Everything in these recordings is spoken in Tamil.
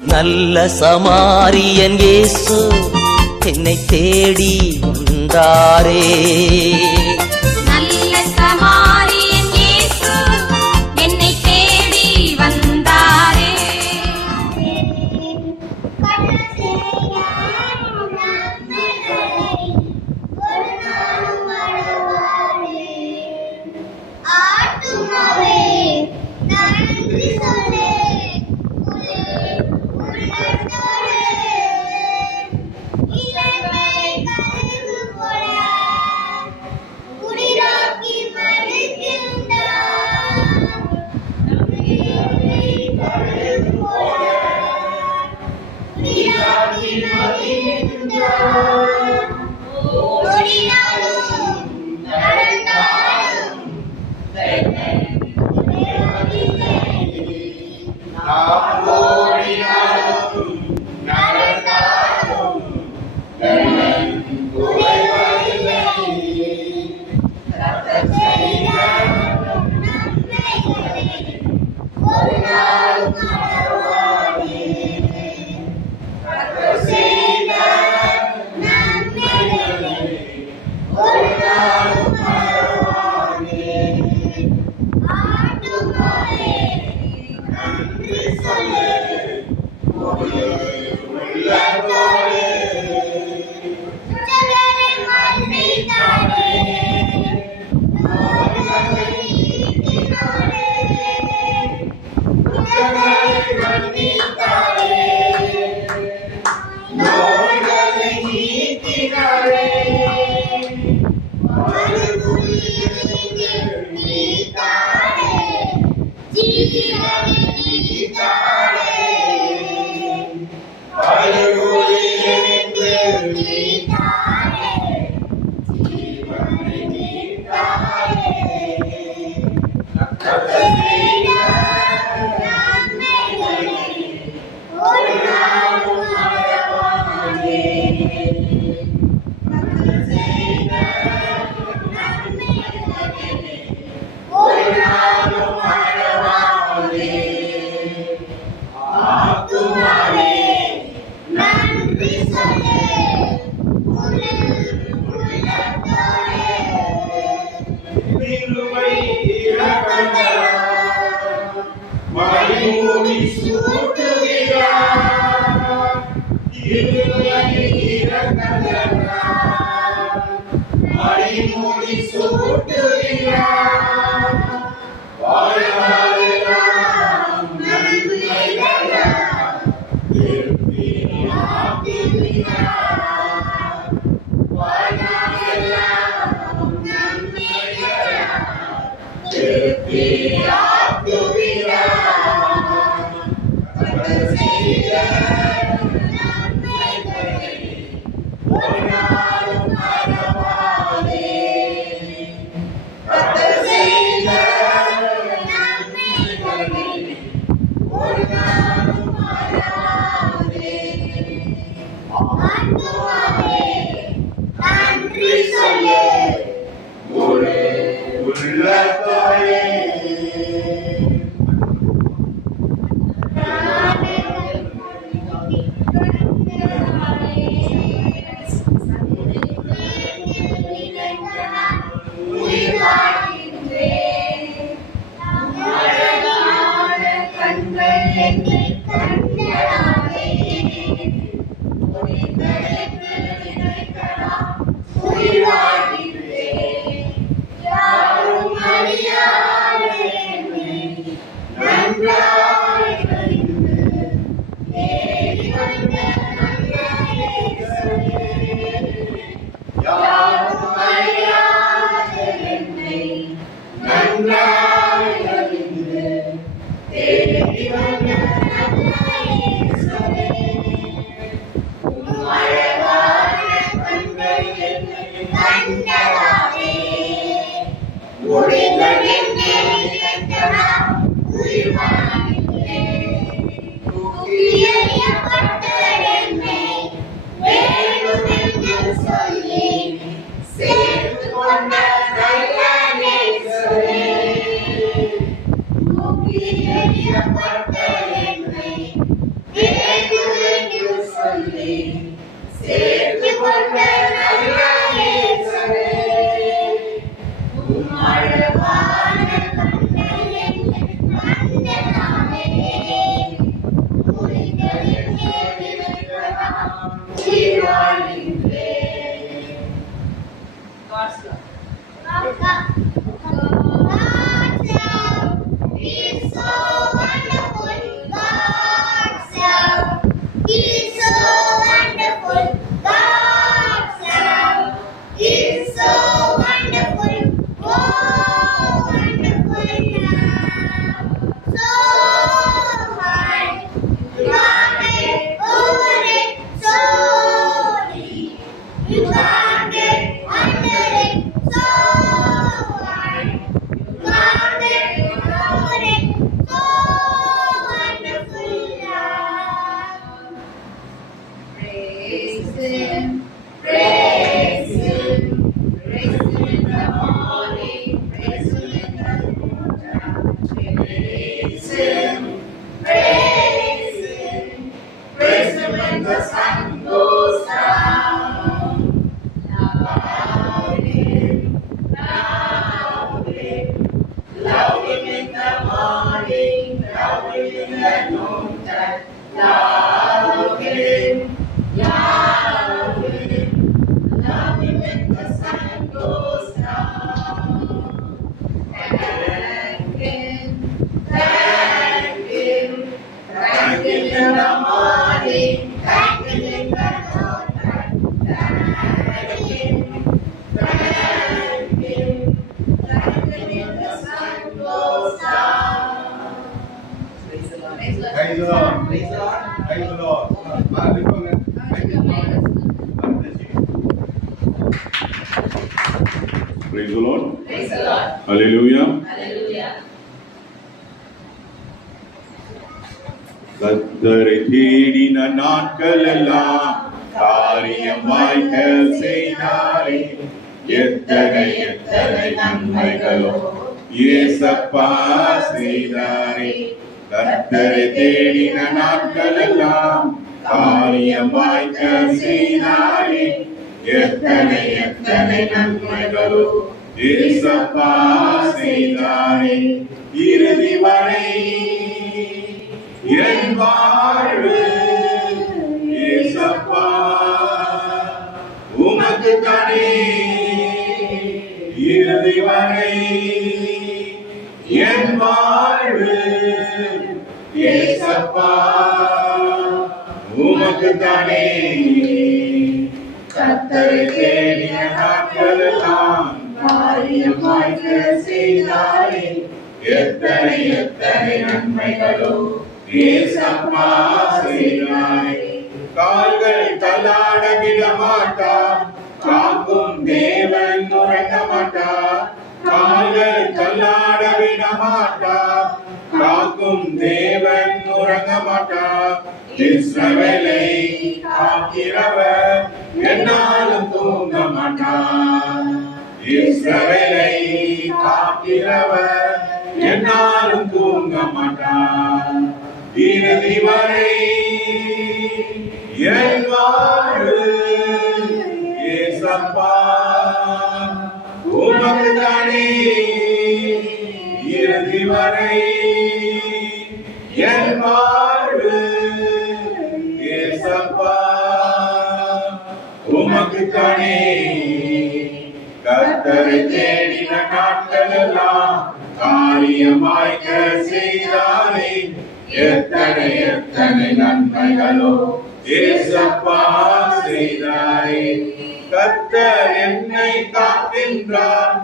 நல்ல சமாரியன் இயேசு என்னை தேடி வந்தாரே. நல்ல சமாரியன் இயேசு என்னை தேடி வந்தாரே. Yeah. Praise the Lord. Hallelujah. கர்த்தரை தேடின நாட்கள் எல்லாம் காரியம் வாய்க்க செய்தாரே. எத்தனை எத்தனை நன்மைகளோ ஏசப்பா செய்தாரே. கர்த்தரை தேடின நாட்கள் எல்லாம் காரியம் வாய்க்க செய்தாரே. எத்தனை எத்தனை நன்மைகளோ ஏசப்பா செய்தாரே. இறுதி வரை என் வாழ்வு ஏசப்பா உமக்கு தானே. இறுதி வரை என் வாழ்வு ஏசப்பா உமக்கு தானே. கர்த்தரை தேடின நாட்கள் எல்லாம் காரியம் வாய்க்க செய்தாரே. எத்தனை எத்தனை நன்மைகளோ ஏசப்பா செய்தாரே. கால்கள் தள்ளாட விட மாட்டார், காக்கும் தேவன் உறங்க மாட்டார். கால்கள் தள்ளாட விட மாட்டார், காக்கும் தேவன் உறங்க மாட்டார். இஸ்ரவேலை காக்கிறவர் என்னாலும் தூங்க மாட்டார். இஸ்ரவேலை காக்கிறவர் என்னாலும் தூங்க மாட்டார். இறுதி வரை என் வாழ்வு ஏசப்பா உமக்கு தானே. இறுதி வரை என் வாழ்வு ஏசப்பா உமக்கு தானே. கர்த்தரை தேடின நாட்கள் எல்லாம் காரியம் வாய்க்க செய்தாரே. எத்தனை எத்தனை நன்மைகளோ ஏசப்பா செய்தாரே. கர்த்தர் என்னை காக்கின்றார்,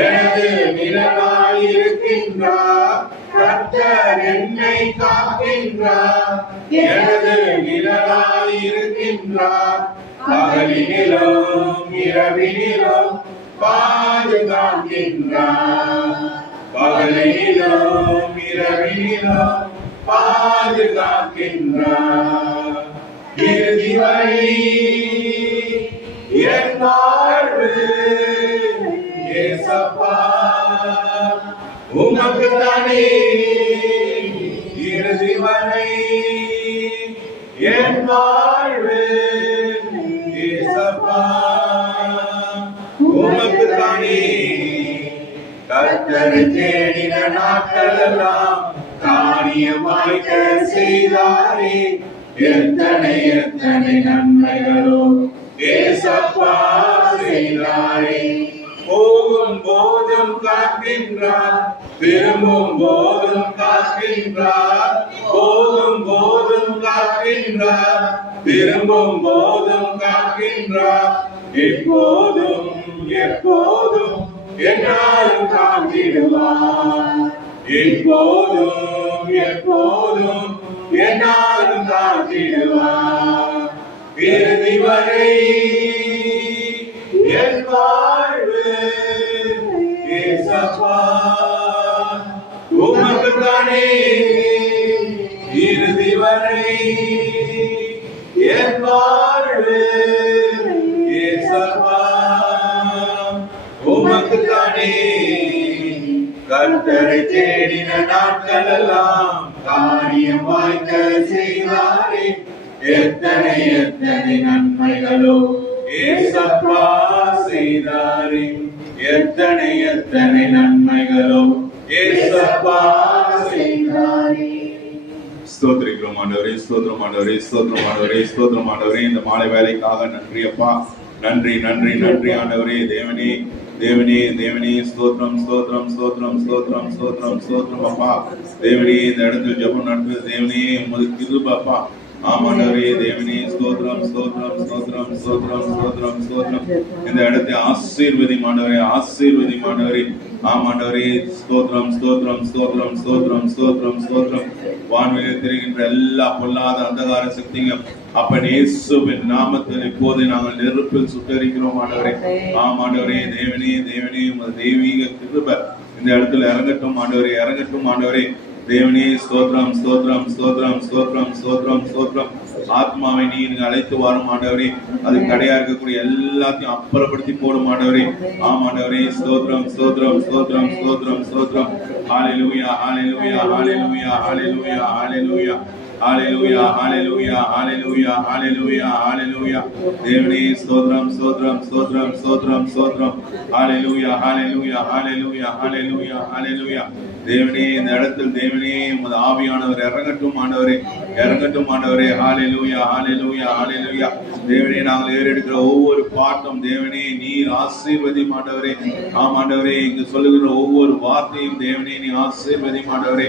எனது நிழலாயிருக்கின்றார். கர்த்தர் என்னை காக்கின்றார், எனது நிழலாயிருக்கின்றார். பகலினிலும் இரவினிலும் பாதுகாக்கின்றார். பகலினிலும் இரவினிலும் பாதுகாக்கின்றார். இறுதி வரை என் வாழ்வு ஏசப்பா உமக்கு தானே. இறுதி வரை என் வாழ்வு ஏசப்பா உமக்கு தானே. கர்த்தரை தேடின நாட்கள் எல்லாம் காரியம் வாய்க்க செய்தாரே. எத்தனை எத்தனை நன்மைகளோ ஏசப்பா செய்தாரே. போகும் போதும் காக்கின்றார், திரும்பும் போதும் காக்கின்றார். போகும் போதும் காக்கின்றார், திரும்பும் போதும் காக்கின்றார். எப்போதும் எப்போதும் என்னாலும் காத்திடுவார். எப்போதும் எப்போதும் என்னாலும் காத்திடுவார். இறுதி வரை என் வாழ்வு ஏசப்பா உமக்கு தானே. இறுதி வரை என் வாழ்வு ஏசப்பா உமக்கு தானே. கர்த்தரை தேடின நாட்கள் எல்லாம் காரியம் வாய்க்க செய்தாரே. எத்தனை எத்தனை நன்மைகளோ ஏசப்பா செய்தாரே. எத்தனை எத்தனை நன்மைகளோ ஏசப்பா செய்தாரே. ஸ்தோத்திரிக்கிறோம் ஆண்டவரே, ஸ்தோத்திரம் ஆண்டவரே, ஸ்தோத்திரம் ஆண்டவரே, ஸ்தோத்திரம் ஆண்டவரே. இந்த மாலை வேலைக்காக நன்றி அப்பா, நன்றி நன்றி நன்றி ஆண்டவரே. தேவனே தேவனே தேவனே, ஸ்தோத்திரம் ஸ்தோத்திரம் ஸ்தோத்திரம் ஸ்தோத்திரம் ஸ்தோத்திரம் ஸ்தோத்திரம் அப்பா. தேவனே இந்த இடத்துல ஜெபம் நடத்துது தேவனே, உமது கிருபை அப்பா. ஆமாண்டவரே தேவனே, ஸ்தோத்திரம் ஸ்தோத்திரம் ஸ்தோத்திரம் ஸ்தோத்திரம் ஸ்தோத்திரம் ஸ்தோத்திரம். இந்த இடத்தை ஆசீர்வதியும் ஆண்டவரே, ஆசீர்வதியும் ஆண்டவரே. ஆமாண்டவரே, ஸ்தோத்திரம் ஸ்தோத்திரம் ஸ்தோத்திரம் ஸ்தோத்திரம் ஸ்தோத்திரம் ஸ்தோத்திரம். வான்வெளியில் தெரிகின்ற எல்லா பொல்லாத அந்தகார சக்திகளும் அப்பன் இயேசுவின் நாமத்தில் இப்போது நாங்கள் நெருப்பில் சுட்டரிக்கிறோம் ஆண்டவரே. ஆமாண்டவரே தேவனே தேவனே, உமது தெய்வீக கிருபை இந்த இடத்துல இறங்கட்டும் ஆண்டவரே, இறங்கட்டும் ஆண்டவரே. தேவனே ஸ்தோத்திரம் ஸ்தோத்திரம் ஸ்தோத்திரம் ஸ்தோத்திரம் ஸ்தோத்திரம் ஸ்தோத்திரம். ஆத்மாவை நீங்க அழைத்து வரும் ஆண்டவரே, அது கடையா இருக்கக்கூடிய எல்லாத்தையும் அப்புறப்படுத்தி போடும் ஆண்டவரே. ஆமாண்டவரே, ஸ்தோத்திரம் ஸ்தோத்திரம் ஸ்தோத்திரம் ஸ்தோத்திரம் ஸ்தோத்திரம். ஹல்லேலூயா ஹல்லேலூயா ஹல்லேலூயா ஹல்லேலூயா ஹல்லேலூயா ஹalleluya hallelujah hallelujah hallelujah hallelujah. தேவனே ஸ்தோத்திரம் ஸ்தோத்திரம் ஸ்தோத்திரம் ஸ்தோத்திரம் ஸ்தோத்திரம். hallelujah hallelujah hallelujah hallelujah hallelujah. தேவனே இந்த இடத்தில் தேவனே உமது ஆவியானவர் இறங்கட்டும் ஆண்டவரே, இறங்கட்டும் ஆண்டவரே. hallelujah hallelujah hallelujah. தேவனே நாங்கள் ஏறெடுக்கிற ஒவ்வொரு பாட்டும் தேவனே நீர் ஆசீர்வதி ஆண்டவரே. ஆமாண்டவரே, இங்கு சொல்லுகிற ஒவ்வொரு வார்த்தையும் தேவனே நீ ஆசீர்வதி ஆண்டவரே.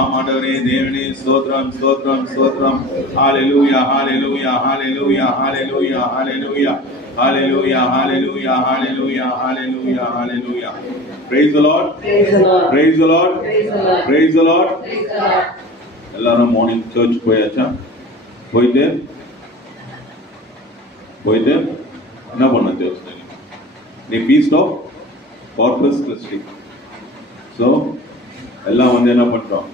ஆமாண்டவரே தேவனே ஸ்தோத்திரம் ஸ்தோத்திரம் ஸ்தோத்திரம். hallelujah hallelujah hallelujah hallelujah hallelujah hallelujah hallelujah hallelujah hallelujah hallelujah. Praise the Lord, praise the Lord, praise the Lord. எல்லாரும் மார்னிங் சர்ச் போயாச்சா? போயிட்டு என்ன பண்ண சர்ச் நீ feast of Corpus Christi. So எல்லாம் வந்து என்ன பண்றோம்,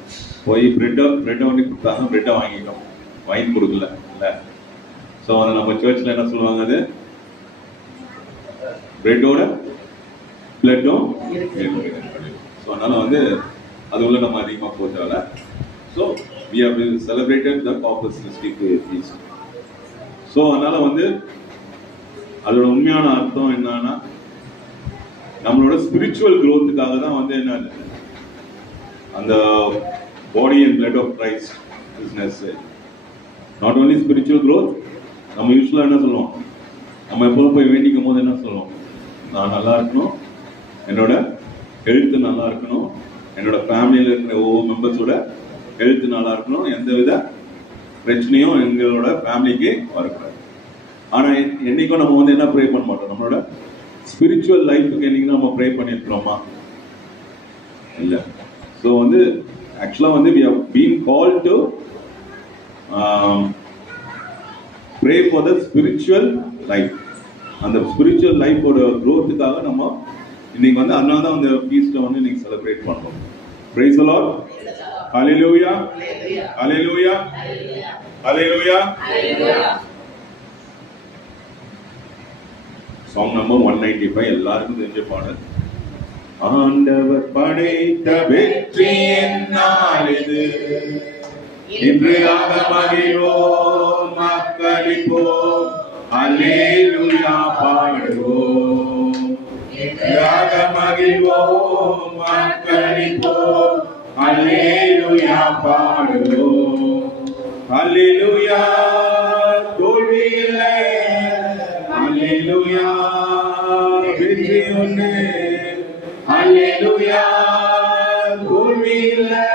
போய் பிரெட்டை வந்து கொடுத்தாங்க, பிரெட்டை வாங்கிட்டோம், வாங்கி கொடுக்கல இல்லை. ஸோ அதை நம்ம சர்ச்சில் என்ன சொல்லுவாங்க, அது பிரெட்டோட பிளட்டும். ஸோ அதனால வந்து அது உள்ள நம்ம அதிகமாக போச்சால. So we have celebrated the Corpus Christi feast. So அதனால வந்து அதோட உண்மையான அர்த்தம் என்னன்னா, நம்மளோட ஸ்பிரிச்சுவல் growthக்காக தான் வந்து என்ன அந்த body and blood of Christ is necessary. Not only spiritual growth, நம்ம யூஸ்வலா என்ன சொல்லுவோம், நம்ம எப்போதும் போய் வேண்டிக்கும் போது என்ன சொல்லுவோம், நான் நல்லா இருக்கணும், என்னோட ஹெல்த் நல்லா இருக்கணும், என்னோட ஃபேமிலியில் இருக்கிற ஒவ்வொரு மெம்பர்ஸோட ஹெல்த் நல்லா இருக்கணும், எந்தவித பிரச்சனையும் எங்களோட ஃபேமிலிக்கு வரக்கூடாது. ஆனால் என்னைக்கும் நம்ம வந்து என்ன ப்ரே பண்ண மாட்டோம், நம்மளோட ஸ்பிரிச்சுவல் லைஃபுக்கு என்னைக்கு நம்ம ப்ரே பண்ணியிருக்கிறோமா? இல்லை. ஸோ வந்து ஆக்சுவலாக வந்து we have been called to pray for the spiritual life. அந்த ஸ்பிரிச்சுவல் லைஃபோட க்ரோத்துக்காக நம்ம இன்னைக்கு வந்து அதனால தான் அந்த ஃபீஸ்ட்டை வந்து இன்னைக்கு செலிப்ரேட் பண்ணுறோம். Praise the Lord. Hallelujah. Hallelujah. Hallelujah. Song number 195 எல்லாருக்கும் தெரிஞ்ச பாடல். ஆண்டவர் படைத்த வெற்றியின் நாள் இது, இன்று மகிழ்வோம் மக்களிப்போம், அல்லேலூயா பாடுவோம். இன்று மகிழ்வோம் மக்களிப்போம், அல்லேலூயா பாடுவோம். அல்லேலூயா தோல்வி இல்லை, அல்லேலூயா வெற்றி ஒன்று, அல்லேலூயா தோல்வி இல்லை,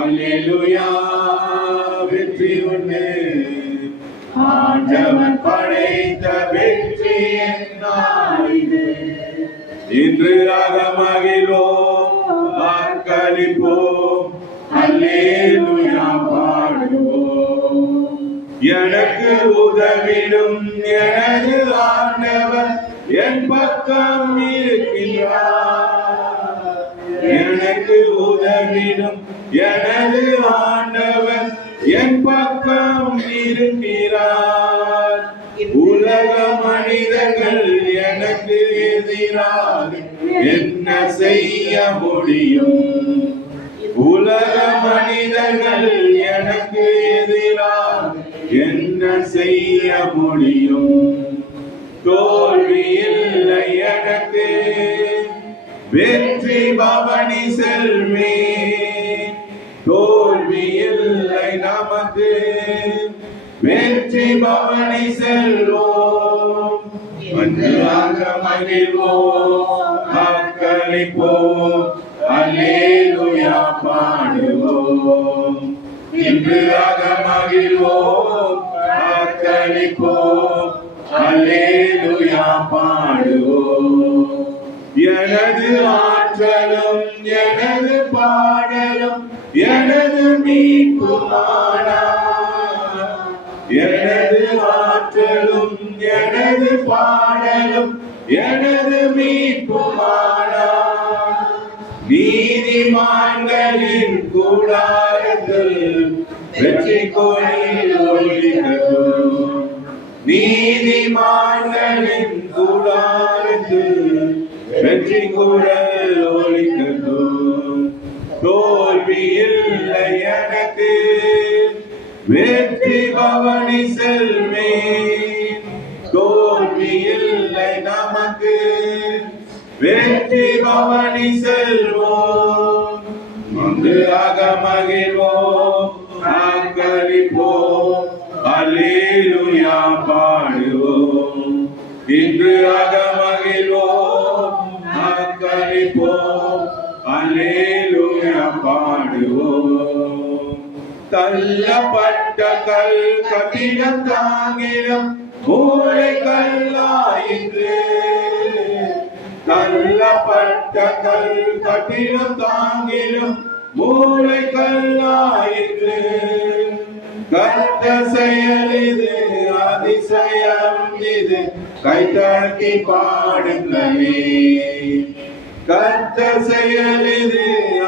அல்லேலூயா வெற்றி ஒன்று. ஆண்டவன் படைத்த வெற்றியின் நாள் இது, இன்று மகிழ்வோம் வாக்களிப்போம், அல்லேலூயா பாடுவோம். எனக்கு உதவிடும் எனது ஆண்டவர் என் பக்கம் இருக்கின்றார். எனக்கு உதவிடும் எனது ஆண்டவர் என் பக்கம் இருக்கிறார். உலக மனிதர்கள் எனக்கு எதிராக என்ன செய்ய முடியும்? உலக மனிதர்கள் எனக்கு எதிராக என்ன செய்ய முடியும்? தோல்வி இல்லை எனக்கு, வெற்றி பவனி செல்வே. தோல்வி இல்லை வெற்றி பவனி செல்வோம், மஞ்சளாக மகிழ்வோம், வாக்களிப்போம், அல்லேலூயா பாடுவோம். இன்றாக மகிழ்வோம், வாக்களிப்போம், அல்லேலூயா பாடுவோம். எனது ஆற்றலும் எனது பாடலும் எனது மீட்புமானார். எனது ஆற்றலும் எனது பாடலும் எனது மீட்புமானார். நீதிமான்களின் கூடாரத்தில் வெற்றி கொடியில் ஒளிரும். நீதிமான்களின் கூடாரத்தில் வெற்றி குரல் ஒலிக்கட்டும். தோல்வி இல்லை எனக்கு, வெற்றி பவனி செல்வேன். தோல்வி இல்லை நமக்கு, வெற்றி பவனி செல்வோம். மங்களாக மகிழ்வோம், வாக்களிப்போம், அல்லேலூயா பாடுவோம். இன்று அகமகிழ்வோம், வாக்களிப்போம், அல்லேலூயா பாடுவோம். தள்ளப்பட்ட கல் கட்டிடம் தாங்கிடும் மூளை கல்லாயிற்று. தள்ளப்பட்ட கல் கட்டிடம் தாங்கிடும் மூளை கல்லாயிற்று. கர்த்த செயல் இது, அதிசயம் இது, கைதட்டி பாடுங்களே. கர்த்த செயல் இது,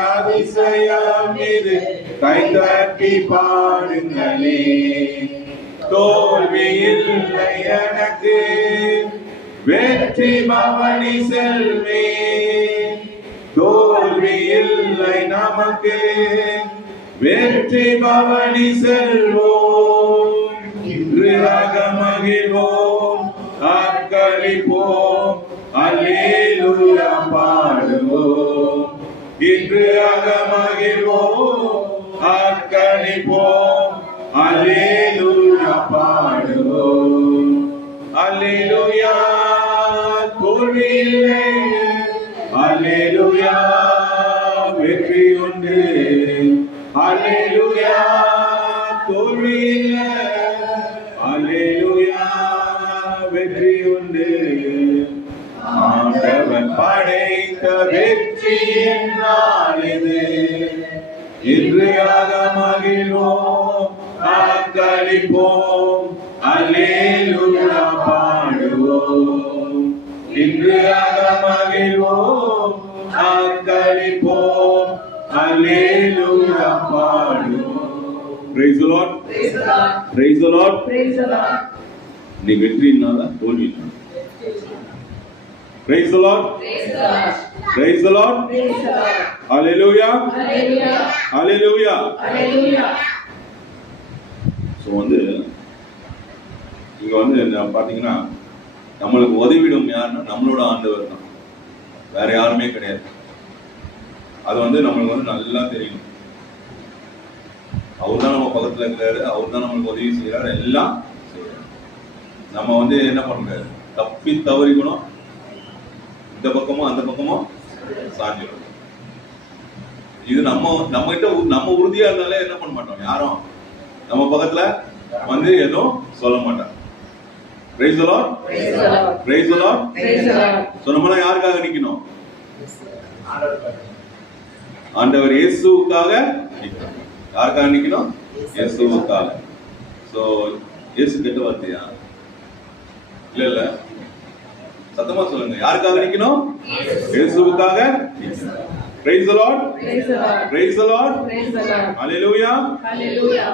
அதிசயம் இது, கைதட்டி பாடுங்களே. தோல்வி இல்லை எனக்கு, வெற்றி பவனி செல்வேன். தோல்வி இல்லை நமக்கு, வெற்றி பவனி செல்வோம். இன்று மகிழ்வோம், வாக்களிப்போம், அல்லேலூயா பாடுவோம். இன்று மகிழ்வோம், வாக்களிப்போம், அல்லேலூயா பாடுவோம். அல்லேலூயா தோல்வி இல்லை, அல்லேலூயா வெற்றி உண்டு. அல்லேலூயா தோல்வி இல்லை, அல்லேலூயா வெற்றி உண்டு. ஆண்டவன் படைத்த வெற்றியின் நாள் இது. இன்று மகிழ்வோம், வாக்களிப்போம், அல்லேலூயா பாடுவோம். இன்று மகிழ்வோம், வாக்களிப்போம், அல்லேலூயா பாடுவோம். Praise the Lord. Praise the Lord. Praise the Lord. Praise the Lord. நீ வெற்றினால தோல்வி. Praise the Lord. Praise the Lord. Praise the Lord. Praise the Lord. Hallelujah. Hallelujah. Hallelujah. Hallelujah. So இங்க பாத்தீங்கன்னா நம்மளுக்கு உதவிடும் யாருன்னா நம்மளோட ஆண்டவர் தான், வேற யாருமே கிடையாது. அது நம்மளுக்கு நல்லா தெரியும். அவர் தான் நம்ம பக்கத்துல இருக்கிறாரு, அவர் தான் நம்மளுக்கு உதவி செய்யறாரு, எல்லாம் செய்யறாரு. நம்ம என்ன பண்றாரு, தப்பி தவறிக்கணும், இந்த பக்கமோ அந்த பக்கமோ சாஞ்சிடும். இது நம்ம கிட்ட நம்ம உறுதியா இருந்தாலே என்ன பண்ண மாட்டோம், யாரும் நம்ம பக்கத்துல எதுவும் சொல்ல மாட்டாங்க. Praise the Lord. Praise the Lord. Praise the Lord. Praise the Lord. So நம்ம யாருக்காக நிக்கணும், ஆண்டவர் இயேசுவுக்காக நிக்கணும். யாருக்காக நிக்கணும், இயேசுவுக்காக. சோ இயேசு கெட்ட வார்த்தையா? இல்ல சத்தமா சொல்லுங்க, யாருக்காக நிக்கணும், இயேசுவுக்காக. Praise the Lord. Praise the Lord. Praise the Lord. Praise the Lord. Hallelujah. Hallelujah.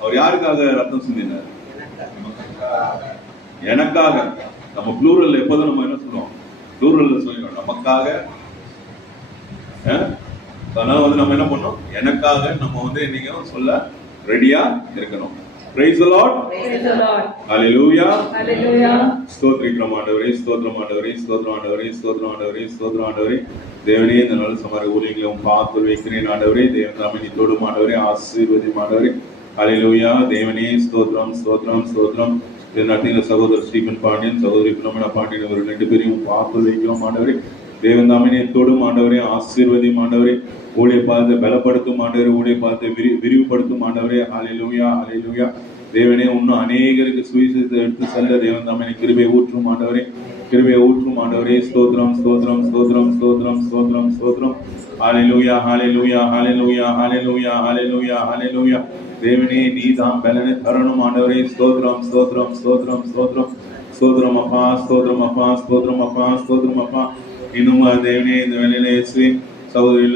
அவர் யாருக்காக ரத்தம் சிந்தினார்? எனக்காக. நம்ம ப்ளூரல் எப்போதும் நம்ம என்ன சொல்லுவோம், ப்ளூரல்ல சொல்லுவோம், நமக்காக. அதனால நம்ம என்ன பண்ணோம், எனக்காக நம்ம இன்னைக்கு சொல்ல ரெடியா இருக்கணும். Praise the Lord. Praise the Lord. Hallelujah. Hallelujah. ஸ்தோத்திரிக்கிறோம் ஆண்டவரே, ஸ்தோத்திரம் ஆண்டவரே, ஸ்தோத்திரம் ஆண்டவரே, ஸ்தோத்திரம் ஆண்டவரே, ஸ்தோத்திரம் ஆண்டவரே. தேவனே, இந்த நாள் சமர ஊழியங்களை பாத்து வைக்கிறேன் ஆண்டவரே. தேவன் தாமே நீ தொடும் ஆண்டவரே, ஆசீர்வதியும் ஆண்டவரே. ஹalleluya. தேவனே ஸ்தோத்திரம் ஸ்தோத்திரம் ஸ்தோத்திரம். இந்த நேரத்தில் சகோதரர் ஸ்டீபன் பாண்டியன், சகோதரி பிலோமினா பாண்டியன் அவர்கள் 2 பேரையும் பார்த்து வைக்கிறோம் ஆண்டவரே. தேவன் தாமே தொடும் ஆண்டவரே, ஆசீர்வதியும் ஆண்டவரே, ஊழிய பார்த்து பலப்படுத்தும் ஆண்டவரே, ஊழிய பார்த்து விரிவுபடுத்தும் ஆண்டவரே. ஹalleluya ஹalleluya. தேவனே இன்னும் அநேகருக்கு சுவிசேஷத்தை எடுத்து செல்ல தேவன் தாமே கிருபை ஊற்றும் ஆண்டவரே, கிருபை ஊற்றும் ஆண்டவரே. ஸ்தோத்திரம் ஸ்தோத்திரம் ஸ்தோத்திரம் ஸ்தோத்திரம் ஸ்தோத்திரம் ஸ்தோத்திரம். ஹalleluya ஹalleluya ஹalleluya ஹalleluya ஹalleluya ஹalleluya. தேவனே நீதான் பலனை தரணும் ஆண்டவரே. ஸ்தோத்திரம் ஸ்தோத்திரம் ஸ்தோத்திரம் ஸ்தோத்திரம் ஸ்தோத்திரம் அப்பா, ஸ்தோத்திரம் அப்பா, ஸ்தோத்திரம் அப்பா, ஸ்தோத்திரம் அப்பா. இன்னும் தேவனே இந்த வேலையில இயேசுவே சகோதரி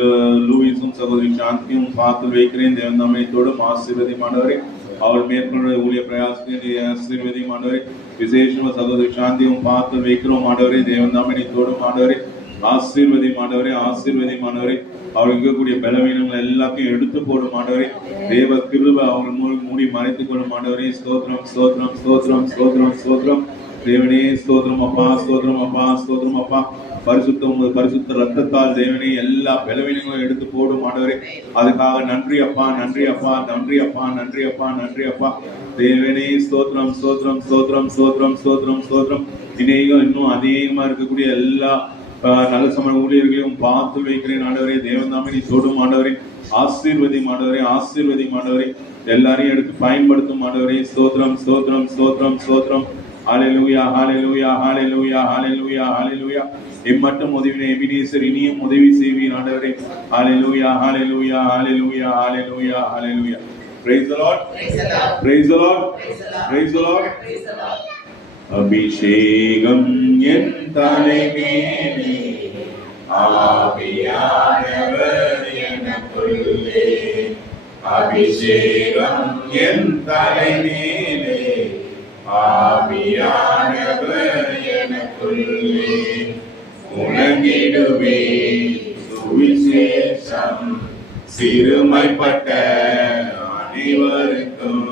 லூயிஸும் சகோதரி சாந்தியும் பார்த்து வைக்கிறேன். தேவன் தாமே தொடும் ஆசீர்வதியும் ஆண்டவரே. அவள் மேற்கொண்ட ஊழிய பிரயாசத்தை ஆசீர்வதியும் ஆண்டவரே. விசேஷமா சகோதரி சாந்தியும் பார்த்து வைக்கிறோம் ஆண்டவரே. தேவன் தாமே தொடும் ஆண்டவரே. ஆசீர்வதியும் ஆண்டவரே, ஆசீர்வதியும் ஆண்டவரே. அவர்கள் இருக்கக்கூடிய பலவீனங்கள் எல்லாத்தையும் எடுத்து போடும் ஆண்டவரே. தேவ கிருபை அவர்கள் மூடி மறைத்துக் கொள்ளும் ஆண்டவரே. ஸ்தோத்திரம் ஸ்தோத்திரம் ஸ்தோத்திரம் ஸ்தோத்திரம் ஸ்தோத்திரம். தேவனே ஸ்தோத்திரம் அப்பா, ஸ்தோத்திரம் அப்பா, ஸ்தோத்திரம் அப்பா. பரிசுத்த ரத்தத்தால் தேவனே எல்லா பலவீனங்களும் எடுத்து போடும் ஆண்டவரே. அதுக்காக நன்றி அப்பா, நன்றி அப்பா, நன்றி அப்பா, நன்றி அப்பா, நன்றி அப்பா. தேவனே ஸ்தோத்திரம் ஸ்தோத்திரம் ஸ்தோத்திரம் ஸ்தோத்திரம் ஸ்தோத்திரம் ஸ்தோத்திரம். இன்னும் அதிகமா இருக்கக்கூடிய எல்லா நல்ல சமய ஊழியர்களையும் பார்த்து வைக்கிறேன் ஆண்டவரே. தேவன் தாமே நீ தொடும் ஆண்டவரே. ஆசீர்வதி ஆண்டவரே, ஆசீர்வதி ஆண்டவரே. எல்லாரையும் எடுத்து பயன்படுத்தும் ஆண்டவரே. ஸ்தோத்திரம் ஸ்தோத்திரம் ஸ்தோத்திரம் ஸ்தோத்திரம். ஹalleluya ஹalleluya ஹalleluya ஹalleluya ஹalleluya. இம்மட்டும் உதவினை எபினேசர் இனியும் உதவி செய்வீர் ஆண்டவரே. ஹalleluya ஹalleluya ஹalleluya ஹalleluya ஹalleluya. Praise the Lord, praise the Lord, praise the Lord. அபிஷேகம் என் தலைமேலே, ஆவியானவர் எனக்குள்ளே. அபிஷேகம் என் தலைமேலே, ஆவியானவர் எனக்குள்ளே. உணர்ந்திடுவே சுவிசேஷம் சிறுமைப்பட்ட அனைவருக்கும்.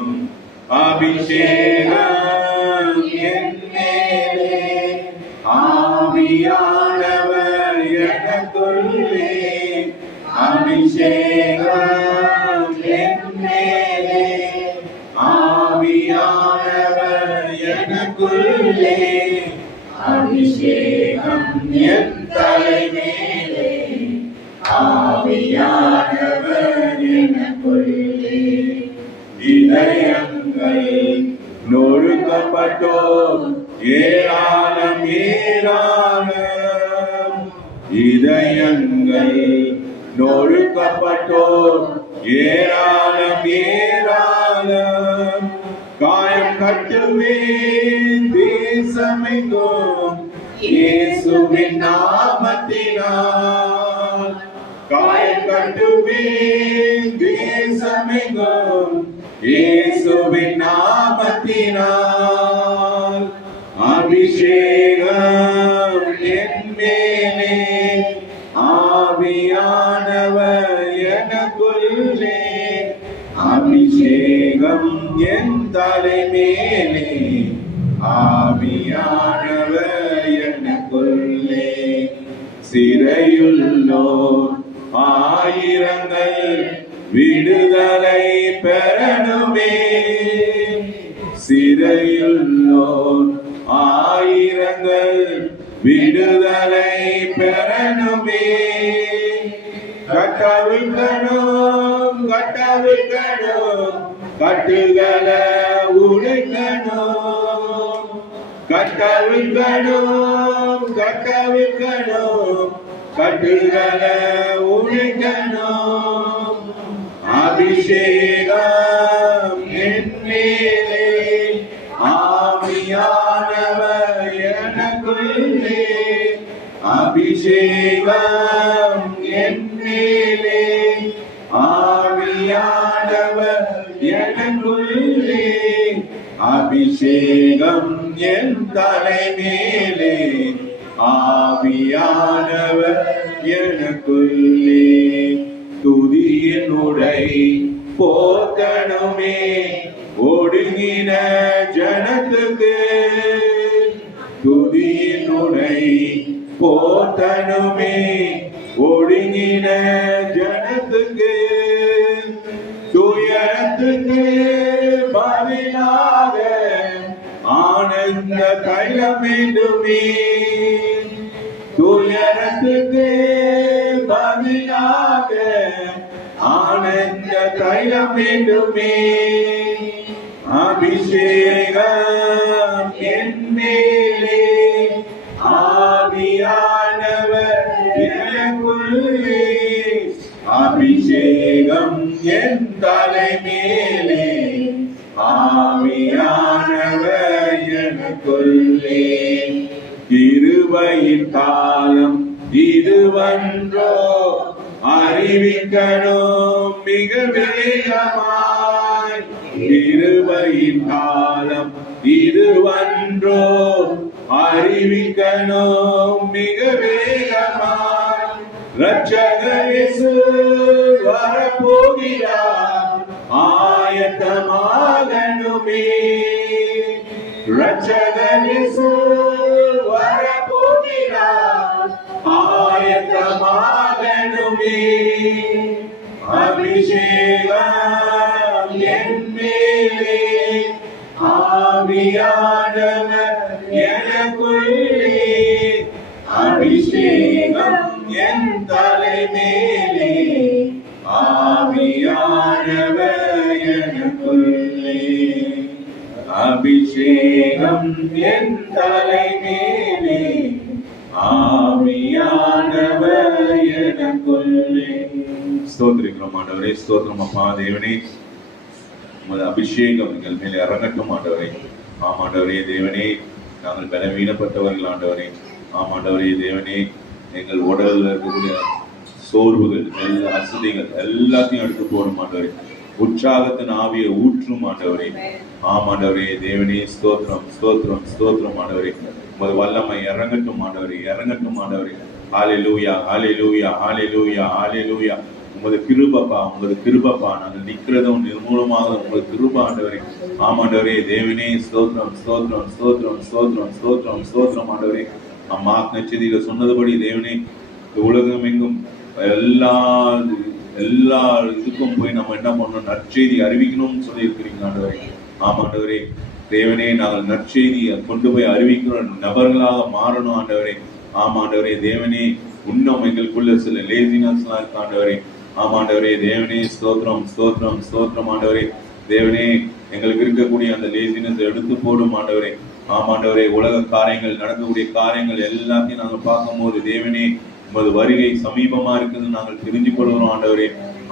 அபிஷேகம் என் மேலே, ஆவியானவர் எனக்குள்ளே. அபிஷேகம் என் மேலே, ஆவியானவர் எனக்குள்ளே. அபிஷேகம் என் தலைமேலே, ஆவியானவர் எனக்குள்ளே. இதயங்கள் நொறுக்கப்பட்டோம் ஏராளம் ஏராளம். இதயங்கள் நொறுக்கப்பட்டோம் ஏராளம் ஏராளம். காயம் கட்டுவேன் தேசமெங்கும் இயேசுவின் நாமத்தினால். காயம் கட்டுவேன் தேசமெங்கும் இயேசுவின் நாமத்தினால். அபிஷேகம் என் மேலே, ஆவியானவர் எனக்குள்ளே. அபிஷேகம் என் தலைமேலே, ஆவியானவர் எனக்குள்ளே. சிறையுள்ளோர் ஆயிரங்கள் விடுதலை பெறணுமே. சிறையுள்ளோர் ஆயிரங்கள் விடுதலை பெறணுமே. கட்டவிழ்க்கணும் கட்டவிழ்க்கணும், கட்டுகளை உடைக்கணும். கட்டவிழ்க்கணும் கட்டவிழ்க்கணும், கட்டுகளை உடைக்கணும். அபிஷேகம் என் மேலே, ஆவியானவர் எனக்குள்ளே. அபிஷேகம் என் மேலே, ஆவியானவர் எனக்குள்ளே. அபிஷேகம் என் தலைமேலே, ஆவியானவர் எனக்குள்ளே. துதியின் உடை போக்கணுமே ஒடுங்கின ஜனத்துக்கு. துதியின் உடை போக்கணுமே ஒடுங்கின ஜனத்துக்கு. துயரத்துக்கு பதிலாக ஆனந்த தைலம் வேண்டுமே. துயரத்துக்கு பதிலாக ஆனந்த தைலம் வேண்டுமே. அபிஷேகம் என் மேலே ஆவியானவர் எனக்குள்ளே. அபிஷேகம் என் தலை மேலே ஆவியானவர் எனக்குள்ளே. கிருபையின் காலம் இதுவன்றோ அறிவிக்கணும் மிக வேகமாய். கிருபையின் காலம் இதுவன்றோ அறிவிக்கணும் மிக வேகமாய். ரட்சகர் இயேசு வரப்போகிறார் ஆயத்தமாகணுமே. ரட்சகர் இயேசு வரப்போகிறார் ஆயத்தமாகணுமே. அபிஷேகம் என் மேலே ஆவியானவர் எனக்குள்ளே. அபிஷேகம் என் தலை மேலே ஆவியானவர் எனக்குள்ளே. அபிஷேகம் என் தலை மேலே ஆவியானவர் எனக்குள்ளே. ஸ்தோத்திரிக்கிறோம் ஆண்டவரே, ஸ்தோத்திரம் அப்பா. தேவனே, உமது அபிஷேகம் எங்கள் மேலே இறங்கட்டும் ஆண்டவரே. ஆமாண்டவரே தேவனே, நாங்கள் பலவீனப்பட்டவர்கள் ஆண்டவரே. ஆமாண்டவரே தேவனே, எங்கள் உடலில் இருக்கக்கூடிய சோர்வுகள், எல்லா அசதிகள் எல்லாத்தையும் எடுத்து போடும் ஆண்டவரே. உற்சாகத்தின் ஆவியை ஊற்றும் ஆண்டவரே. ஆமாண்டவரே தேவனே, ஸ்தோத்திரம் ஸ்தோத்திரம் ஸ்தோத்திரம் ஆண்டவரே. உமது வல்லமை இறங்கட்டும் ஆண்டவரே, இறங்கட்டும் ஆண்டவரே. ஹல்லேலூயா ஹல்லேலூயா ஹல்லேலூயா ஹல்லேலூயா. உமது கிருபப்பா, உமது கிருபப்பா. நாங்கள் நிற்கிறதும் நிர்மூலமாக உமது கிருப ஆண்டவரே. ஆமாண்டவரே தேவனே, ஸ்தோத்திரம் ஸ்தோத்திரம் ஸ்தோத்திரம் ஸ்தோத்திரம் ஸ்தோத்திரம் ஸ்தோத்திரம் ஆண்டவரே. அம்மா நச்சதியில சொன்னதுபடி தேவனே, உலகம் எங்கும் எல்லா இதுக்கும் போய் நம்ம என்ன பண்ணணும், நற்செய்தி அறிவிக்கணும்னு சொல்லி இருக்கிறீங்க ஆண்டவரே. ஆமாண்டவரே தேவனே, நாங்கள் நற்செய்தியை கொண்டு போய் அறிவிக்கிற நபர்களாக மாறணும் ஆண்டவரே. ஆமாண்டவரே தேவனே, இன்னும் எங்களுக்குள்ள சில லேசினஸ்லாம் இருக்கு ஆண்டவரே. ஆமாண்டவரே தேவனே, ஸ்தோத்திரம் ஸ்தோத்திரம் ஸ்தோத்திரம் ஆண்டவரே. தேவனே, எங்களுக்கு இருக்கக்கூடிய அந்த லேசினஸ் எடுத்து போடும் ஆண்டவரே. ஆமாண்டவரே, உலக காரியங்கள், நடக்கக்கூடிய காரியங்கள் எல்லாத்தையும் நாங்கள் பார்க்கும்போது தேவனே, உமது வருகை சமீபமா இருக்குதுன்னு நாங்கள் தெரிஞ்சு கொள்கிறோம் ஆண்டவரே.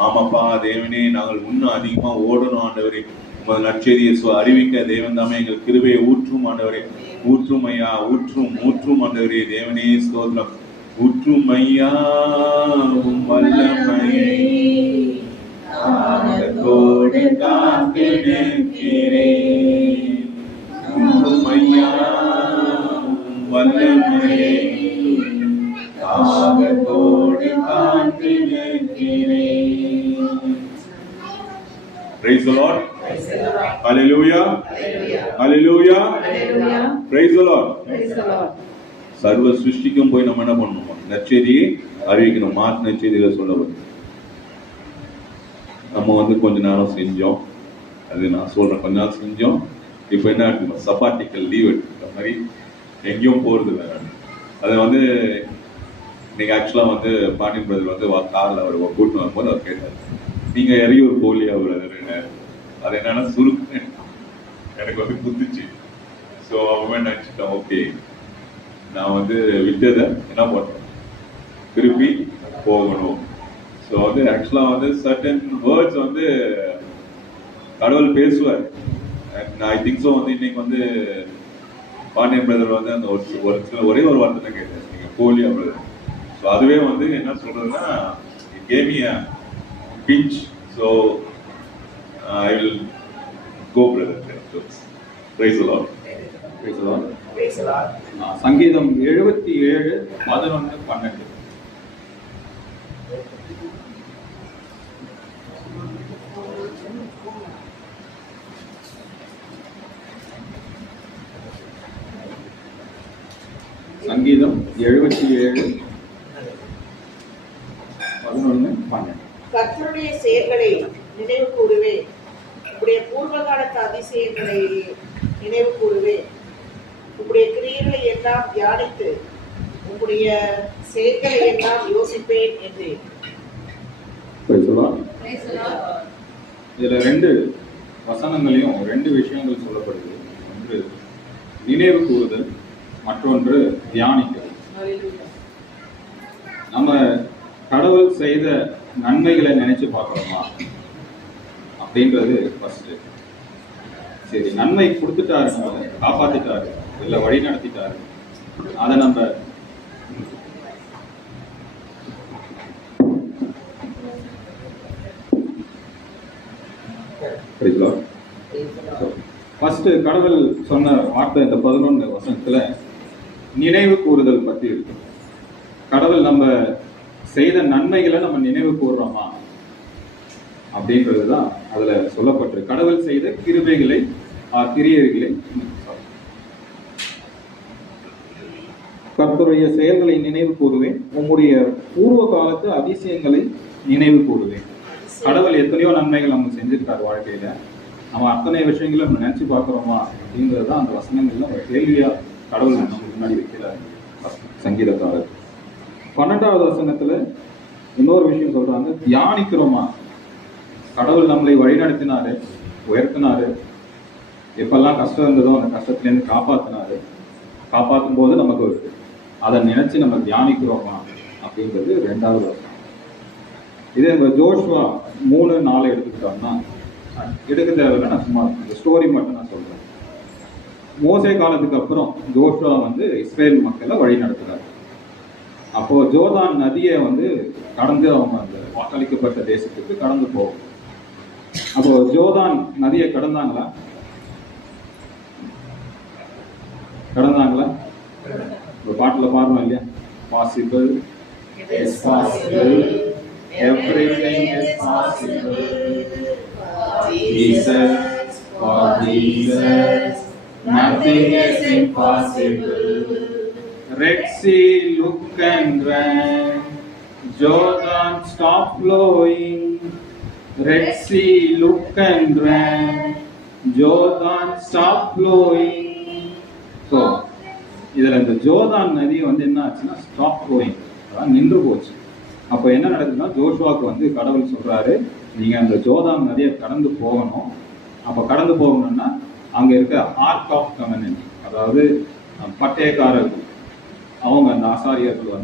ஆமாப்பா தேவனே, நாங்கள் இன்னும் அதிகமா ஓடணும் ஆண்டவரே. உமது நற்செய்தியை அறிவிக்க தேவன் தாமே எங்கள் கிருபையை ஊற்றும் ஆண்டவரே. ஊற்றும் ஐயா, ஊற்றும் ஊற்றும் ஆண்டவரே. தேவனே ஸ்தோத்திரம். ஊற்றும் ஐயா உம் வல்லமையை ஆனந்தத்தோடு காத்து நிற்கிறேன். ஊற்றும் ஐயா உம் வல்லமையை ஆனந்தத்தோடு காத்து நிற்கிறேன். Praise the Lord. Hallelujah. Hallelujah. Praise the Lord. சர்வ சிருஷ்டிக்கும் போய் நம்ம என்ன பண்ணணும், நற்செய்தியை அறிவிக்கணும். மார்க் நற்செய்தியில சொல்லப்படும். நம்ம கொஞ்ச நேரம் செஞ்சோம், அது நான் சொல்றேன், கொஞ்ச நேரம் செஞ்சோம். இப்போ என்ன எடுத்துக்கணும், சப்பாட்டிக்கல் லீவ் எடுத்துக்கிற மாதிரி எங்கேயும் போறது இல்லை. அதை இன்னைக்கு ஆக்சுவலா பாண்டியன் பிரதர் காரில் அவர் கூட்டிட்டு வரும்போது அவர் கேட்டார், நீங்க எரியூர் போலியா பிரதர்? அது என்னன்னா சுருக்கு எனக்கு குத்துச்சு. ஸோ அவன் நினைச்சிட்டேன், ஓகே நான் விட்டதை என்ன பண்றேன், திருப்பி போகணும். ஸோ ஆக்சுவலா சர்டன் வேர்ட்ஸ் கடவுள் பேசுவார். ஐ திங்க் ஸோ இன்னைக்கு பாண்டியன் பிரதர் அந்த ஒரே ஒரு வார்த்தை தான் கேட்டார், நீங்க போலியா பிரதர். ஸோ அதுவே என்ன சொல்றதுன்னா, gave me a pinch, so I will go brother. Praise the Lord. Praise the Lord. Praise the Lord. சங்கீதம் 77:11-12. சங்கீதம் 77:11-12. கர்த்தருடைய செயல்களை நினைவு கூறுவேன், உடைய பூர்வ காலத்து அதிசயம் அதிசயங்களை நினைவு கூறுவேன். உங்களுடைய கிரியைகளை எல்லாம் தியானித்து உங்களுடைய செயல்களை எல்லாம் யோசிப்பேன் என்றேன். இதுல 2 வசனங்களையும் 2 விஷயங்கள் சொல்லப்படுது. ஒன்று நினைவு கூறுதல், மற்றொன்று தியானித்தல். நம்ம கடவுள் செய்த நன்மைகளை நினைச்சு பார்க்கணுமா அப்படின்றது ஃபர்ஸ்ட். சரி, நன்மை கொடுத்துட்டாரு, நம்மளை காப்பாத்திட்டாரு, இல்ல வழி நடத்திட்டாரு, அதை நம்ம ஃபர்ஸ்ட் கடவுள் சொன்ன வார்த்தை இந்த 11 வசனத்துல நினைவு கூறுதல் பத்தி இருக்கு. கடவுள் நம்ம செய்த நன்மைகளை நம்ம நினைவு கூறுறோமா அப்படின்றதுதான் அதுல சொல்லப்பட்டிருக்கு. கடவுள் செய்த கிருபைகளை கிரியைகளை கர்த்தருடைய செயல்களை நினைவு கூறுவேன், உங்களுடைய பூர்வ காலத்து அதிசயங்களை நினைவு கூறுவேன். கடவுள் எத்தனையோ நன்மைகள் நம்ம செஞ்சிருக்காரு வாழ்க்கையில. நம்ம அத்தனை விஷயங்களும் நம்ம நினைச்சு பார்க்கிறோமா அப்படிங்கிறது அந்த வசனங்கள்ல ஒரு கேள்வியா கடவுள் நமக்கு முன்னாடி வைக்கிறார் சங்கீதக்காரர். 12வது வசனத்துல இன்னொரு விஷயம் சொல்றாங்க, தியானிக்கிறோமா. கடவுள் நம்மளை வழிநடத்தினாரு, உயர்த்தினாரு, எப்பெல்லாம் கஷ்டம் இருந்ததோ அந்த கஷ்டத்திலேருந்து காப்பாத்தினாரு. காப்பாற்றும் போது நமக்கு அதை நினைச்சு நம்ம தியானிக்கிறோமா அப்படின்றது 2வது வசனம். இதே இந்த ஜோஷுவா 3:4 எடுத்துக்கிட்டோம்னா, எடுக்க தேவையில்லை, நான் சும்மா இந்த ஸ்டோரி மட்டும் நான் சொல்றேன். மோசே காலத்துக்கு அப்புறம் ஜோஷுவா இஸ்ரேல் மக்களை வழி நடத்துறாரு. அப்போ ஜோர்தான் நதியை கடந்து அவங்க அந்த வாக்களிக்கப்பட்ட தேசத்துக்கு கடந்து போகும். அப்போ ஜோர்தான் நதியை கடந்தாங்களா? ஒரு பாட்டுல பாடுறோம் இல்லையா, possible, is possible, everything is possible, Jesus, for Jesus nothing is impossible. Red Sea look and ran, Jordan stop flowing. Red Sea look and ran, Jordan stop flowing. So இதுல இந்த ஜோர்தான் நதி என்ன ஆச்சுன்னா ஸ்டாப் ஃப்ளோயிங், நின்று போச்சு. அப்ப என்ன நடக்குதுன்னா, ஜோஷுவாக்கு கடவுள் சொல்றாரு, நீங்க அந்த ஜோர்தான் நதியை கடந்து போகணும். அப்ப கடந்து போகணும்னா அங்க இருக்க ஆர்க் ஆஃப் கவெனன்ட், அதாவது பட்டயக்காரர்கள், அவங்க அந்த ஆசாரியர்கள்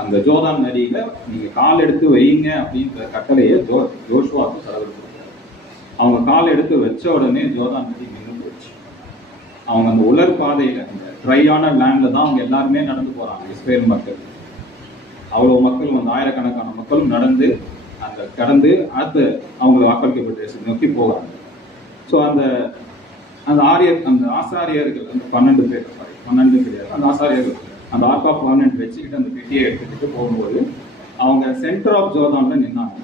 அந்த ஜோர்தான் நதியில நீங்க கால் எடுத்து வைங்க அப்படின்ற கட்டளையை ஜோஷுவாக்கு கடவுள் கொடுத்தாரு. அவங்க கால் எடுத்து வச்ச உடனே ஜோர்தான் நதி நின்று போச்சு. அவங்க அந்த உலர் பாதையில, அந்த ட்ரையான லேண்ட்ல தான் அவங்க எல்லாருமே நடந்து போறாங்க. இஸ்ரேல் மக்கள், அவ்வளவு மக்கள் ஆயிரக்கணக்கான மக்களும் நடந்து அந்த கடந்து அடுத்து அவங்க வாக்களிக்கப்பட்ட தேசத்தை நோக்கி போகிறாங்க. ஸோ அந்த ஆசாரியர்கள், அந்த 12 பேர், 12 கிடையாது, அந்த ஆசாரியர்கள் அந்த ஆர்க் ஆஃப் கவெனன்ட் வச்சுக்கிட்டு அந்த பெட்டியை எடுத்துக்கிட்டு போகும்போது அவங்க சென்டர் ஆஃப் ஜோர்தான்ல நின்னாங்க.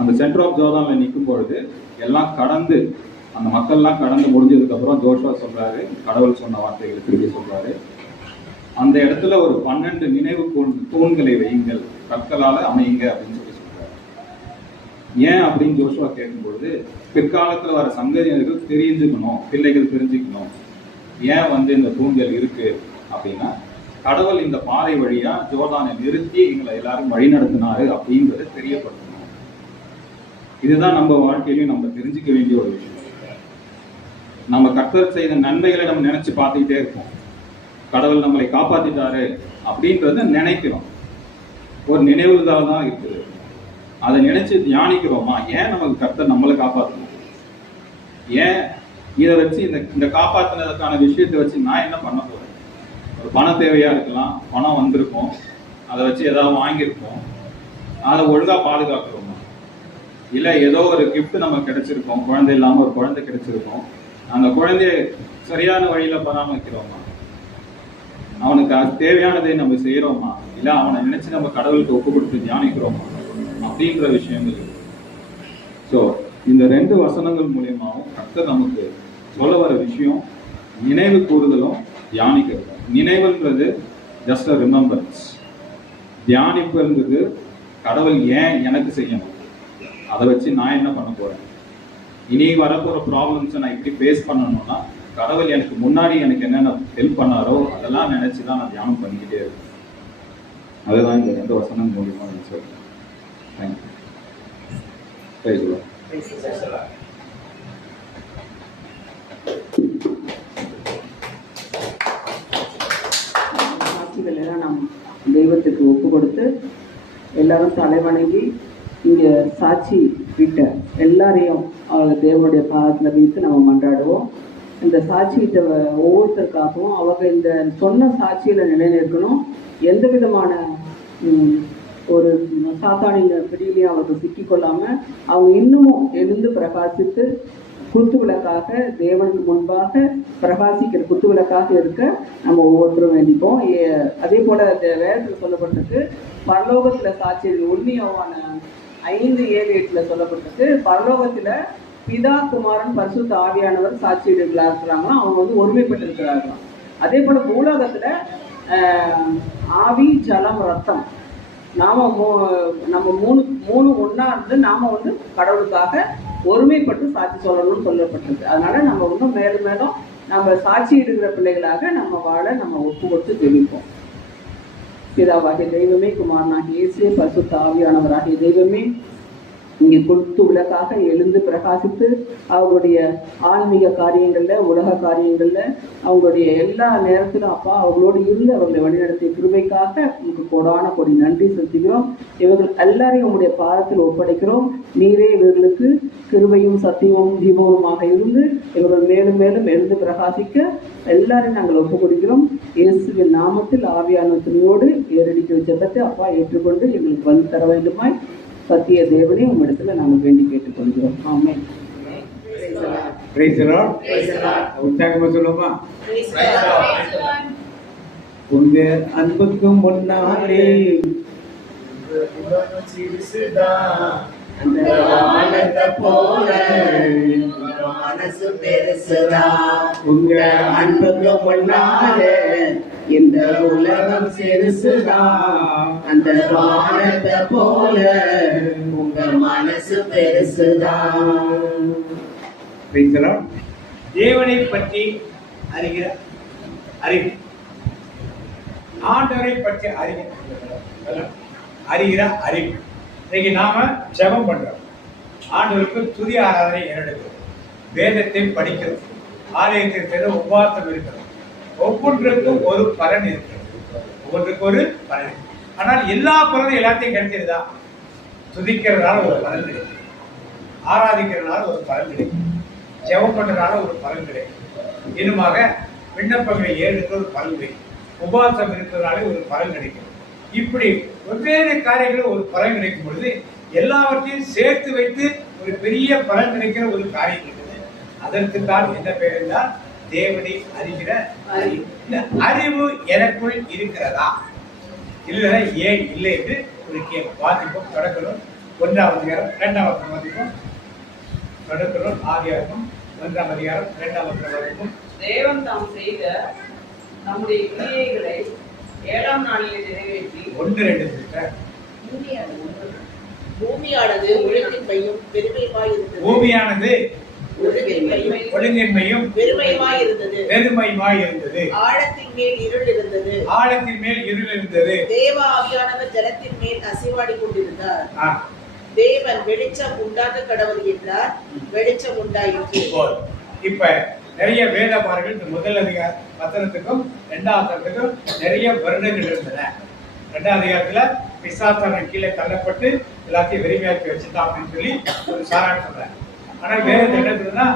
அந்த சென்டர் ஆஃப் ஜோர்தான்ல நிற்கும் பொழுது எல்லாம் கடந்து, அந்த மக்கள்லாம் கடந்து முடிஞ்சதுக்கு அப்புறம் ஜோஷுவா சொல்றாரு, கடவுள் சொன்ன வார்த்தைகளை திருப்பி சொல்றாரு, அந்த இடத்துல ஒரு 12 நினைவு தூண்களை வையுங்கள், கற்களால அமையுங்க அப்படின்னு சொல்லி சொல்றாரு. ஏன் அப்படின்னு ஜோஷுவா கேட்கும்பொழுது, பிற்காலத்துல வர சங்கதியினர்கள் தெரிஞ்சுக்கணும், பிள்ளைகள் தெரிஞ்சுக்கணும் ஏன் இந்த தூண்கள் இருக்கு அப்படின்னா, கடவுள் இந்த பாதை வழியா ஜோர்தானை நிறுத்தி எங்களை எல்லாரும் வழி நடத்தினாரு அப்படின்றத தெரியப்படுத்தணும். இதுதான் நம்ம வாழ்க்கையிலையும் நம்ம தெரிஞ்சுக்க வேண்டிய ஒரு விஷயம். நம்ம கர்த்தர் செய்த நன்மைகளை நம்ம நினைச்சு பார்த்துக்கிட்டே இருப்போம். கடவுள் நம்மளை காப்பாத்திட்டாரு அப்படின்றத நினைக்கிறோம், ஒரு நினைவுதான் தான் இருக்குது. அதை நினைச்சு தியானிக்கிறோமா, ஏன் நமக்கு கர்த்தர் நம்மளை காப்பாற்றணும், ஏன் இதை வச்சு இந்த காப்பாத்தினதுக்கான விஷயத்தை வச்சு நான் என்ன பண்ண போறேன். ஒரு பண தேவையா இருக்கலாம், பணம் வந்திருக்கும், அதை வச்சு ஏதாவது வாங்கியிருப்போம், அதை ஒழுங்கா பாதுகாக்கிறோமா, இல்ல ஏதோ ஒரு கிஃப்ட் நமக்கு கிடைச்சிருக்கோம், குழந்தை இல்லாம ஒரு குழந்தை கிடைச்சிருக்கோம், அந்த குழந்தைய சரியான வழியில பராமரிக்கிறோமா, அவனுக்கு அது தேவையானதை நம்ம செய்யறோமா, இல்ல அவனை நினைச்சு நம்ம கடவுளுக்கு ஒப்பு கொடுத்து தியானிக்கிறோமா அப்படின்ற விஷயங்கள். ஸோ இந்த 2 வசனங்கள் மூலியமாகவும் கர்த்தர் நமக்கு சொல்ல வர விஷயம் நினைவு கூறுதலும் தியானிக்கிறது. நினைவுன்றது ஜஸ்ட் அ ரிமெம்பரன்ஸ், தியானிப்புன்றது கடவுள் ஏன் எனக்கு செய்யணும், அதை வச்சு நான் என்ன பண்ண போறேன், இனி வரப்போகிற ப்ராப்ளம்ஸை நான் இப்படி ஃபேஸ் பண்ணணும்னா கடவுள் எனக்கு முன்னாடி எனக்கு என்னென்ன ஹெல்ப் பண்ணாரோ அதெல்லாம் நினச்சி தான் நான் தியானம் பண்ணிக்கிட்டே இருக்கேன். அதுதான் இந்த 2 வசனம் மூலியமாக நான் சொல்றேன். தேங்க்யூ. சாட்சிகள் எல்லாம் நாம் தெய்வத்துக்கு ஒப்பு கொடுத்து எல்லாரும் தலைவணங்கி இங்கே சாட்சி விட்ட எல்லாரையும் தேவனுடைய பாதத்தில் வைத்து நம்ம மன்றாடுவோம். இந்த சாட்சியிட்ட ஒவ்வொருத்தருக்காகவும் அவங்க இந்த சொன்ன சாட்சியில் நிலைநிற்கணும். எந்த விதமான ஒரு சாத்தானின் பிடியிலையும் அவர்கள் சிக்கிக்கொள்ளாமல் அவங்க இன்னமும் எழுந்து பிரகாசித்து குத்துவிளக்காக தேவனுக்கு முன்பாக பிரகாசிக்கிற குத்துவிளக்காக இருக்க நம்ம ஒவ்வொருத்தரும் வேண்டிப்போம். அதே போல வேதத்தில் சொல்லப்பட்டிருக்கு பரலோகத்தில் சாட்சியர்கள் 1 யோவான் 5:7-8 சொல்லப்பட்டிருக்கு. பரலோகத்தில் பிதா குமாரன் பரிசுத்த ஆவியானவர் சாட்சியர்களாக இருக்கிறாங்களாம். அவங்க வந்து ஒருமைப்பட்டு இருக்கிறார்களாம். அதே போல பூலோகத்தில் ஆவி ஜலம் ரத்தம் நம்ம மூணு ஒன்றா இருந்து நாம் வந்து கடவுளுக்காக ஒருமைப்பட்டு சாட்சி சொல்லணும்னு சொல்லப்பட்டிருக்கு. அதனால நம்ம இன்னும் மேலும் மேலும் நம்ம சாட்சி இடுகிற பிள்ளைகளாக நம்ம வாழ நம்ம ஒப்பு கொடுத்து ஜெபிப்போம். பிதாவாகிய தெய்வமே, குமாரனாகிய இயேசு, பரிசுத்த ஆவியானவராகிய தெய்வமே, இங்கே கொடுத்து விளக்காக எழுந்து பிரகாசித்து அவங்களுடைய ஆன்மீக காரியங்களில் உலக காரியங்களில் அவங்களுடைய எல்லா நேரத்திலும் அப்பா அவங்களோடு இருந்து அவர்களை வழிநடத்திய கிருபைக்காக உங்களுக்கு கோடான கோடி நன்றி செலுத்துகிறோம். இவர்கள் எல்லாரையும் உங்களுடைய பாதத்தில் ஒப்படைக்கிறோம். நீரே இவர்களுக்கு கிருபையும் சத்தியமும் தீபமுமாக இருந்து இவர்கள் மேலும் மேலும் எழுந்து பிரகாசிக்க எல்லாரையும் நாங்கள் ஒப்புக் கொடுக்கிறோம். இயேசுவின் நாமத்தில் ஆவியான துணியோடு ஏறடிக்க ஜெபத்தை அப்பா ஏற்றுக்கொண்டு எங்களுக்கு வந்து தர வேண்டுமாய் சத்திய தேவனே உங்களிடத்துல நாங்கள் வேண்டி கேட்டுக்கொள்கிறோம். ஆமென். உற்சாகமா சொல்லுமா? உங்க அன்புக்கு முன்னாலே அந்த வானத்தை போல மனசு பெருசுதா. உங்க அன்புக்கு முன்னாலே இந்த உலகம் சிறுசுதா. அந்த வானத்தை போல உங்க மனசு பெருசுதா. தேவனை பற்றி அறிகிற அறிவு, ஆண்டவரை பற்றி அறிகிற அறிவு. இன்னைக்கு நாம ஜெபம் பண்றோம், ஆண்டவருக்கு துதி ஆராதனை ஏறெடுக்கிறோம், வேதத்தை படிக்கிறோம், ஆலயத்தில் சென்று உபவாசம் இருக்கிறோம். ஒவ்வொன்றுக்கும் ஒரு பலன் இருக்கிறது, ஒவ்வொன்றுக்கு ஒரு பலன். ஆனால் எல்லா பலனும் எல்லாத்தையும் கிடைச்சிருதா? துதிக்கிறதுனால ஒரு பலன் கிடைக்கும், ஆராதிக்கிறதுனால ஒரு பலன் கிடைக்கும், ஜெபம் பண்றதுனால ஒரு பலன் கிடைக்கும், இன்னுமாக விண்ணப்பங்களை ஏறெடுக்க ஒரு பலன் கிடைக்கும், உபவாசம் இருக்கிறதுனால ஒரு பலன் கிடைக்கும். இப்படி வெவ்வேறு காரியங்களும் ஒரு பலன் கிடைக்கும் பொழுது எல்லாவற்றையும் சேர்த்து வைத்து ஒரு பெரிய பலன் கிடைக்கிற ஒரு காரியம் இருக்குது. அதற்கு தான் என்ன பேர் என்றால் தேவனை அறிகிற அறிவு. இந்த அறிவு எனக்குள் இருக்கிறதா இல்லைன்னா ஏன் இல்லை என்று ஒரு வாசிப்போம். தொடக்கணும் 1ஆம் அதிகாரம் 2ஆம் வசனம் வாசிப்போம். தொடக்கணும் ஆதியாகமம் 1ஆம் அதிகாரம் 2ஆம் வசனம் வாசிப்போம். தேவன் தாம் செய்த நம்முடைய கிரியைகளை 7ஆம் நாளிலே நிறைவேற்றி 1-2 சிஸ்டர். பூமியானது ஒழுங்கின்மையும் பெருமையுமாய் இருந்தது. பூமியானது ஒழுங்கின்மையும் பெருமையுமாய் இருந்தது. ஆழத்தின் மேல் இருள் இருந்தது. தேவ ஆவியானவர் ஜலத்தின் மேல் அசைவாடி கொண்டிருந்தார். தேவன் வெளிச்சம் உண்டாக்க கடவுள் என்றார், வெளிச்சம் உண்டாயிற்று. இப்ப நிறைய வேதபாரர்கள் இந்த முதல் அதிகார வசனத்துக்கும் 2ஆம் வசனத்துக்கும் நிறைய வருடங்கள் இருந்தன. 2ஆம் அதிகாரத்துல பிசாசான கீழே தள்ளப்பட்டு எல்லாத்தையும் வெறுமையாக்கி வச்சுட்டான் அப்படின்னு சொல்லி ஒரு சாராட்டு சொல்றாங்க. ஆனால் வேதம் என்ன சொல்றதுன்னா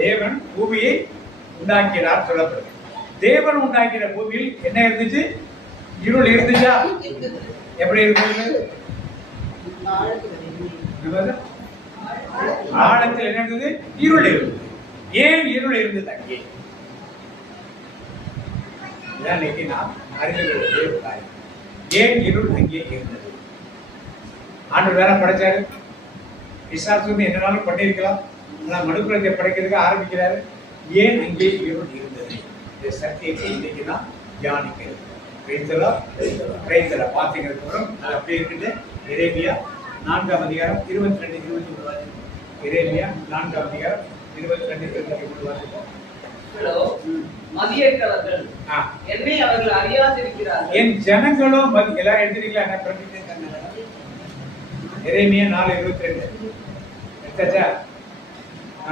தேவன் பூமியை உண்டாக்கினார் சொல்லப்படுது. தேவன் உண்டாக்கிற பூமியில் என்ன இருந்துச்சு? இருள் இருந்துச்சா? எப்படி இருந்தது? ஆழத்தில் என்ன இருந்தது? இருள் இருந்தது. ஏன் இருள் இருந்தது அங்கே? நாம் அறிந்து கொள்ள காரியம். ஏன் இருள் அங்கே இருந்தது? ஆண்டவர் வேற படைச்சாரு, பிசாசு என்னனாலும் பண்ணியிருக்கலாம். ஆனால் மனுக்குலத்தை படைக்கிறதுக்கு ஆரம்பிக்கிறாரு. ஏன் அங்கே இருள் இருந்தது? இந்த சத்தியத்தை இன்னைக்கு நான் தியானிக்கிறேன். பார்த்தீங்கன்னா அது அப்படியே இருக்குது. எரேமியா 4ஆம் அதிகாரம் 22-23 எரேமியா 4 அதிகாரம் 22 வாசிப்போம். மதியற்றவர்கள் ஆ. என்னை அவர்கள் அறியாதிருக்கிறார்கள். என் ஜனங்களோ எல்லாரும் எடுத்துட்டீங்களா? என்ன பிரமித்தேன். எரேமியா 4:22 எடுத்தாச்சா?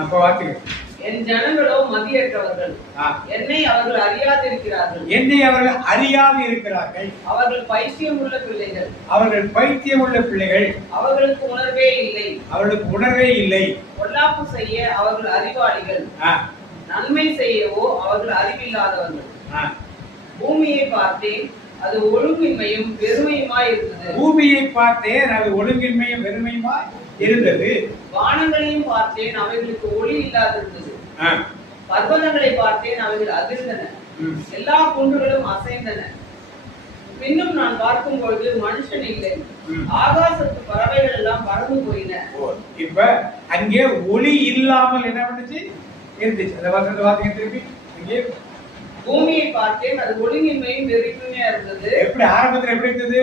அப்ப வாசிக்கிறேன். என் ஜனங்களோ மதியற்றவர்கள் ஆ. என்னை அவர்கள் அறியாதிருக்கிறார்கள். என்னை அவர்கள் அறியாது இருக்கிறார்கள். அவர்கள் பைத்தியம் உள்ள பிள்ளைகள். அவர்கள் பைத்தியம் உள்ள பிள்ளைகள். அவர்களுக்கு உணர்வே இல்லை. அவர்களுக்கு உணர்வே இல்லை. பொல்லாப்பு செய்ய அவர்கள் அறிவாளிகள். ஆ. நன்மை செய்யவோ அவர்கள் அறிவில்லாதவர்கள். ஆ. பூமியை பார்த்தேன், அது ஒழுங்கின்மையும் வெறுமையுமாய் இருந்தது. பூமியை பார்த்தேன், அது ஒழுங்கின்மையும் வெறுமையுமா இருந்தது. வானங்களையும் பார்த்தேன், அவைகளுக்கு ஒளி இல்லாதிருந்தது. ஆ. பர்வதங்களை பார்த்தேன், அவைகள் அதிர்ந்தன. ம். எல்லா குன்றுகளும் அசைந்தன. பின்னும் நான் பார்க்கும் பொழுது மனுஷன் இல்லை. ம். ஆகாசத்து பறவைகள் எல்லாம் பறந்து போயின. இப்ப அங்கே ஒளி இல்லாமல் என்ன பண்ணுச்சு இருந்துச்சு. அந்த வசனத்தை வாசிங்க திருப்பி. இங்கே பூமியை பார்த்தேன், அது ஒழுங்கின்மையும் வெறுமையா இருந்தது. எப்படி ஆரம்பத்துல எப்படி இருந்தது?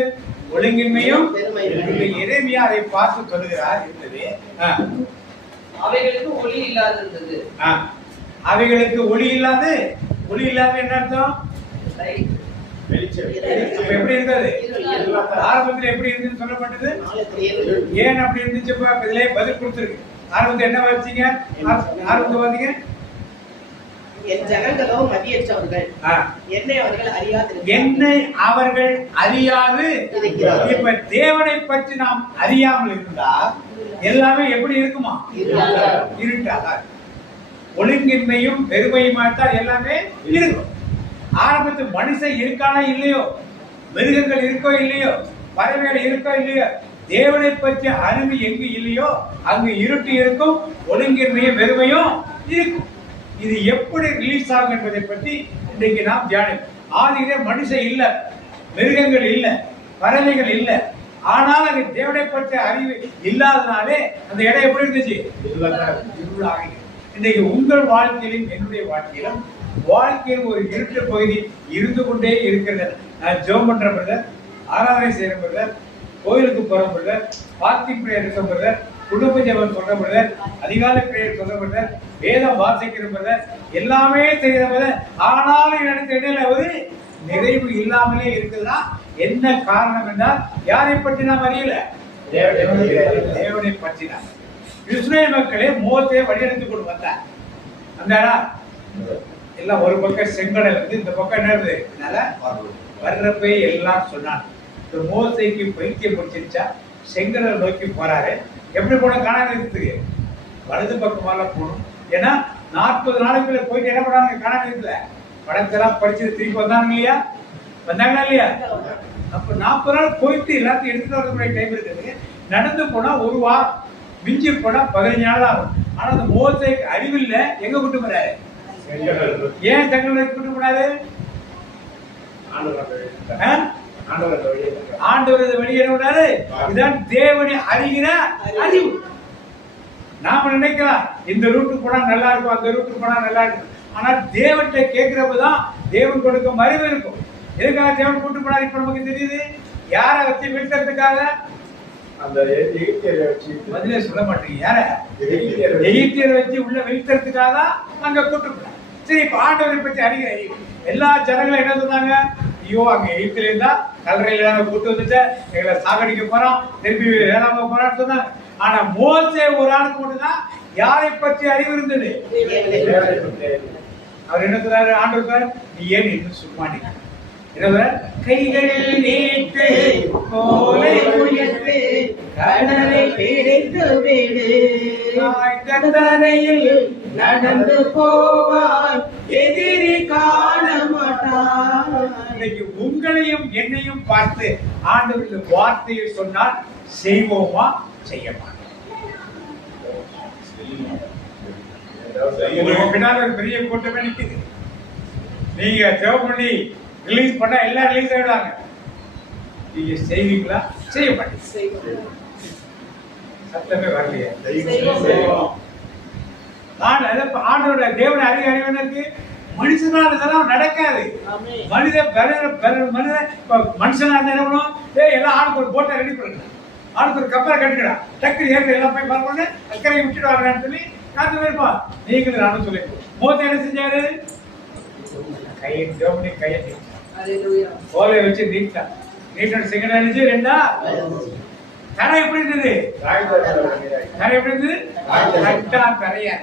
ஒழுங்கின்மையும் வெறுமையும். இப்ப எரேமியா அதை பார்த்து சொல்லுகிறார் இருந்தது. ஆ. அவைகளுக்கு ஒளி இல்லாதிருந்தது. ஆ. அவைகளுக்கு ஒளி இல்லாத என்ன அர்த்தம்? Light. இப்ப எப்படி இருக்காது? ஆரம்பத்துல எப்படி இருந்துன்னு சொல்லப்பட்டது? ஏன் அப்படி இருந்துச்சு? இதுலயே பதில் கொடுத்துருக்கு. ஆரம்பத்துல என்ன வச்சீங்க? ஆரம்பத்துல பாத்தீங்க, என் ஜனங்களோ மதியற்றவர்கள் ஆ. என்னை அவர்கள் அறியாதிருக்கிறார்கள். என்னை அவர்கள் அறியாது இருக்கிறார்கள். இப்ப தேவனை பற்றி நாம் அறியாமல் இருந்தால் எல்லாமே எப்படி இருக்குமா? இருட்டாக ஒழுங்கின்மையும் பெருமையுமாத்தான் எல்லாமே இருக்கும். ஆரம்பத்து மனுஷன் இருக்கானா இல்லையோ, மிருகங்கள் இருக்கோ இல்லையோ, பறவைகள் இருக்கோ இல்லையோ, தேவனை பற்றி அறிவு எங்கு இல்லையோ அங்கு இருட்டு இருக்கும், ஒழுங்கின்மையும் வெறுமையும் இருக்கும். இது எப்படி ரிலீஸ் ஆகும் என்பதை பற்றி இன்றைக்கு நாம் தியானிப்போம். ஆதியிலே மனுஷன் இல்ல, மிருகங்கள் இல்ல, பறவைகள் இல்ல. ஆனால் அது தேவனை பற்றி அறிவு இல்லாதனாலே அந்த இடம் எப்படி இருந்துச்சு? இருளாக. இன்றைக்கு உங்கள் வாழ்க்கையிலும் என்னுடைய வாழ்க்கையில் ஒரு இருட்டு பகுதி இருந்து கொண்டே இருக்கிறது. நான் ஜெபம் பண்ற பிரதர், ஆராதனை செய்யற பிரதர், கோயிலுக்கு போற பிரதர், பாஸ்டிங் பிரேயர் இருக்க பிரதர், குடும்ப ஜெபம் சொல்ற பிரதர், அதிகாலை பிரேயர் சொல்ற பிரதர், வேதம் வாசிக்கிற பிரதர், எல்லாமே செய்யற பிரதர். ஆனாலும் எனக்கு இடையில ஒரு நிறைவு இல்லாமலே இருக்குதுன்னா என்ன காரணம் என்றால் யாரை பற்றி நாம் அறியல? தேவனை பற்றி நாம். இஸ்ரவேல் மக்களே மோசே வழிநடத்தி கொண்டு வந்தார். அந்த எல்லாம் ஒரு பக்கம் செங்கடல் இருந்து இந்த பக்கம் என்ன இருந்தது? வர்றப்பே எல்லாம் சொன்னான். இந்த மோசைக்கு பைத்தியம் பிடிச்சிருச்சா? செங்கடல் நோக்கி போறாரு. எப்படி போன? கானானியத்துக்கு வலது பக்கமால போகணும். ஏன்னா 40 நாளைக்குள்ள போயிட்டு என்ன பண்ணாங்க? கானானியத்துல படத்தெல்லாம் படிச்சுட்டு திருப்பி வந்தாங்க இல்லையா? வந்தாங்களா இல்லையா? அப்ப 40 நாள் போயிட்டு எல்லாத்தையும் எடுத்துட்டு வரக்கூடிய டைம் இருக்குது. நடந்து போனா ஒரு வாரம், மிஞ்சி போனா 15 நாள் ஆகும். ஆனா அந்த மோசைக்கு அறிவில்ல. எங்க கூட்டு போறாரு? ஏன் செங்கடலை கூட்டு போனாரு? ஆண்டவர் வெளியேறாரு. இதுதான் தேவனை அறிகிற அறிவு. நாம நினைக்கலாம் இந்த ரூட்டு போனா நல்லா இருக்கும், அந்த ரூட்டு போனா நல்லா இருக்கும். ஆனா தேவன்கிட்ட கேட்கிறப்பதான் தேவன் கொடுக்கும் அறிவு இருக்கும். எதுக்காக தேவன் கூட்டு போனாரு இப்ப நமக்கு தெரியுது. யாரை வச்சு வீழ்த்துறதுக்காக? அந்த எகிப்தியரை வச்சு பதிலே சொல்ல மாட்டீங்க. யார? எகிப்தியரை வச்சு உள்ள வீழ்த்துறதுக்காக தான் அங்க கூட்டு போனார். சரி, இப்ப ஆண்டவரை பற்றி அறிகிற அறிவு. எல்லா ஜனங்களும் என்ன சொன்னாங்க? ஐயோ, அங்க எகிப்தில இருந்தா கல்லறையில நாங்க கூட்டு வந்துட்டு எங்களை சாகடிக்க போறோம், திருப்பி வேளாம போறான்னு சொன்னாங்க. ஆனா மோசே ஒரு ஆளுக்கு மட்டும்தான் யாரை பற்றி அறிவு இருந்தது? அவர் என்ன சொன்னாரு? ஆண்டவர் சொன்னாரு, நீ ஏன் இன்னும் சும்மா நிக்க? கைகள் நீட்டு கோலை உயர்த்து கடலை பிடித்து விடு, கத்தரையில் நடந்து போவாய், எதிரி காண மாட்டாய். இன்னைக்கு உங்களையும் என்னையும் பார்த்து ஆண்டவர் இந்த வார்த்தையை சொன்னால் செய்வோமா செய்ய மாட்டோம்? உங்களுக்கு பின்னால் ஒரு பெரிய கூட்டமே நிக்குது. நீங்க ஜெபம் பண்ணி ரிலீஸ் பண்ணா எல்லாம் ரிலீஸ் ஆயிடுவாங்க. நீங்க செய்வீங்களா? செய்ய மாட்டீங்க. சத்தமே வரலையே. ஆண்டோட தேவனை அறிவனுக்கு மனுஷனால இதெல்லாம் நடக்காது. மனுஷனா இருந்தா என்ன பண்ணுவோம்? எல்லாம் ஆளுக்கு ஒரு போட்டை ரெடி பண்ணுங்க. அவனுக்கு ஒரு கப்பலை கட்டுக்கடா, டக்குனு ஏற்ற எல்லாம் போய் பார்க்கணும்னு அக்கறையை விட்டுட்டு வரலான்னு சொல்லி காத்து இருப்பான். நீங்களும் நானும் சொல்லி மோசம் என்ன செஞ்சாரு? கையை தேவனி கையை கோலையை வச்சு நீட்டான். நீட்டோட செகண்ட் அணிச்சு ரெண்டா தரை எப்படி இருந்தது? தரை எப்படி இருந்தது? கட்டா தரையா.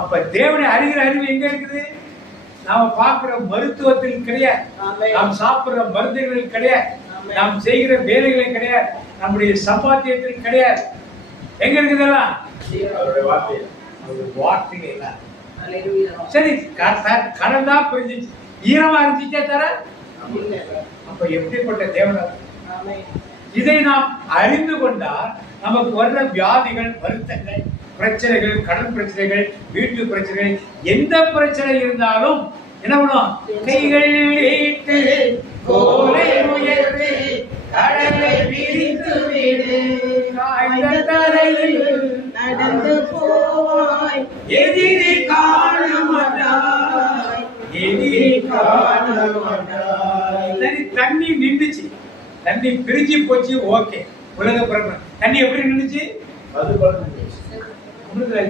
அப்ப தேவனை அறிகிற அறிவு எங்க இருக்குது? நாம பார்க்கிற மருத்துவத்தில் கிடையாது, நாம் சாப்பிடுற மருந்துகளில் கிடையாது, நாம் செய்கிற வேலைகளில் கிடையாது, நம்முடைய சம்பாத்தியத்தில் கிடையாது. எங்க இருக்குதெல்லாம்? வார்த்தைகள் எல்லாம். சரி, கடல் தான் புரிஞ்சிச்சு, ஈரமா இருந்துச்சே தர. அப்ப எப்படிப்பட்ட தேவனா? இதை நாம் அறிந்து கொண்டால் நமக்கு வர்ற வியாதிகள், வருத்தங்கள், பிரச்சனைகள், கடன் பிரச்சனைகள், வீட்டு பிரச்சனைகள், எந்த பிரச்சனை இருந்தாலும் என்ன பண்ணுவோம்? கைகள் நீட்டு, கோலை உயர்த்து, கடலை விரித்து விடு, காய்ந்த தரையில் நடந்து போவாய், எதிரி காண மாட்டாய், எதிரி காண மாட்டாய். சரி, தண்ணி நின்றுச்சு, தண்ணி பிரிஞ்சு போச்சு, ஓகே. உலக பிறப்பு தண்ணி எப்படி நின்றுச்சு?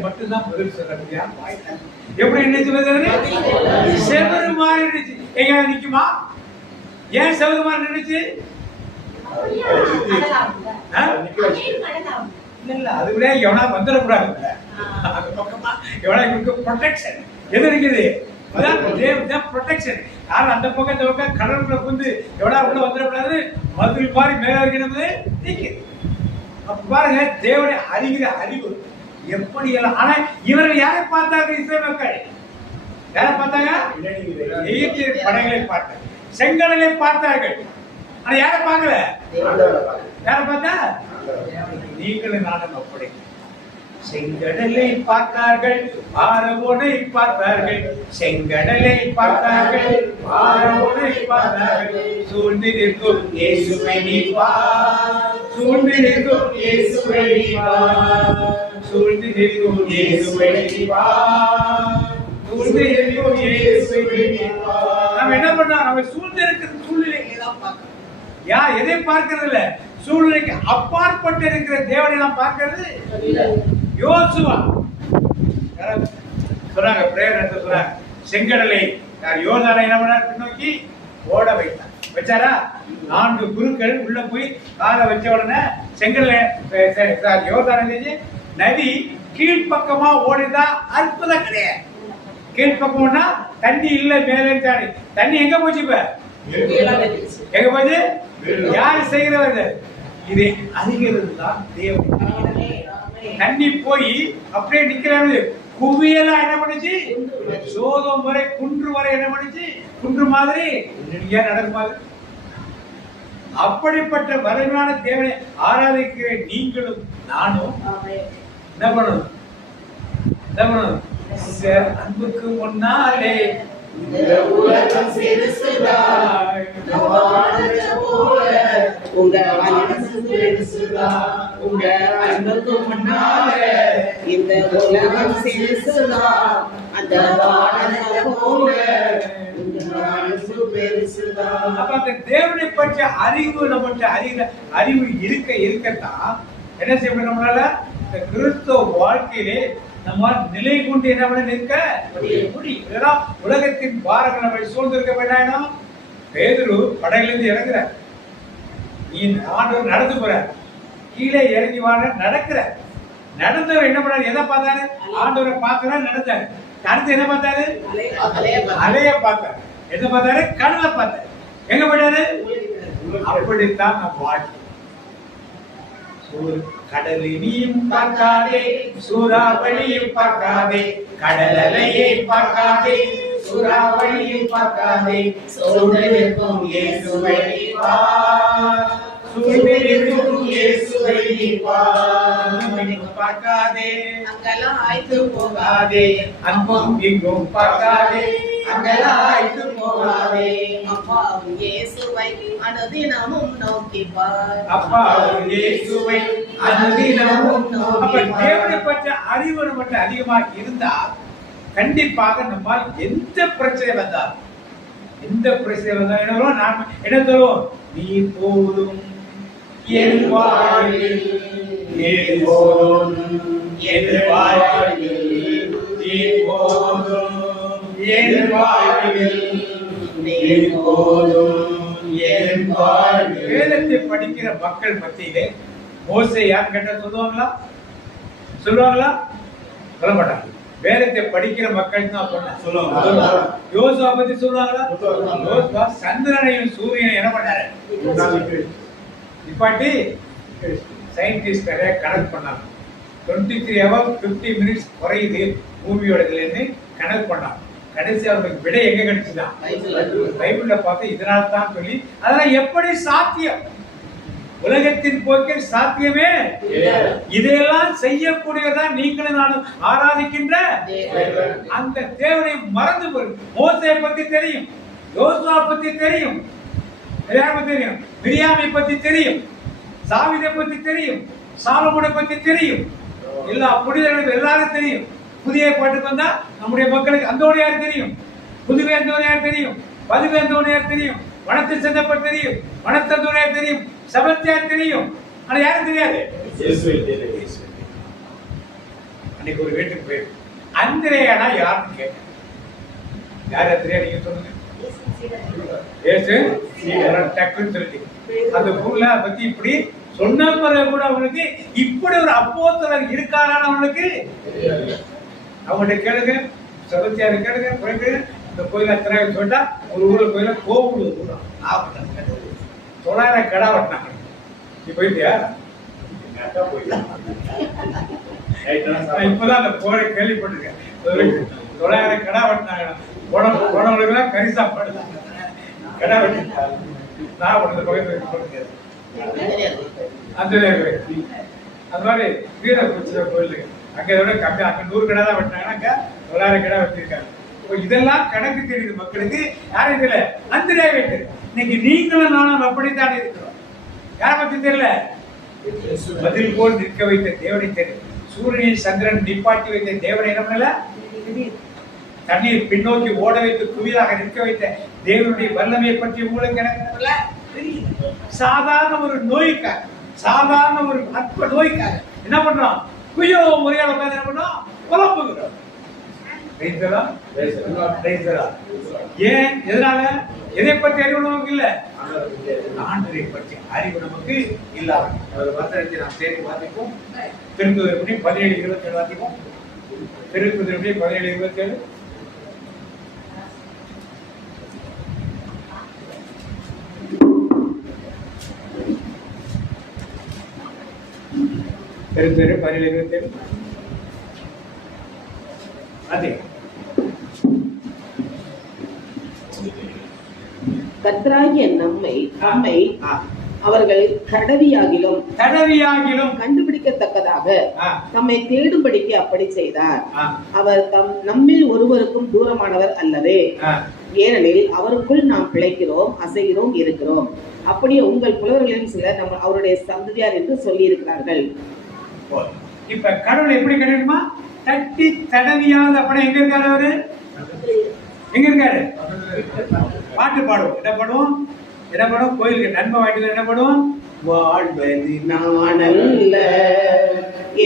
மட்டும்தான் பதில் சொல்றீங்க. எப்படி நின்றுச்சு? செவரு மாதிரி நின்றுச்சு. எங்க நிக்குமா? ஏன் செவரு மாதிரி நின்றுச்சு? இல்ல, அது கூட எவனா வந்துடக்கூடாது. அது பக்கமா எவனா ப்ரொடெக்ஷன் எது இருக்குது? ப்ரொடெக்ஷன். யாரும் அந்த பக்கம் இந்த பக்கம் கடலுக்குள்ள புந்து எவனா உள்ள வந்துடக்கூடாது. மதுரை மாதிரி மேல இருக்கிறது நிக்குது. அப்ப பாருங்க, தேவனை அறிகிற அறிவு எப்படி எல்லாம். ஆனா இவர்கள் யாரை பார்த்தார்கள்? இஸ்ரவேல் மக்கள் யாரை பார்த்தாங்க? எகிப்திய படைகளை பார்த்தாங்க, செங்கடலை பார்த்தார்கள். ஆனா யாரை பார்க்கல? யாரை பார்த்தா? நீங்களும் நானும் அப்படி. செங்கடலை பார்த்தார்கள், பார்வோனை பார்த்தார்கள், செங்கடலை பார்த்தார்கள், பார்வோனை பார்த்தார்கள். சூழ்ந்து நிற்கும் இயேசுவை நீ பார், சூழ்ந்து நிற்கும் இயேசுவை நீ பார், சூழ்ந்து நிற்கும் இயேசுவை நீ பார், சூழ்ந்து நிற்கும் இயேசுவை நீ பார். நம்ம என்ன பண்ணோம்? நம்ம சூழ்ந்து இருக்கிற சூழ்நிலைகளை தான் பார்க்கணும். யார் எதை பார்க்கிறது இல்ல? சூழ்நிலைக்கு அப்பாற்பட்டு இருக்கிற தேவனை நாம் பார்க்கிறது. யோசுவா சொல்றாங்க, பிரேயர் நடத்த சொல்றாங்க, செங்கடலை யோர்தானை என்ன பண்ணார்? பின்னோக்கி ஓட வைத்தார். வச்சாரா? 4 குருக்கள் உள்ள போய் காலை வச்ச உடனே செங்கடலை யோர்தானை நதி கீழ்பக்கமா ஓடிதான் அற்புதம் கிடையாது. கீழ்பக்கம்னா தண்ணி இல்ல, மேலே தாண்டி தண்ணி எங்க போச்சு? இப்ப எங்க போச்சு? யாரு செய்கிறவர்கள்? இதை அறிகிறது தான் தேவன். தண்ணி போய் அப்படியே நிக்கிறாரு. குவியலா என்ன பண்ணுச்சு? சோதம் வரை, குன்று வரை என்ன பண்ணுச்சு? குன்று மாதிரி நடக்குமாறு. அப்படிப்பட்ட வலிமையான தேவனை ஆராதிக்கிற நீங்களும் நானும் என்ன பண்ணணும்? என்ன பண்ணணும்? அன்புக்கு முன்னாலே உலகம் சிறுசுதான், உங்க மனசு பெருசுதான், உங்க அன்புக்கு முன்னால இந்த உலகம் சிறுசுதான், அந்த வானத்தை போல உங்க மனசு பெருசுதான். அப்ப அந்த தேவனை பற்றிய அறிவு நம்மகிட்ட அறிவு இருக்கத்தான் என்ன செய்யணும்? நம்மளால இந்த கிறிஸ்தவ வாழ்க்கையிலே நம்ம நிலை கொண்டு என்ன பண்ண நிற்க முடியும். உலகத்தின் பாரங்கள் நம்ம சூழ்ந்து இருக்க வேண்டாம். பேதுரு படகிலிருந்து இறங்குறார், நீ ஆண்டவர் நடந்து போறார், கீழே இறங்கி வாங்க நடக்கிறார். நடந்தவர் என்ன பண்ணாரு? எதை பார்த்தாரு? ஆண்டவரை பார்த்தாரு, நடந்தாரு. அடுத்து என்ன பார்த்தாரு? அலைய பார்த்தாரு. எதை பார்த்தாரு? கடலை பார்த்தாரு. எங்க போயிட்டாரு? அப்படித்தான் நம்ம வாழ்க்கை. கடலினையும் பார்க்காதே, சூறாவளியும் பார்க்காதே, கடலையை பார்க்காதே, சூறாவளியும் பார்க்காதே, சூழ்ந்திருக்கும் இயேசுவை பார், சூழ்ந்திருக்கும் இயேசுவை பார். பார்க்காதே, அங்கெல்லாம் ஆய்த்து போகாதே, அங்கும் இங்கும் பார்க்காதே, அங்கெல்லாம் ஆய்த்து போகாதே. அப்பா இயேசுவை அனுதினமும் நோக்கி பார், அப்பா இயேசுவை அனுதினமும் நோக்கி பார். அப்ப தேவனை பற்றிய அறிவு நம்மகிட்ட அதிகமா இருந்தா கண்டிப்பாக நம்மால் எந்த பிரச்சனை வந்தாலும் நாம் என்ன சொல்லுவோம்? நீ போதும், என் வாழ்வில் நீர் போதும், என் வாழ்வில் நீர் போதும், என் வாழ்வில் நீர் போதும், என் வாழ்வில். வேதத்தை படிக்கிற மக்கள் மத்தியிலே மோசே யார் கேட்டா சொல்லுவாங்களா? சொல்லுவாங்களா? சொல்ல மாட்டாங்க. வேதத்தை படிக்கிற மக்கள் தான் சொல்லுவாங்க. யோசுவா பத்தி சொல்லுவாங்களா? யோசுவா சந்திரனையும் சூரியனையும் என்ன பண்ணாரு? இப்பாட்டி சயின்டிஸ்ட் கணக்கு பண்ணாங்க. 23 hours 50 minutes குறையுது பூமியோட இதுலேருந்து கணக்கு பண்ணாங்க. கடைசி அவருக்கு விடை எங்க கிடைச்சுதான்? பைபிள்ல பார்த்து இதனால தான் சொல்லி அதெல்லாம் எப்படி சாத்தியம்? உலகத்தின் போக்கில் சாத்தியமே. இதையெல்லாம் செய்யக்கூடியதான் நீங்களும் நானும் ஆராதிக்கின்ற அந்த தேவனை மறந்து போய் மோசேயை பத்தி தெரியும், யோசுவா பத்தி தெரியும், தெரியும், மிரியாமை பத்தி தெரியும், தாவீதை பத்தி தெரியும், சாலமோனை பத்தி தெரியும், எல்லா புனிதர்களுக்கும் எல்லாரும் தெரியும். புதிய பாட்டுக்கு வந்தா நம்முடைய மக்களுக்கு அந்தோனியார் தெரியும், புதுவை அந்தோனியார் தெரியும், பதுவை அந்தோனியார் தெரியும், வனத்தில் சென்றப்பர் தெரியும், வனத்தந்தோனியார் தெரியும், சபத்தியார் தெரியும். ஆனா யாரும் தெரியாது. அன்னைக்கு ஒரு வீட்டுக்கு போயிரு அந்திரேயானா யாருன்னு கேட்டேன். யார் அந்திரேயா? நீங்க சொல்லுங்க. டக்குன்னு சொல்லி அந்த ஊர்ல பத்தி இப்படி சொன்ன பிறகு கூட அவனுக்கு இப்படி ஒரு அப்போஸ்தலர் இருக்காரான்னு அவனுக்கு அவங்கள்ட்ட கேளுங்க, சபத்தியாரு கேளுங்க, போயிட்டு இந்த கோயில எத்தனை சொல்லிட்டா ஒரு ஊர்ல கோயில கோவில் தூரம் 900 கடா வெட்டினாங்க. நீ போயிட்டியா? இப்பதான் அந்த போரை கேள்விப்பட்டிருக்கேன். 900 கடா வெட்டினாங்க. போனவங்களுக்கு எல்லாம் கறி சாப்பாடு கடா வெட்டினாங்க. நான் ஒரு கோயில் போட்டுருக்கேன். அந்த மாதிரி வீர குறிச்ச கோயிலுக்கு அங்க இதோட கம்மி, அங்க 100 கடை தான் வெட்டினாங்கன்னா அங்க 900 கடை வெட்டிருக்காங்க. இதெல்லாம் கணக்கு தெரியுது மக்களுக்கு. யாரும் தெரியல. அந்திரே வைத்து இன்னைக்கு நீங்களும் நானும் அப்படித்தான் இருக்கிறோம். யார பத்தி தெரியல. பதில் போல் நிற்க வைத்த தேவனை தெரியும். சூரியனை சந்திரன் நிப்பாட்டி வைத்த தேவனை என்ன பண்ணல? தண்ணீர் பின்னோக்கி ஓட வைத்து குவியலாக நிற்க வைத்த தேவனுடைய வல்லமையை பற்றி உங்களுக்கு எனக்கு சாதாரண ஒரு நோய்க்காக, சாதாரண ஒரு அற்ப நோய்க்காக என்ன பண்றோம்? குயோ முறையால உட்கார்ந்து என்ன பண்றோம்? குழப்புகிறோம். ஏன்? எதனால? எதை பற்றி அறிவு நமக்கு இல்ல? ஆண்டவரை பற்றி அறிவு நமக்கு இல்லாம. ஒரு வசனத்தை நாம் சேர்த்து வாசிப்போம். திருத்துதர் 17:27 வாசிப்போம். திருத்துதர் 17:27. திருத்துதர் 17:27. அதே கர்த்தராகிய நம்மை அவர்கள் கடவியாகிலும் கண்டுபிடிக்கத்தக்கதாக தம்மை தேடும்படிக்கு அப்படி செய்தார். அவர் நம்மில் ஒருவருக்கும் தூரமானவர் அல்லவே. ஏனெனில் அவருக்குள் நாம் பிழைக்கிறோம், அசைகிறோம், இருக்கிறோம். அப்படியே உங்கள் புலவர்களிலும் சிலர் நம்ம அவருடைய சந்ததியார் என்று சொல்லி இருக்கிறார்கள். இப்ப கடவுள் எப்படி கிடைக்குமா? தட்டி தடவியாத அப்படி எங்க இருக்காரு? அவரு எங்க இருக்காரு? பாட்டு பாடுவோம். என்ன பண்ணுவோம்? என்ன பண்ணுவோம்? கோயிலுக்கு நன்மை வாங்கிட்டு என்ன பண்ணுவோம்? வாழ்வது நான் அல்ல,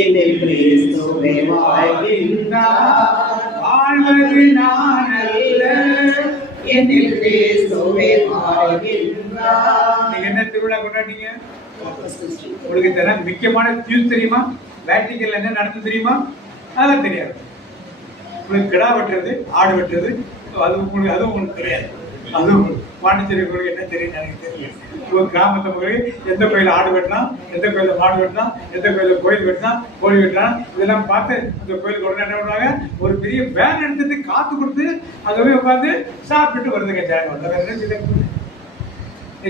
என்னில் கிறிஸ்துவே வாழ்கின்றார். வாழ்வது நான் அல்ல, என்னில் கிறிஸ்துவே வாழ்கின்றார். நீங்க என்ன திருவிழா கொண்டாடிங்க? உங்களுக்கு இதெல்லாம் முக்கியமான நியூஸ் தெரியுமா? வேட்டிக்கல்ல என்ன நடந்து தெரியுமா? அதெல்லாம் தெரியாது. உங்களுக்கு கிடா வெட்டுறது, ஆடு வெட்டுறது, அது உங்களுக்கு தெரியாது. அதுவும் பாண்டிச்சேரி உங்களுக்கு என்ன தெரியும்? எனக்கு தெரியும். உங்க கிராமத்தை போய் எந்த கோயில ஆடு வெட்டினா, எந்த கோயில மாடு வெட்டினா, எந்த கோயில கோயில் வெட்டினா, கோழி வெட்டினா, இதெல்லாம் பார்த்து இந்த கோயிலுக்கு உடனே என்ன பண்ணுவாங்க? ஒரு பெரிய வேன் எடுத்துட்டு காத்து கொடுத்து அங்க போய் உட்காந்து சாப்பிட்டுட்டு வருதுங்க ஜனங்க.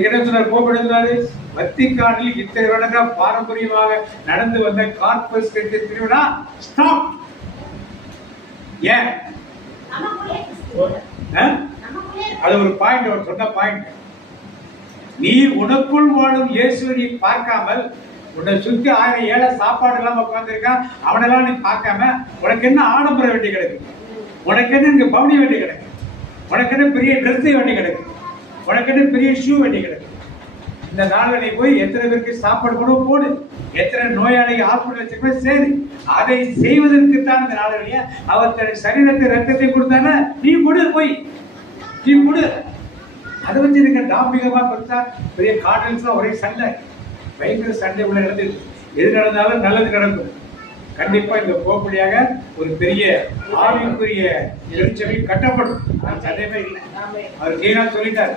என்ன சொன்னார்? போப் எழுதினாரு, வத்திக்கானில் இத்தனை வருடங்க பாரம்பரியமாக நடந்து வந்த கார்பஸ் திருவிழா ஸ்டாப். ஏன்? அது ஒரு பாயிண்ட், அவர் சொன்ன பாயிண்ட். நீ உனக்குள் வாழும் இயேசுவை நீ பார்க்காமல், உன்னை சுத்தி 1000 ஏழை சாப்பாடு எல்லாம் உட்கார்ந்து இருக்கான், அவனெல்லாம் நீ பார்க்காம உனக்கு என்ன ஆடம்பர வேண்டி கிடக்கு? உனக்கு என்ன இங்க பவுனி வேண்டி கிடக்கு? உனக்கு என்ன பெரிய ட்ரெஸ் வேண்டி கிடக்கு? உனக்கு என்ன பெரிய ஷூ வேண்டி கிடக்கு? இந்த நாளில் நீ போய் எத்தனை பேருக்கு சாப்பாடு கூட போடு, எத்தனை நோயாளிகள் ஹாஸ்பிட்டல் வச்சுக்கோ சரி. அதை செய்வதற்கு தான் இந்த நாளிலேயே அவர் தன் சரீரத்தை ரத்தத்தை கொடுத்தானே, நீ கொடு போய், நீ கொடு. அதை வச்சு இருக்க டாம்பிகமா கொடுத்தா பெரிய கார்டன்ஸ்லாம் ஒரே சண்டை, பயங்கர சண்டை உள்ள நடந்தது. எது நடந்தாலும் நல்லது நடக்கும். கண்டிப்பா இந்த போக்குடியாக ஒரு பெரிய ஆவிக்குரிய திருச்சபை கட்டப்படும், சந்தேகமே இல்லை. அவர் கிளீனா சொல்லிட்டார்,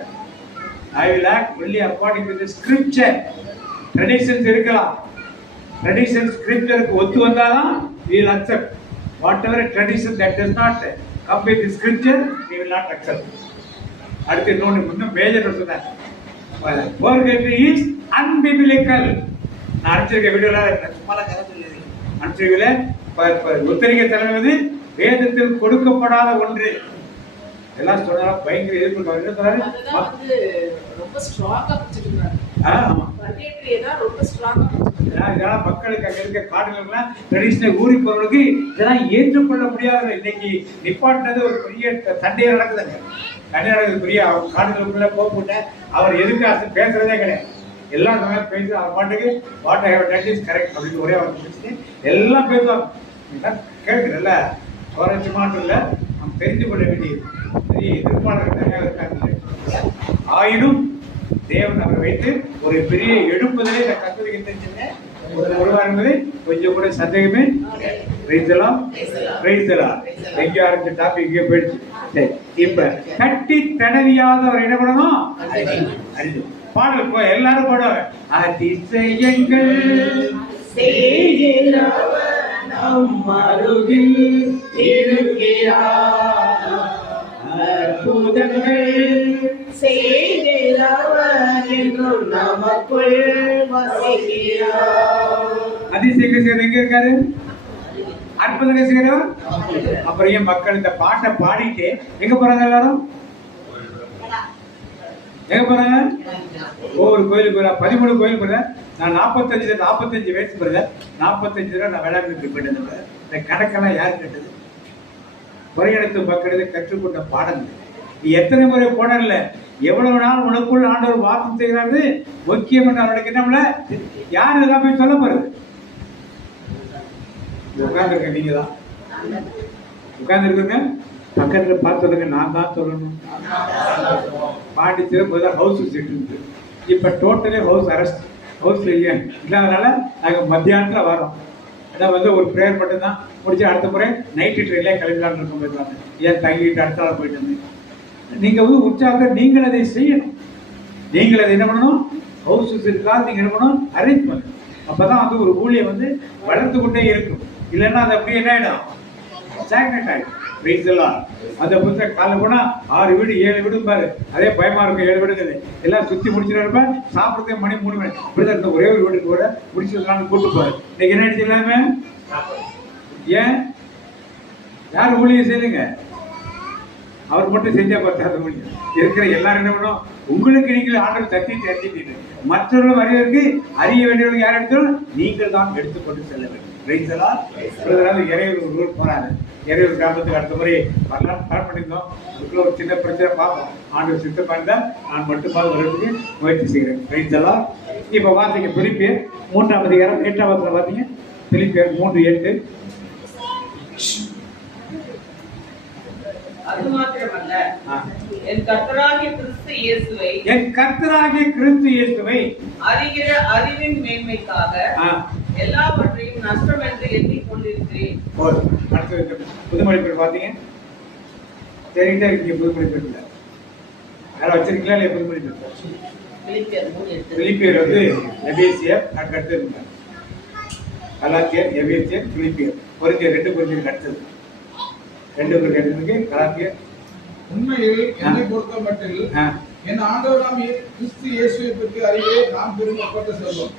I will act only according to the scripture. Traditions இருக்கலாம், tradition scriptureக்கு ஒத்து வந்தாதான் we will accept. Whatever tradition that does not come with the scripture, we will not accept. அடுத்து இன்னொன்று மேஜர் சொன்னார், purgatory is unbiblical. நான் அனுப்பிச்சிருக்க வீடியோல சும்மாலாம் கதை சொல்லி அனுப்பிச்சிருக்கல, உத்தரிக்க தலைவது வேதத்தில் கொடுக்கப்படாத ஒன்று. எல்லாம் சொன்னா பயங்கர எதிர்ப்பு. மக்களுக்கு அங்க இருக்க காடுகள்லாம் ட்ரெடிஷனல் ஊறி போறவங்களுக்கு இதெல்லாம் ஏற்றுக்கொள்ள முடியாத இன்னைக்கு நிப்பாட்டினது ஒரு பெரிய சண்டையை நடக்குதுங்க. சண்டை நடக்குது பெரிய காடுகளுக்குள்ள போட்டு அவர் எதுக்கு அது பேசுறதே கிடையாது. எல்லாம் பேசி அவர் பாட்டுக்கு what I have done is correct அப்படின்னு ஒரே அவர் பேசி எல்லாம் பேசுவாங்க. கேட்குறல்ல, சுவாரஸ்யமானது இல்லை, நம்ம தெரிந்து கொள்ள வேண்டியது. பெரிய எதிர்ப்பாளர்கள் நிறைய இருக்காங்க. ஆயினும் தேவன் அவரை வைத்து ஒரு பெரிய எழுப்புதலே இந்த கத்தோலிக்க தெரிஞ்சுங்க ஒருவர் என்பது கொஞ்சம் கூட சந்தேகமே. பிரைஸ்லாம் எங்க ஆரம்பிச்ச டாபிக் இங்கே போயிடுச்சு. சரி, இப்ப கட்டி தடவியாதவர் என்ன பண்ணணும்? அறிந்து பாடல் போய் எல்லாரும் பாடுவாங்க. அதிசயங்கள் அருகில் இருக்கிறார், அற்புதங்கள் செய்கிறவர் என்றும் நமக்குள் வசிக்கிறார். அதிசயங்கள் செய்யறது எங்க இருக்காரு? அற்புதங்கள் செய்யறவர். அப்புறம் ஏன் மக்கள் இந்த பாட்டை பாடிட்டு எங்க போறாங்க? எல்லாரும் எங்க போறாங்க? ஒவ்வொரு கோயிலுக்கு போறேன், 13 கோயில் போறேன். நான் 45 வயசு போறேன். 45 தடவை நான் வேளாண்மைக்கு போயிட்டு இந்த கணக்கெல்லாம் யாரு கேட்டது? குறையெடுத்து மக்களுக்கு கற்றுக்கொண்ட பாடங்கள். நீ எத்தனை முறை போனல, எவ்வளவு நாள் உனக்குள் ஆண்டவர் வாசம் செய்கிறாரு. முக்கியம் என்று அவனுக்கு நம்மள யாரு இதெல்லாம் போய் சொல்ல போறது? உட்கார்ந்துருக்க நீங்க தான் உட்கார்ந்து இருக்குங்க. பக்கத்துல பார்த்து சொல்லுங்க, நான் தான் சொல்லணும். பாண்டிச்சேரி முதல்ல ஹவுஸ் விசிட் இருக்கு, இப்ப டோட்டலி ஹவுஸ் அரெஸ்ட். ஹவுஸ் இல்லாதனால நாங்க மத்தியானத்துல வரோம். அதான் வந்து ஒரு ப்ரேயர் மட்டும் தான் முடிச்சு அடுத்த முறை நைட்டு ட்ரெயின்லேயே கிளம்பலான்னு இருக்கும். போயிடுவாங்க, ஏன் தங்கிட்டு அடுத்த நாள் போயிட்டு வந்து நீங்க வந்து உற்சாகம் நீங்கள் அதை செய்யணும். நீங்கள் அதை என்ன பண்ணணும்? ஹவுஸ் விசிட்காக நீங்க என்ன பண்ணணும்? அரேஞ்ச் பண்ணணும். அப்பதான் வந்து ஒரு ஊழியை வந்து வளர்த்து கொண்டே இருக்கும். இல்லைன்னா அது அப்படியே என்ன ஆயிடும்? ஸ்டாக்னட் ஆயிடும். அந்த புத்தகம் காலைல போனா 6 வீடு 7 வீடு பாரு, அதே பயமா இருக்கும். 7 வீடுங்குது எல்லாம் சுத்தி முடிச்சுட்டு இருப்பேன். சாப்பிடுறதே மணி 3 மணி. இப்படிதான் இருந்த ஒரே ஒரு வீட்டுக்கு கூட முடிச்சதுனால கூட்டு போறாரு. இன்னைக்கு என்ன அடிச்சிடலாமே? ஏன் யார் ஊழியம் செய்யுங்க? அவர் மட்டும் செஞ்சா பார்த்தாத ஊழியம். இருக்கிற எல்லாரும் என்ன பண்ணும்? உங்களுக்கு நீங்கள் ஆண்டவர் தட்டி தட்டிட்டு மற்றவர்கள் அறிவதற்கு அறிய வேண்டியவர்கள் யார் எடுத்தாலும் நீங்கள் தான் எடுத்துக்கொண்டு செல்ல வேண்டும். இறையூர் ஒரு ஊர் போறாரு. இறையூர் கிராமத்துக்கு அடுத்த முறை வரலாம் பிளான் பண்ணியிருந்தோம். அதுக்குள்ள ஒரு சின்ன பிரச்சனை பார்ப்போம். ஆண்டவர் சித்தமா இருந்தா நான் மட்டுமாவது வர்றதுக்கு முயற்சி செய்கிறேன். ரைட்ஸெல்லாம் இப்ப பார்த்தீங்க பிலிப்பியர் 3ஆம் அதிகாரம் 8ஆம் வசனம் பார்த்தீங்க. பிலிப்பியர் 3:8. அது மாத்திரமல்ல, என் கர்த்தராகிய கிறிஸ்து இயேசுவை அறிகிற அறிவின் மேன்மைக்காக எல்லாவற்றையும் நஷ்டம் என்று எண்ணிக் கொண்டிருக்கிறேன். புதுமொழிபெயர் பாத்தீங்க, சரிட்டா இருக்கீங்க. புதுமொழிபெயர் யாரும் வச்சிருக்கீங்களா இல்லையா? புதுமொழிபெயர் பிலிப்பியர் வந்து எபேசியர் அடுத்து இருந்தாங்க. கலாத்தியர், எபேசியர், பிலிப்பியர். கொரிந்தியர் 2 கொரிந்தியருக்கு அடுத்தது 2 கொரிந்தியருக்கு கலாத்தியர். உண்மையில் என்னை பொறுத்தமட்டில் என் ஆண்டவராம் கிறிஸ்து இயேசுவை பற்றி அறிவே நாம் பெரும் ஒப்பற்ற செல்வம்.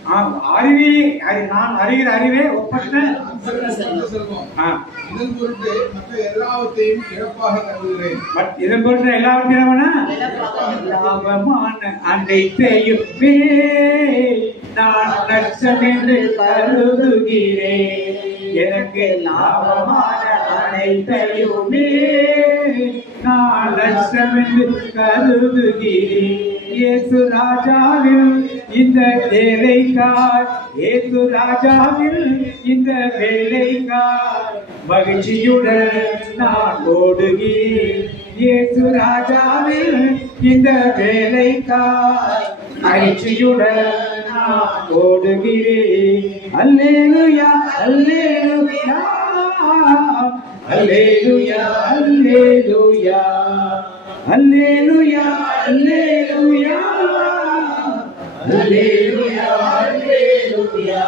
நான் அறிகிற அறிவே ஒப்பற்ற செல்வம். இதன் பொருட்டு மற்ற எல்லாவற்றையும் இழப்பாக கருதுகிறேன். இதன் பொருட்டு எல்லாவற்றையும் அனைத்தையுமே நான் நஷ்டம் என்று கருதுகிறேன். எனக்கு லாபமான அனைத்தையுமே நான் நஷ்டம் என்று கருதுகிறேன். இயேசு ராஜாவில் இந்த வேலைக்கார், இயேசு ராஜாவில் இந்த வேலைக்கார், மகிழ்ச்சியுடன் நான் ஓடுகிறேன். இயேசு ராஜாவில் இந்த வேலைக்கார், மகிழ்ச்சியுடன் நான் ஓடுகிறேன். அல்லேலூயா அல்லேலூயா அல்லேலூயா அல்லேலூயா அல்லேலூயா அல்லேலூயா அல்லேலூயா அல்லேலூயா.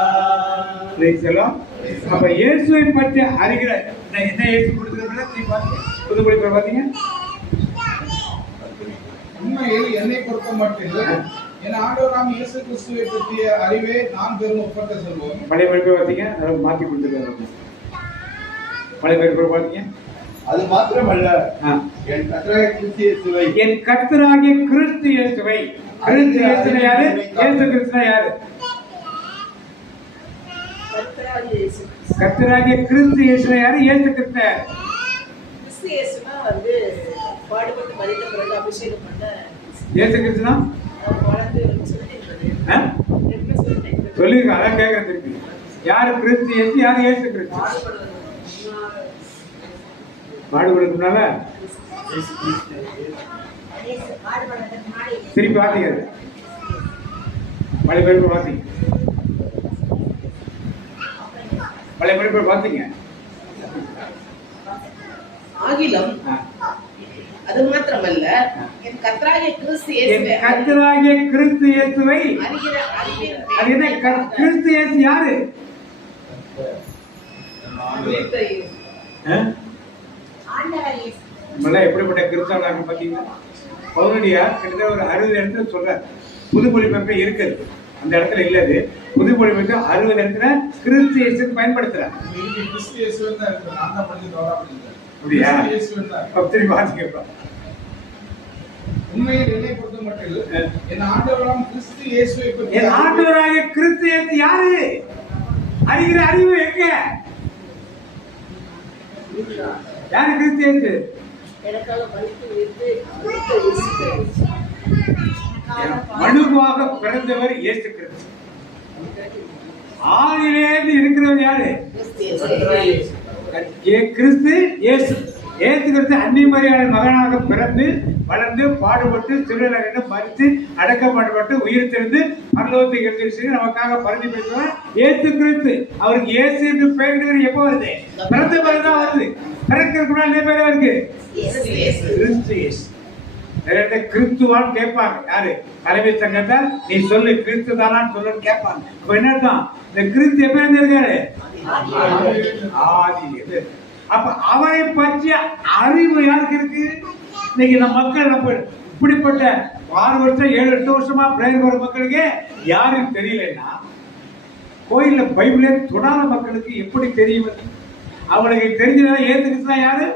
Praise the Lord. அப்ப இயேசுவை பற்றி அறிகிற என்ன இயேசு கொடுத்திருக்கிறத புதுமொழி பாத்தீங்க. உண்மையில் என்னை பொறுத்த மட்டில் என் ஆண்டவராம் இயேசு கிறிஸ்துவை பற்றிய அறிவே நான் பெரும் ஒப்பற்ற செல்வம். பழைய படிப்பை பார்த்தீங்க, அதை மாற்றி கொடுத்துருக்காங்க. பழைய படிப்பை பார்த்தீங்க. அது மாத்திரமல்ல, என் கர்த்தராகிய கிறிஸ்து இயேசுவை, என் கர்த்தராகிய கிறிஸ்து இயேசுவை. கிறிஸ்து இயேசுனா யாரு? இயேசு கிறிஸ்துனா யாரு? கர்த்தராகிய கிறிஸ்து இயேசுனா யாரு? இயேசு கிறிஸ்து யாரு? கிறிஸ்து இயேசுனா வந்து பாடுபட்டு மரித்த பிறகு அபிஷேகம் பண்ண இயேசு கிறிஸ்துனா சொல்லிருக்க. அதான் கேட்கறது இருக்கு. யாரு கிறிஸ்து இயேசு, யாரு இயேசு கிறிஸ்து? பாடுபடுறதுனால திருப்பி வாசிங்க. பழைய படிப்பு வாசிங்க. பழைய படிப்பு வாசிங்க. ஆகிலும் அது மாத்திரமல்ல, என் கர்த்தராகிய கிறிஸ்து இயேசுவை, என் கர்த்தராகிய கிறிஸ்து இயேசுவை அறிகிற அறிவின் அது என்ன? கிறிஸ்து இயேசு யாரு? எப்படிப்பட்ட கிறிஸ்தவனாக பாத்தீங்கன்னா, பவுலடியா கிட்டத்தட்ட ஒரு 60 இடத்துல சொல்ற. புதுமொழி பெயர்ப்பு இருக்குது, அந்த இடத்துல இல்லது. புதுமொழி பெயர்ப்பு 60 இடத்துல கிறிஸ்து இயேசுக்கு பயன்படுத்துறாங்க. கிறிஸ்து இயேசுன்னு தான் இருக்கு. நான் தான் படிச்சு தவறா படிச்சேன். அப்படியா? கிறிஸ்து இயேசுன்னு தான். திரும்பி வாசிக்கப்பா. உண்மையில் என்னை பொறுத்த மட்டில் என் ஆண்டவராம் கிறிஸ்து இயேசுவை பற்றி, என் ஆண்டவராகிய கிறிஸ்து இயேசு யாரு? அறிகிற அறிவு எங்க? யாரு கிறிஸ்து இயேசு? மனுவாக பிறந்தவர் இயேசு கிறிஸ்து. ஆதியிலிருந்து இருக்கிறவர் யாரு? கிறிஸ்து இயேசு. இயேசு கிறிஸ்து அன்னிமரியாள் மகனாக பிறந்து வளர்ந்து பாடுபட்டு சிறுநீரகத்தை மறித்து அடக்கப்பட்டு உயிர் திறந்து பரலோகத்துக்கு எடுத்து நமக்காக பரிந்து பேசுவார் இயேசு கிறிஸ்து. அவருக்கு இயேசு என்று பெயர் எப்போ வருது? பிறந்த பிறகுதான் வருது. பிறக்கிறதுக்கு என்ன பேர் இருக்கு? கிறிஸ்து இயேசு. நிறைய கிறிஸ்துவான்னு கேட்பாங்க. யாரு? தலைமை சங்கத்தை நீ சொல்லு கிறிஸ்து தானான்னு சொல்லுன்னு கேட்பாங்க. அப்ப என்னதான் இந்த கிறிஸ்து எப்ப இருந்திருக்காரு? ஆதி. அப்ப அவரை பற்றிய அறிவு யாருக்கு இருக்கு? இன்னைக்கு நம்ம மக்கள் நம்ம இப்படிப்பட்ட 6 வருஷம் 7-8 வருஷமா பிரேயர் போற மக்களுக்கு யாரும் தெரியலன்னா, கோயில்ல பைபிளே தொடாத மக்களுக்கு எப்படி தெரியும்? அவங்களுக்கு தெரிஞ்சதான் ஏத்துக்கிட்டு யாரு?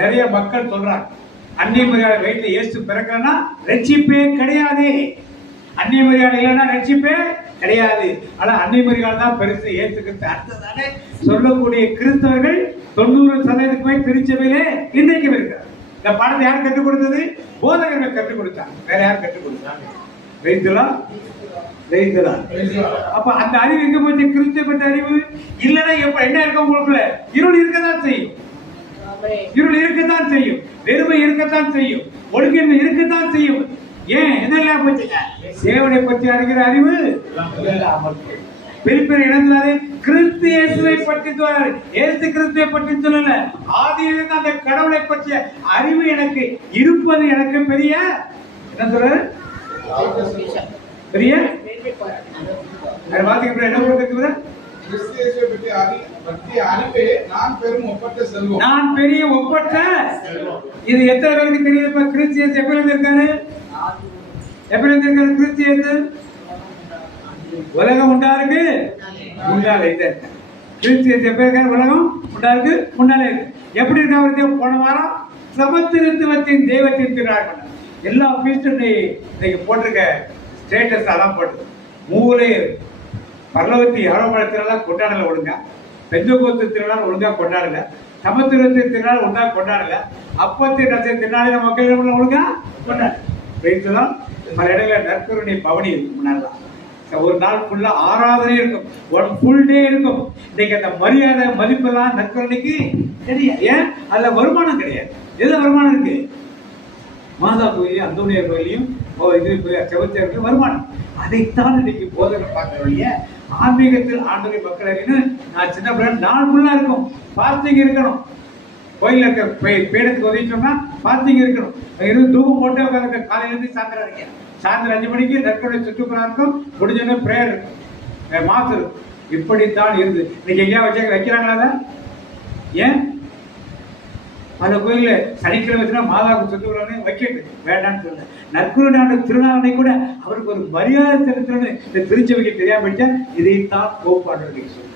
நிறைய மக்கள் சொல்றாங்க. அந்நிய மரியாதை வயிற்றுல இயேசு பிறக்கலன்னா ரட்சிப்பே கிடையாது. அந்நிய மரியாதை இல்லைன்னா ரட்சிப்பே கிடையாது. ஆனா அந்நிய மரியாதை தான் பெருசு. ஏத்துக்கிறது அடுத்ததானே சொல்லக்கூடிய கிறிஸ்தவர்கள் 90% திருச்சபையிலே இன்றைக்கும் இருக்கிறார். இந்த பாடத்தை யார் கற்றுக் கொடுத்தது? போதகர்கள் கற்றுக் கொடுத்தாங்க. வேற யார் கற்றுக் கொடுத்தாங்க? வைத்துலாம். அப்ப அந்த அறிவு எங்க போச்சு? கிறிஸ்துவ பற்ற அறிவு இல்லைன்னா என்ன இருக்கும்? உங்களுக்குள்ள இருள் இருக்கத்தான் செய்யும். இருள் இருக்கத்தான் செய்யும். வெறுமை இருக்கத்தான் செய்யும். ஒழுங்கின்மை இருக்கத்தான் செய்யும். ஏன் இதெல்லாம் போச்சுங்க? தேவனை பற்றி அறிகிற அறிவு பெரிய இடத்துல கிறிஸ்து இயேசுவை பற்றி சொல்றாரு. இயேசு கிறிஸ்துவை பற்றி சொல்லல. ஆதியிலிருந்து அந்த கடவுளை பற்றிய அறிவு எனக்கு இருப்பது எனக்கு பெரிய என்ன சொல்றாரு? பெரிய வார்த்தைக்கு என்ன கொடுக்குற? கிறிஸ்து இயேசுவை பற்றிய அறிவே நான் பெரும் ஒப்பற்ற செல்வம். நான் பெரிய ஒப்பற்ற. இது எத்தனை பேருக்கு தெரியுது? கிறிஸ்து இயேசு எப்ப இருந்திருக்காரு? எப்ப இருந்திருக்காரு கிறிஸ்து இயேசு? உலகம் உண்டாருக்கு முன்னாலே இருக்கு. கிறிஸ்து இயேசு எப்ப இருக்காரு? உலகம் உண்டாருக்கு முன்னாலே இருக்கு. எப்படி இருக்க? போன வாரம் சமத்துவத்தின் தெய்வத்தின் திருநாள் எல்லா பீஸ்டும் இன்னைக்கு போட்டிருக்க ஸ்டேட்டஸ் அதான் போட்டு மூலே பரலோகத்தி ஆரோபண திருநாள் கொண்டாடல ஒழுங்கா, பெந்தகோஸ்து திருநாள் ஒழுங்கா கொண்டாடல, சமத்துவத்தின் திருநாள் ஒழுங்கா கொண்டாடல, அப்பத்தின் திருநாளை மக்கள் ஒழுங்கா கொண்டாடல. வைத்துதான் பல இடங்களில் நற்கருணை பவனி இருக்கும் முன்னாடிலாம். ஒரு நாள் ஃபுல்லா ஆராதனை இருக்கும், ஒன் ஃபுல் டே இருக்கும். இன்னைக்கு அந்த மரியாதை மதிப்பெல்லாம் நற்கருணைக்கு தெரியாது. ஏன்? அதுல வருமானம் கிடையாது. எது வருமானம் இருக்கு? மாதா கோயிலையும் அந்தோனியார் கோயிலையும் இது செவத்தியர்கள் வருமானம். அதைத்தான் இன்னைக்கு போதனை பார்க்கறவங்க ஆன்மீகத்தில் ஆண்டவரை மக்கள் அறின்னு. நான் சின்ன பிள்ளை நாள் ஃபுல்லா இருக்கும், பாஸ்டிங் இருக்கணும். கோயில இருக்க பீடத்துக்கு உதவி சொன்னா பாஸ்டிங் இருக்கணும். இருந்து தூக்கம் போட்டு உட்காந்து காலையில இருந்து சாயந்தரம் வரைக்கும். சாயந்தரம் 5 மணிக்கு நற்கருணை சுற்றுப்புறா இருக்கும், முடிஞ்சோடனே பிரேயர் இருக்கும், மாசம் இருக்கும். இப்படித்தான் இருந்து இன்னைக்கு எங்கேயா வைக்கிறாங்களா? ஏன்? பல கோயில சனிக்கிழமை மாதாவுக்கு சுற்றுப்புறானே வைக்கிறது வேண்டாம்னு சொல்ல. நற்கருணை திருநாளை கூட அவருக்கு ஒரு மரியாதை செலுத்தணும்னு இந்த திருச்சபைக்கு தெரியாம போயிட்டா இதைத்தான் கோப்பாடு சொல்ல.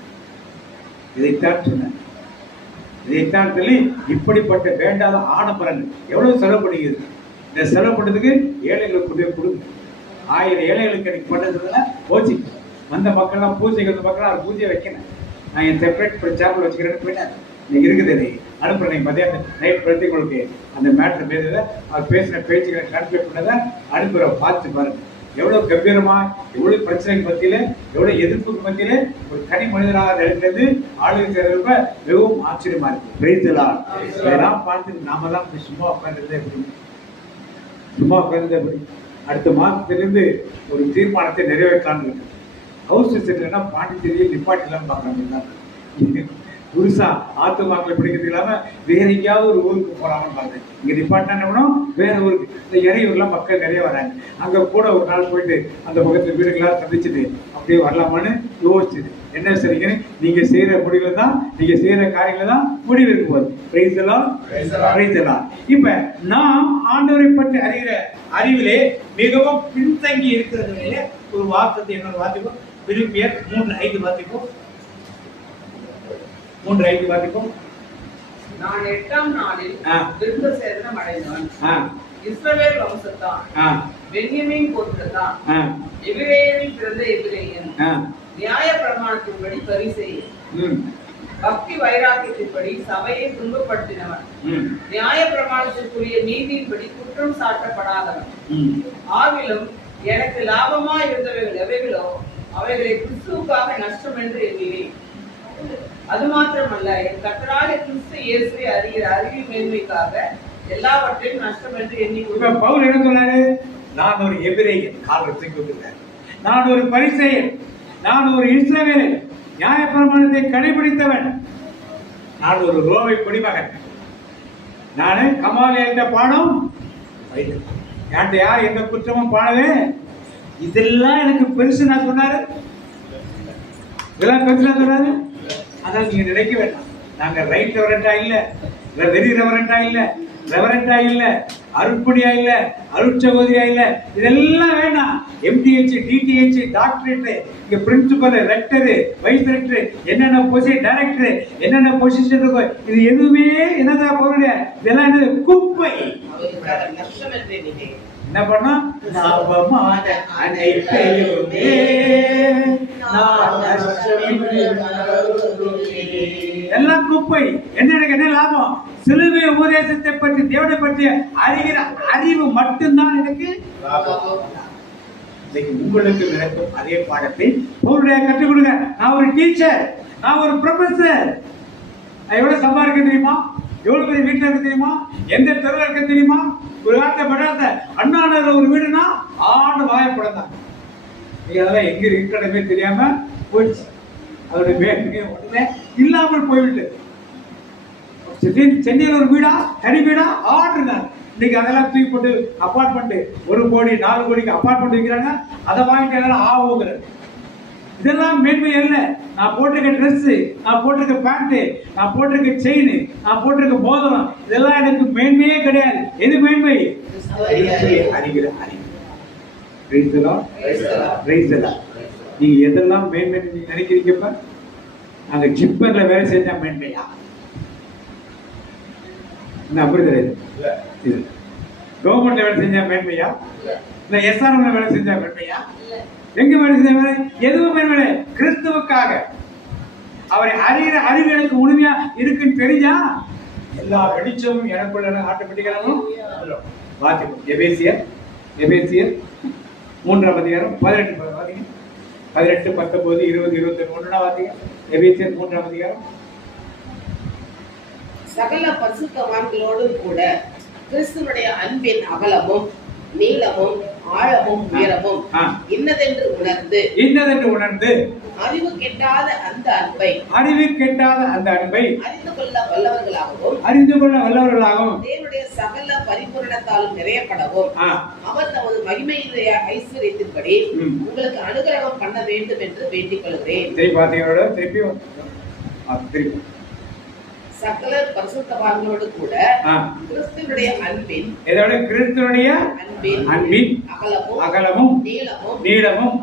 இதைத்தான் சொன்ன. இதைத்தான் சொல்லி இப்படிப்பட்ட வேண்டாத ஆடம்பரங்கள் எவ்வளவு செலவு பண்ணிக்குது. இந்த செலவு பண்ணதுக்கு ஏழைகளுக்கு கொண்டு கொடுங்க. 1000 ஏழைகளுக்கு எனக்கு பண்ணதுல போச்சு. வந்த மக்கள்லாம் பூஜைக்கு வந்த மக்கள்லாம் பூஜையை வைக்கணும். நான் என் செப்பரேட் சேனல் வச்சுக்கிறேன்னு போயிட்டேன். இன்னைக்கு இருக்குது அனுப்புறேன். மதியம் நைட் படுத்தி உங்களுக்கு அந்த மேட்ரு பேசுறத அவர் பேசின பேச்சுகளை டிரான்ஸ்லேட் பண்ணதை அனுப்புகிறோம். பார்த்து பாருங்க. எவ்வளவு கம்பீரமா, எவ்வளவு பிரச்சனைக்கு மத்தியில, எவ்வளவு எதிர்ப்புக்கு மத்தியில ஒரு தனி மனிதராக இருக்கிறது ஆளுகை செய்யறப்ப மிகவும் ஆச்சரியமா இருக்கு. பிரைஸ்தலால் இதெல்லாம் பார்த்து நாம தான் சும்மா உட்கார்ந்து எப்படி சும்மா உட்கார்ந்து எப்படி அடுத்த மாதத்திலிருந்து ஒரு தீர்மானத்தை நிறைவேற்றான்னு இருக்கு. ஹவுஸ் விசிட்னா பாண்டிச்சேரியில் நிப்பாட்டிலாம் பார்க்கறாங்க. புதுசா ஆத்துமாக்களை பிடிக்கிறது இல்லாம வேற எங்கேயாவது ஒரு ஊருக்கு போறாங்கன்னு பார்த்தேன். இங்க டிபார்ட்மெண்ட் வேற ஊருக்கு இந்த இறையூர்லாம் மக்கள் நிறைய வராங்க. அங்க கூட ஒரு நாள் போயிட்டு அந்த பக்கத்துல வீடுகளாக சந்திச்சுட்டு அப்படியே வரலாமான்னு யோசிச்சுது. என்ன சரிங்க, நீங்க செய்யற முடிவுல தான், நீங்க செய்யற காரியங்கள தான் முடிவு இருக்கும் போது. பிரைஸ் எல்லாம். இப்ப நாம் ஆண்டவரை பற்றி அறிகிற அறிவிலே மிகவும் பின்தங்கி இருக்கிறதுலே ஒரு வார்த்தை என்னோட வாசிப்போம். பிலிப்பியர் 3:5 வாசிப்போம். 3:5 வாசிப்போம். நான் 8ஆம் நாளில் விருத்த சேதனம் அடைந்தவன். இஸ்ரவேல் வம்சத்தான், பென்யமீன் கோத்திரத்தான், எபிரேயரில் பிறந்த எபிரேயன், நியாய பிரமாணத்தின்படி பரிசேயன், பக்தி வைராக்கியத்தின்படி சபையை துன்பப்படுத்தினவன், நியாய பிரமாணத்திற்குரிய நீதியின்படி குற்றம் சாட்டப்படாதவன், ஆகிலும் எனக்கு லாபமா இருந்தவைகள் எவைகளோ அவைகளை கிறிஸ்துவுக்காக நஷ்டம் என்று எண்ணினேன். அது மாத்திரமல்ல, என் கர்த்தராகிய கிறிஸ்து இயேசுவை அறிகிற அறிவின் மேன்மைக்காக எல்லாவற்றையும் நஷ்டம் என்று எண்ணி. பவுல் என்ன சொன்னாரு? நான் ஒரு எபிரேயன், காலத்தை கொடுத்தார். நான் ஒரு பரிசேயன், நான் ஒரு இஸ்ரவேலன், நியாயப்பிரமாணத்தை கடைபிடித்தவன், நான் ஒரு ரோமை குடிமகன், நானு கமாலியல்ட பாடம் என்கிட்ட யார் எந்த குற்றமும் பாடவே. இதெல்லாம் எனக்கு பெருசு நான் சொன்னாரு. இதெல்லாம் பெருசு நான் சொன்னாரு. அதனால நீங்க நினைக்க வேண்டாம், நாங்க ரைட் ரெவரண்டா இல்ல, வெரி ரெவரண்டா இல்ல, ரெவரண்டா இல்ல, அருட்பணியா இல்ல, அருட்சகோதரியா இல்ல, இதெல்லாம் வேண்டாம். MDH, DTH, டாக்டரேட், இங்க பிரின்சிபல், ரெக்டர், வைஸ் ரெக்டர், என்னென்ன பொசிஷன், டைரக்டர், என்னென்ன பொசிஷன் இருக்கோ இது எதுவுமே என்னதான் பொருள், இதெல்லாம் என்னது குப்பை. என்ன பண்ணா எல்லாம் குப்பை. என்ன எனக்கு என்ன லாபம்? சிலுவை உபதேசத்தை பற்றி, தேவனை பற்றி அறிகிற அறிவு மட்டும்தான் எனக்கு. உங்களுக்கு நடக்கும் அதே பாடத்தை கற்றுக் கொடுங்க. நான் ஒரு டீச்சர், நான் ஒரு ப்ரொஃபசர். எவ்வளவு சம்பாதிக்க தெரியுமா? எவ்வளவு பெரிய வீட்டுல இருக்க தெரியுமா? எந்த தெருவில் இருக்க தெரியுமா? ஒரு வார்த்தை படாத அண்ணா ஒரு வீடுனா ஆண்டு வாயப்படத்தான். அதெல்லாம் எங்க இருக்கிறதே தெரியாம போயிடுச்சு. அதோட உடனே இல்லாமல் போய்விட்டு சென்னையில் ஒரு வீடா, தனி வீடா ஆடுறாங்க. இன்னைக்கு அதெல்லாம் தூக்கி போட்டு அபார்ட்மெண்ட் 1 கோடி 4 கோடிக்கு அபார்ட்மெண்ட் வைக்கிறாங்க. அதை வாங்கிட்டு எல்லாம் ஆகுங்கிறது. இதெல்லாம் மேன்மை அல்ல. நான் போட்டிருக்க ட்ரெஸ், நான் போட்டிருக்க பேண்ட், நான் போட்டிருக்க செயின், நான் போட்டிருக்க மோதிரம், இதெல்லாம் எனக்கு மேன்மையே கிடையாது. எது மேன்மை? அறிகிற அறிவு. நீங்க எதெல்லாம் மேன்மை நீங்க நினைக்கிறீங்க? அங்க ஜிப்பர்ல வேலை செஞ்சா மேன்மையா? அப்படி கிடையாது. கவர்மெண்ட்ல வேலை செஞ்சா மேன்மையா? இல்ல SRMல வேலை செஞ்சா மேன்மையா? எங்க வேலை செஞ்ச எதுவும் மேன்மை. கிறிஸ்துவுக்காக அவரை அறிகிற அறிவு எனக்கு உண்மையா இருக்குன்னு தெரிஞ்சா எல்லா வெளிச்சமும் எனக்குள்ள ஆட்டோமேட்டிக்கா வாசிப்போம். எபேசியர் எபேசியர் 3ஆம் அதிகாரம் 18 வாசிங்க. 18, 19, 20, 21 வாசிங்க. எபேசியர் 3ஆம் அதிகாரம். சகல பரிசுத்தவான்களோடும் கூட கிறிஸ்துவனுடைய அன்பின் அகலமும் நீளமும் ஆழமும் உயரமும் இன்னதென்று உணர்ந்து அறிவு கெட்டாத அந்த அன்பை அறிந்து கொள்ள வல்லவர்களாகவும் தேவனுடைய சகல பரிபூரணத்தாலும் நிறையப்படவும் அவர் தமது மகிமையுடைய ஐஸ்வர்யத்தின்படி உங்களுக்கு அனுகிரகம் பண்ண வேண்டும் என்று வேண்டிக் கொள்கிறேன். சகல பரிசுத்தவான்களோடு கூட கிறிஸ்துவனுடைய அன்பின் அகலமும் நீளமும்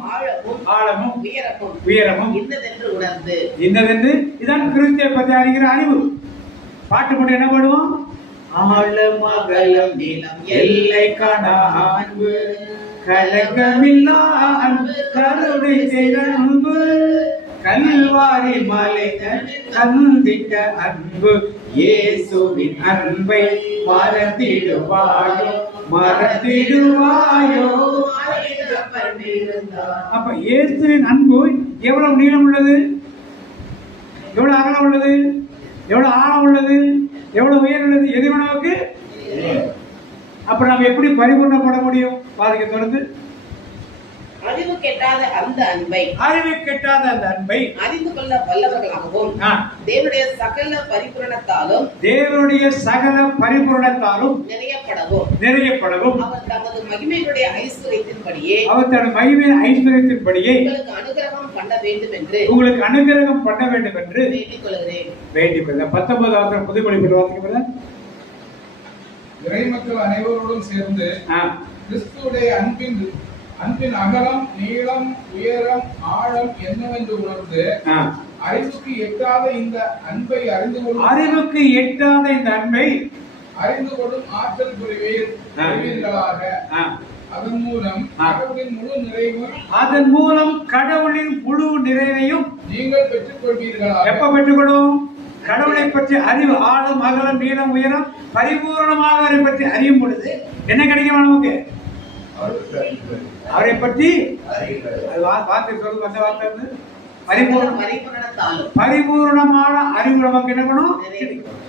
ஆழமும் உயரமும் இன்னதென்று இதான் கிறிஸ்துவை பற்றி அறிகிற அறிவு. பாட்டு போட்டு என்ன பண்ணுவோம்? ஆழம் அகலம் நீளம் எல்லை காணா அன்பு கலகமில்லா அன்பு கருணை செய்த அன்பு கல்வாரி மலை கந்திட்ட அன்பு இயேசுவின் அன்பை மறந்திடுவாயோ. அப்ப இயேசுவின் அன்பு எவ்வளவு நீளம் உள்ளது, எவ்வளவு அகலம் உள்ளது, எவ்வளவு ஆழம் உள்ளது, எவ்வளவு உயர் உள்ளது, எது நமக்கு? அப்ப நாம் எப்படி பரிபூர்ணப்பட முடியும்? பாருங்க தொடர்ந்து. அறிவு கெட்டாத அந்த அன்பை அறிந்து கொள்ள வல்லவர்களாகவும் தேவனுடைய சகல பரிபூரணத்தாலும் நிறையப்படவும் அவர் தமது மகிமையுடைய ஐஸ்வர்யத்தின்படியே உங்களுக்கு அனுகிரகம் பண்ண வேண்டும் என்று வேண்டிக் கொள்கிறேன். 19 புதுமொழிபெயர் வாசிக்கிறதா? இறைமக்கள் அனைவரோடும் சேர்ந்து கிறிஸ்துவுடைய அன்பின் அகலம் நீளம் உயரம் ஆழம் என்னவென்று உணர்ந்து அறிவுக்கு எட்டாத இந்த அன்பை அறிந்து கொள்ளும் ஆற்றல் புரிவீர்களாக. அதன் மூலம் கடவுளின் முழு நிறைவையும் நீங்கள் பெற்றுக் கொள்வீர்களாக. எப்ப பெற்றுக்கொள்ளும்? கடவுளை பற்றி அறிவு, ஆழம் அகலம் நீளம் உயரம் பரிபூர்ணமாக அவரை பற்றி அறியும் பொழுது என்ன கிடைக்கும் நமக்கு? அவரை பற்றி பரிபூர்ணமான அறிவு நமக்கு என்ன பண்ணும்?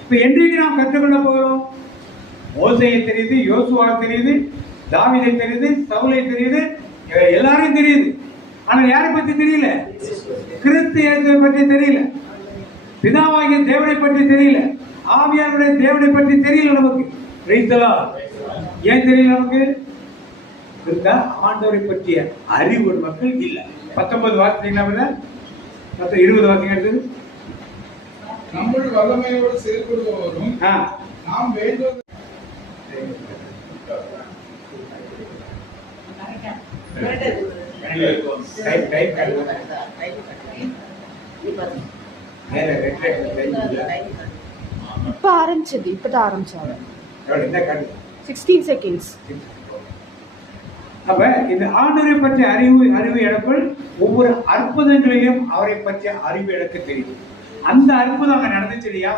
இப்ப என்றைக்கு நாம் கற்றுக்கொள்ள போகிறோம்? மோசேயை தெரியுது, யோசுவா தெரியுது, தாவீதை தெரியுது, சவுலை தெரியுது, எல்லாரையும் தெரியுது. ஆனா யாரை பற்றி தெரியல? கிறிஸ்து இயேசுவை பற்றி தெரியல, பிதாவாகிய தேவனை பற்றி தெரியல, ஆவியானுடைய தேவனை பற்றி தெரியல நமக்கு. ஏன் தெரியல நமக்கு? ஆண்டவரை பற்றிய அறிவு மக்கள் இல்ல. 19 வாசித்தீங்களா? 20 வாசிங்க. எடுத்தது நம்முடைய வல்லமையோடு செயல்படுபவரும் நாம் வேண்டும் இப்பதான் ஆரம்பிச்சாங்க. 16 செகண்ட்ஸ். அப்ப இந்த ஆண்டவரை பற்றிய அறிவு எனக்குள் ஒவ்வொரு அற்புதங்களிலும் அவரை பற்றிய அறிவு எனக்கு தெரியும். அந்த அற்புதம் அங்க நடந்துச்சு இல்லையா?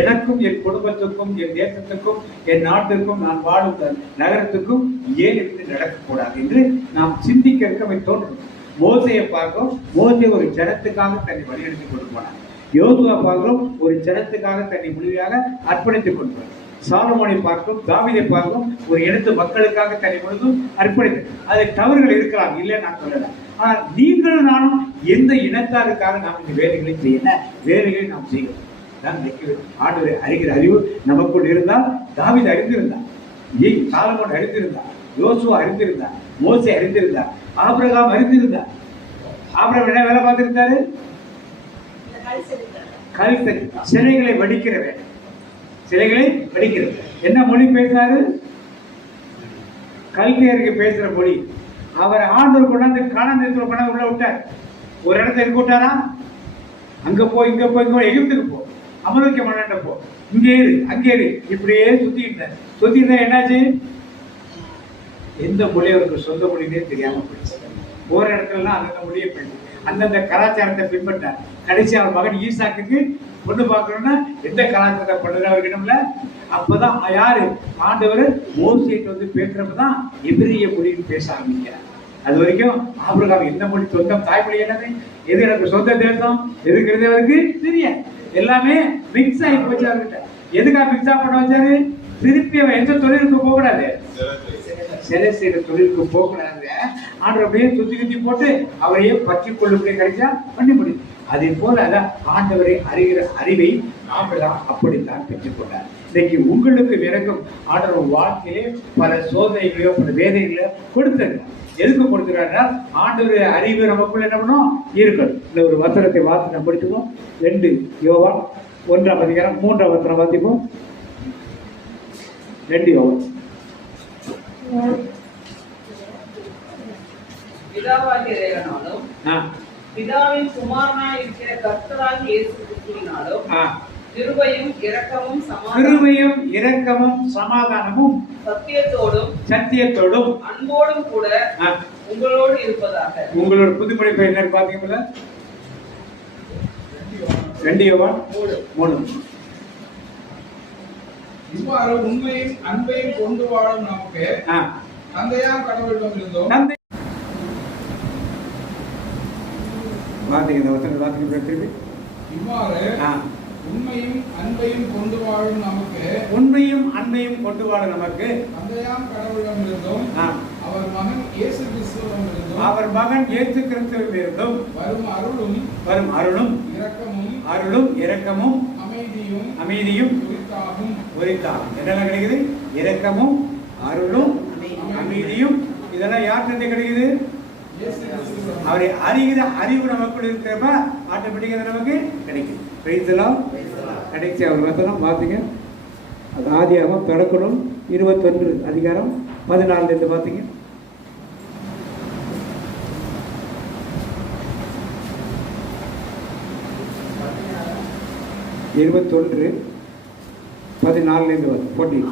எனக்கும் என் குடும்பத்துக்கும் என் தேசத்துக்கும் என் நாட்டுக்கும் நான் வாழும் நகரத்துக்கும் ஏன் இப்படி நடக்கக்கூடாது என்று நாம் சிந்திக்க தோன்றும். மோசையை பார்க்கிறோம், மோசை ஒரு ஜனத்துக்காக தன்னை வழிநடத்தி கொண்டு போனார். யோசுவா பார்க்கிறோம், ஒரு ஜனத்துக்காக தன்னை முழுமையாக அர்ப்பணித்துக் கொண்டு போனார். சாலமோனை பார்க்கும், தாவீதை பார்க்கும், ஒரு இனத்து மக்களுக்காக தன்னை முழுதும் அர்ப்பணித்து. அதில் தவறுகள் இருக்கலாம், இல்லை நான் சொல்லல. ஆனால் நீங்களும் நானும் எந்த இனத்தாருக்காக நாம் இந்த வேலைகளை செய்யல, வேலைகளை நாம் செய்யணும். ஆண்டவரை அறிகிற அறிவு நமக்குள் இருந்தால், தாவீது அறிந்திருந்தார், சாலமோன் அறிந்திருந்தார், யோசுவா அறிந்திருந்தார், மோசே அறிந்திருந்தார், ஆபிரகாம் அறிந்திருந்தார். ஆபிரகாம் என்ன வேலை பார்த்திருந்தாரு? கல்வி, சிலைகளை வடிக்கிற வேலை, சிலைகளை வடிக்கிறது. என்ன மொழி பேசினாரு? கல்வியருக்கு பேசுற மொழி. அவர் ஆண்டவர் கொண்டாந்து கானாந்தேசத்துல கொண்டாந்து உள்ள விட்டார். ஒரு இடத்துல இருக்க விட்டாரா? அங்க போய் இங்க போய் இங்க எகிப்துக்கு போ, அமெரிக்க மன்னன்ட்ட போ, இங்கே இரு அங்கே இரு, இப்படியே சுத்திட்டு என்னாச்சு? எந்த மொழி அவருக்கு சொந்த மொழினே தெரியாம போயிடுச்சு. போற இடத்துலலாம் அந்தந்த மொழியை பேசி அந்தந்த கலாச்சாரத்தை பின்பற்றார். கடைசி அவர் மகன் ஈசாக்கு பொண்ணு பார்க்கணும்னா எந்த கலாச்சாரத்தை பொண்ணு வைக்கணும்ல. அப்பதான் யாரு ஆண்டவர் மோசேக்கு வந்து பேசுறப்பதான் எபிரிய மொழின்னு பேச ஆரம்பிக்கிறார். அது வரைக்கும் ஆபிரகாம் என்ன மொழி சொந்தம் தாய்மொழி என்னது, எது எனக்கு சொந்த தேசம் எதுங்கிறது அவருக்கு தெரியாது. எல்லாமே மிக்ஸ் ஆகி போச்சு அவர்கிட்ட. எதுக்காக மிக்ஸ் ஆக பண்ண வச்சாரு? திருப்பி அவன் எந்த தொழிலுக்கு போக கூடாது, சிலை செய்யற தொழிலுக்கு போக கூடாது. ஆண்டவர் அப்படியே சுத்தி போட்டு அவரையே பற்றி கொள்ளும்படி கிடைச்சா பண்ணி முடியும். அதே போல அதான் ஆண்டவரை அறிகிற அறிவை ஆபிரகாம் அப்படித்தான் பெற்றுக்கொண்டார். இன்னைக்கு உங்களுக்கு எனக்கும் ஆண்டவர் வாழ்க்கையிலே பல சோதனைகளையோ பல வேதனைகளையோ கொடுத்தாரு. எதுக்கு கொடுத்துறாருன்னா ஆண்டவர் அறிவு நமக்குள்ள என்ன பண்ணும் இருக்கணும். இந்த ஒரு வசனத்தை வாசி நம்ம படிச்சுக்கோம். 2 யோவான் 1ஆம் அதிகாரம் 3ஆம் வசனம் வாசிப்போம். 2 யோவான். பிதாவாகிய தேவனாலும் பிதாவின் குமாரனாய் இருக்கிற கர்த்தராகிய இயேசு கிறிஸ்துவினாலும் கிருபையும் இரக்கமும் சமாதானமும் சத்தியத்தோடும் அன்போடும் கூட உங்களோடு இருப்பதாக. உங்களோட புதுப்படைப்பு என்ன பாத்தீங்களா? 2 யோவான் 3. இவ்வாறு உண்மையும் அன்பையும் கொண்டு வாழும் நமக்கு தந்தையாம் கடவுளிடம் இருந்தோம். இவ்வாறு உண்மையும் அன்பையும் கொண்டு வாழும் நமக்கு தந்தையாம் கடவுளிடம் இருந்தோம் அவர் மகன் இயேசு கிறிஸ்துவிடம் இருந்தும் வரும் அருளும் இரக்கமும் அமைதியும் உரித்தாகும். என்னெல்லாம் கிடைக்குது? இரக்கமும் அருளும் அமைதியும். இதெல்லாம் யாருக்கு கிடைக்குது? அவரை அறிகிற அறிவு நமக்குள்ள இருக்கிறப்ப ஆட்டோமேட்டிக்கா நமக்கு கிடைக்கும். கிடைச்ச ஒரு வசனம் பார்த்தீங்க. அது ஆதியாகமம் தொடக்கணும் 21 அதிகாரம் 14 இருந்து பார்த்தீங்க. 21 14 இருந்து 14.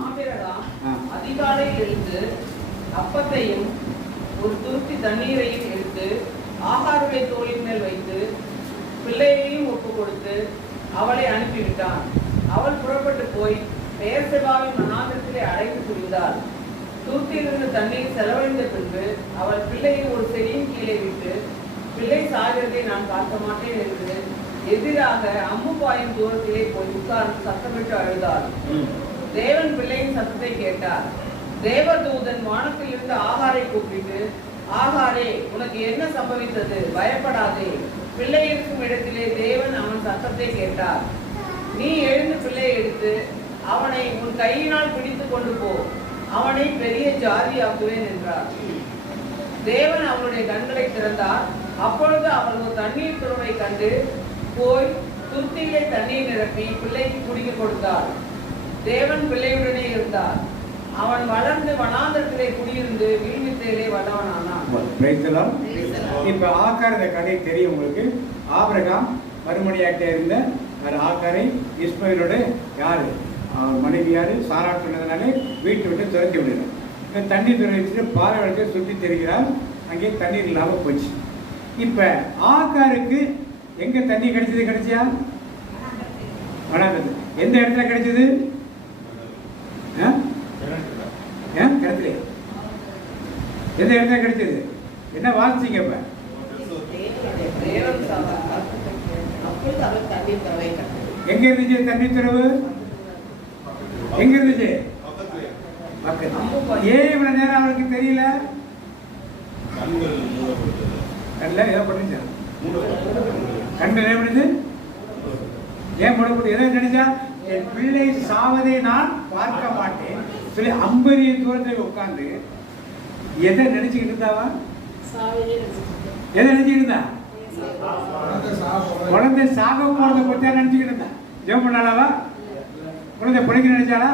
அதிகாலையில் எழுந்து அப்பத்தையும் ஒரு துருத்தி தண்ணீரையும் எடுத்து ஆகாருடைய தோளின் மேல் வைத்து பிள்ளையையும் ஒப்பு கொடுத்து அவளை அனுப்பிவிட்டான். அவள் புறப்பட்டு போய் பெயர்செபாவின் வனாந்திரத்திலே அடைந்து குடிந்தாள். துருத்தியிலிருந்து தண்ணீர் செலவழிந்த பின்பு அவள் பிள்ளையை ஒரு செடியின் கீழே விட்டு, பிள்ளை சாகிறதை நான் பார்க்க மாட்டேன் என்று எதிராக அம்பு பாயும் தூரத்திலே போய் உட்கார்ந்து சத்தமிட்டு அழுதாள். தேவன் பிள்ளையின் சத்தத்தை கேட்டார். தேவதூதன் வானத்திலிருந்து ஆகாரை கூப்பிட்டு, ஆகாரே, உனக்கு என்ன சம்பவித்தது? பயப்படாதே. பிள்ளை இருக்கும் இடத்திலே தேவன் அவன் சத்தத்தை கேட்டார். நீ எழுந்து பிள்ளையை எடுத்து அவனை உன் கையினால் பிடித்து கொண்டு போ, அவனை பெரிய ஜாதியாக்குவேன் என்றார். தேவன் அவனுடைய கண்களை திறந்தார். அப்பொழுது அவன் ஒரு தண்ணீர் துறவை கண்டு போய் துருத்தியிலே தண்ணீர் நிரப்பி பிள்ளைக்கு குடிக்க கொடுத்தார். தேவன் பிள்ளையுடனே இருந்தார். அவன் வளர்ந்து வனாந்தரத்திலே குடியிருந்து வீழ்வித்தையிலே வல்லவனானான். இப்ப ஆகார் இந்த கதை தெரியும் உங்களுக்கு. ஆபிரகாம் மறுமணியாட்டே இருந்த ஆகாரை இஸ்மாயிலோட யாரு மனைவி யாரு சாரா சொன்னதுனாலே வீட்டை விட்டு துரத்தி விடுறார். தண்ணி துறைச்சிட்டு பாறை வளர்த்து சுற்றி தெரிகிறார். அங்கே தண்ணீர் இல்லாம போச்சு. இப்ப ஆகாருக்கு எங்க தண்ணி கிடைச்சியா? வனாந்தரத்துல. எந்த இடத்துல கிடைச்சது? கிணத்துல. எந்த இடத்துல கிடைச்சது? என்ன வாசிச்சீங்க? இப்ப எங்க இருந்துச்சு தண்ணி துறவு? எங்க இருந்துச்சு? ஏன் இவ்வளவு நேரம் அவருக்கு தெரியல? கண்ணில் ஏதோ பண்ணுச்சா? கண்ணில் என்ன பண்ணுது? ஏன் போடக்கூடிய எதை நினைச்சா? என் பிள்ளை சாவதை நான் பார்க்க மாட்டேன் சொல்லி 50 தூரத்தில் உட்கார்ந்து எதை நினைச்சுக்கிட்டு இருந்தாவா? எதை நினைச்சுக்கிட்டு இருந்தா? குழந்தை சாக போறதை பத்தியா நினைச்சுக்கிட்டு இருந்தா? ஜெபம் பண்ணாலாவா? குழந்தை பிழைக்க நினைச்சாலா?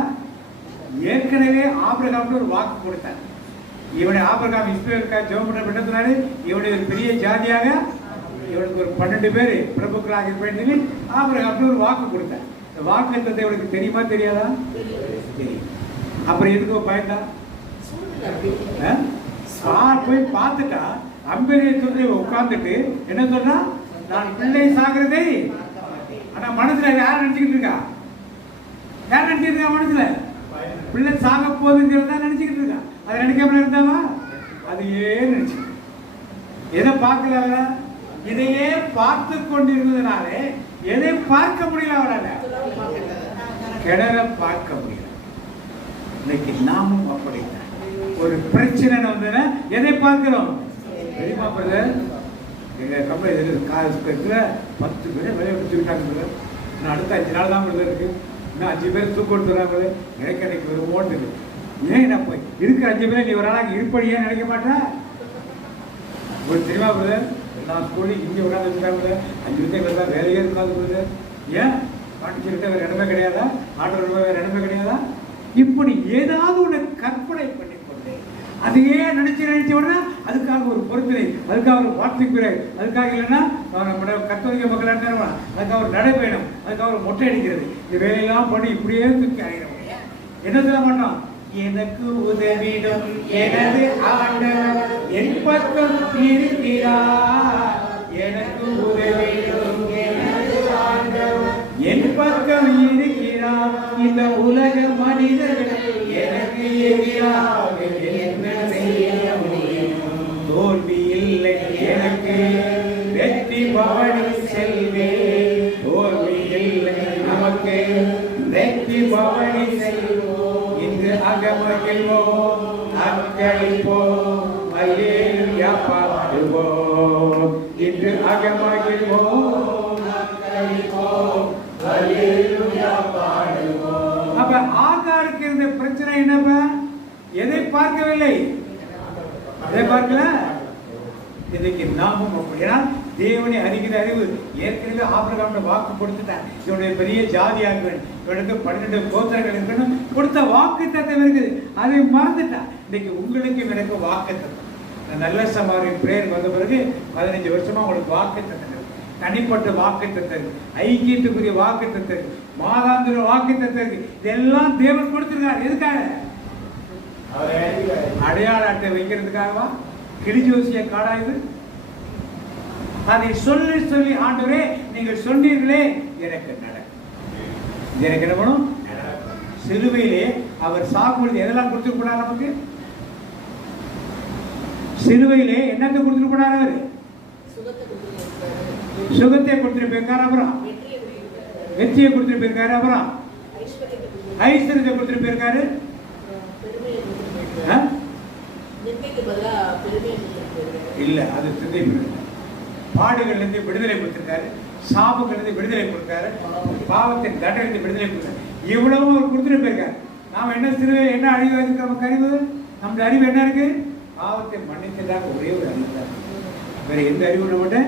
ஏற்கனவே ஆபிரகாமுக்கு ஒரு வாக்கு கொடுத்தார். இவனை ஆபிரகாம் இஸ்ரவேலுக்காக ஜெபம் பண்ண விட்டதுனாலே இவனுடைய ஒரு பெரிய ஜாதியாக இவனுக்கு ஒரு 12 பேர் பிரபுக்களாக இருப்பேன்னு சொல்லி ஆபிரகாமுக்கு ஒரு வாக்கு கொடுத்தார். இந்த வாக்கு தந்தை இவனுக்கு தெரியுமா தெரியாதா? தெரியும். அப்புறம் எதுக்கு பயந்தா? போய் பார்த்துட்டா 50 உட்கார்ந்துட்டு என்ன சொன்னா? நான் பிள்ளை சாகிறதை ஆனா மனசுல யார் நினைச்சுக்கிட்டு இருக்கா? யார் நினைச்சிட்டு இருக்கா மனசுல? பிள்ளை சாக போகுதுங்கிறத நினைச்சுக்கிட்டு இருக்கா. அதை நினைக்காம இருந்தாவா? அதையே நினைச்சு எதை பார்க்கல, இதையே பார்த்து கொண்டிருந்ததுனாலே எதை பார்க்க முடியல அவரால? கிணற பார்க்க முடியல. இன்னைக்கு நாமும் அப்படித்தான். ஒரு பிரச்சனை வந்ததுன்னா எதை பார்க்கிறோம்? தெரியுமா பிரதர், எங்க கம்பெனி 10 பேரை வெளியே விட்டுருக்காங்க. இன்னும் அடுத்த 5 நாள் தான் பிரதர் இருக்கு. இன்னும் 5 பேர் தூக்க கொடுத்துறாங்க. எனக்கு எனக்கு ஒரு ஓட்டு இருக்கு. ஏன் நான் போய் இருக்கிற 5 பேரை நீ ஒரு ஆளாக இருப்படி ஏன் நினைக்க மாட்டா? ஒரு தெரியுமா பிரதர், எல்லா ஸ்கூல்லையும் இங்கே உட்காந்து வச்சுருக்காங்க. 5 பேர் தான் வேலையே இருக்காது பிரதர். ஏன் பாண்டிச்சேரிட்ட வேறு இடமே கிடையாதா? ஆட்டோ வேறு இடமே கிடையாதா? இப்படி ஏதாவது ஒன்று கற்பனை பண்ணிக்கொண்டு அதையே நினைச்ச உடனே அதுக்காக ஒரு பொருத்தனை, அதுக்காக ஒரு வார்த்தைக்குறை, அதுக்காக இல்லைன்னா நம்ம கத்தோலிக்க மக்கள் இருந்தாலும் அதுக்காக ஒரு நடைபயணம், அதுக்காக ஒரு மொட்டை அடிக்கிறது, இந்த வேலையெல்லாம் பண்ணி இப்படியே தூக்கி ஆகிறோம். என்ன சொல்ல மாட்டோம்? எனக்கு உதவிடும் எனது ஆண்டவர் என் பக்கம் இருக்கிறார். எனக்கு உதவிடும் எனது ஆண்டவர் என் பக்கம் இருக்கிறார். இந்த உலக மனிதர்கள் எனக்கு எதிராக என்ன செய்ய முடியும்? தோல்வி இல்லை எனக்கு, வெற்றி பவனி செல்வே. தோல்வி இல்லை நமக்கு, வெற்றி பவனி செல்வோம். இன்று அகமகிழ்வோம், அக்களிப்போம், அல்லேலூயா பாடுவோம். இன்று அகமகிழ்வோம், அக்களிப்போம், அல்லேலூயா பாடுவோம். அப்ப ஆகாருக்கு இருந்த பிரச்சனை என்னப்ப? எதை பார்க்கவில்லை? எதை பார்க்கல? இன்னைக்கு நாமும் அப்படியா? தேவனை அறிகிற அறிவு ஏற்கனவே ஆபிரகாம் வாக்கு கொடுத்துட்டான். இவனுடைய பெரிய ஜாதியா இருக்கணும், இவனுக்கு 12 கோத்திரங்கள் இருக்கணும், கொடுத்த வாக்கு தத்தம் இருக்குது. அதை மறந்துட்டான். இன்னைக்கு உங்களுக்கு எனக்கு வாக்கு தத்தம். நல்ல சமாரின் பிரேயர் வந்த பிறகு 15 வருஷமா உங்களுக்கு வாக்கு தத்தம், தனிப்பட்ட வாக்கு தத்தம், ஐக்கியத்துக்குரிய வாக்கு தத்தம், மாதாந்திர வாக்கு தத்தம், இதெல்லாம் தேவன் கொடுத்திருக்காரு. எதுக்காக? அடையாள அட்டை வைக்கிறதுக்காகவா? கிளிஜோசிய காடா இது? அதை சொல்லி சொல்லி ஆண்டவரே நீங்கள் சொன்னீர்களே எனக்கு நடக்கும். எனக்கு என்ன பண்ணும்? சிலுவையிலே அவர் சாகுபொழுது எதெல்லாம் கொடுத்துருக்கூடாது? நமக்கு சிலுவையிலே என்னத்தை கொடுத்துருக்கூடாது? அவரு சுகத்தை கொடுத்துருப்பாரு. அப்புறம் வெற்றியை கொடுத்துருப்பாரு. அப்புறம் ஐஸ்வர்யத்தை கொடுத்துருப்பாரு. இல்ல, அது சிந்தை பாடுகள் இருந்து விடுதலை கொடுத்திருக்காரு, சாபங்கள் இருந்து விடுதலை கொடுத்தாரு, பாவத்தின் தண்டனை விடுதலை கொடுத்தாரு. இவ்வளவு அவர் கொடுத்துட்டு போயிருக்காரு. நாம என்ன சிறுவை என்ன அறிவு இருக்கு? நமக்கு அறிவு, நம்ம அறிவு என்ன இருக்கு? பாவத்தை மன்னித்ததாக ஒரே ஒரு அறிவு தான், வேற எந்த அறிவு நம்மகிட்ட.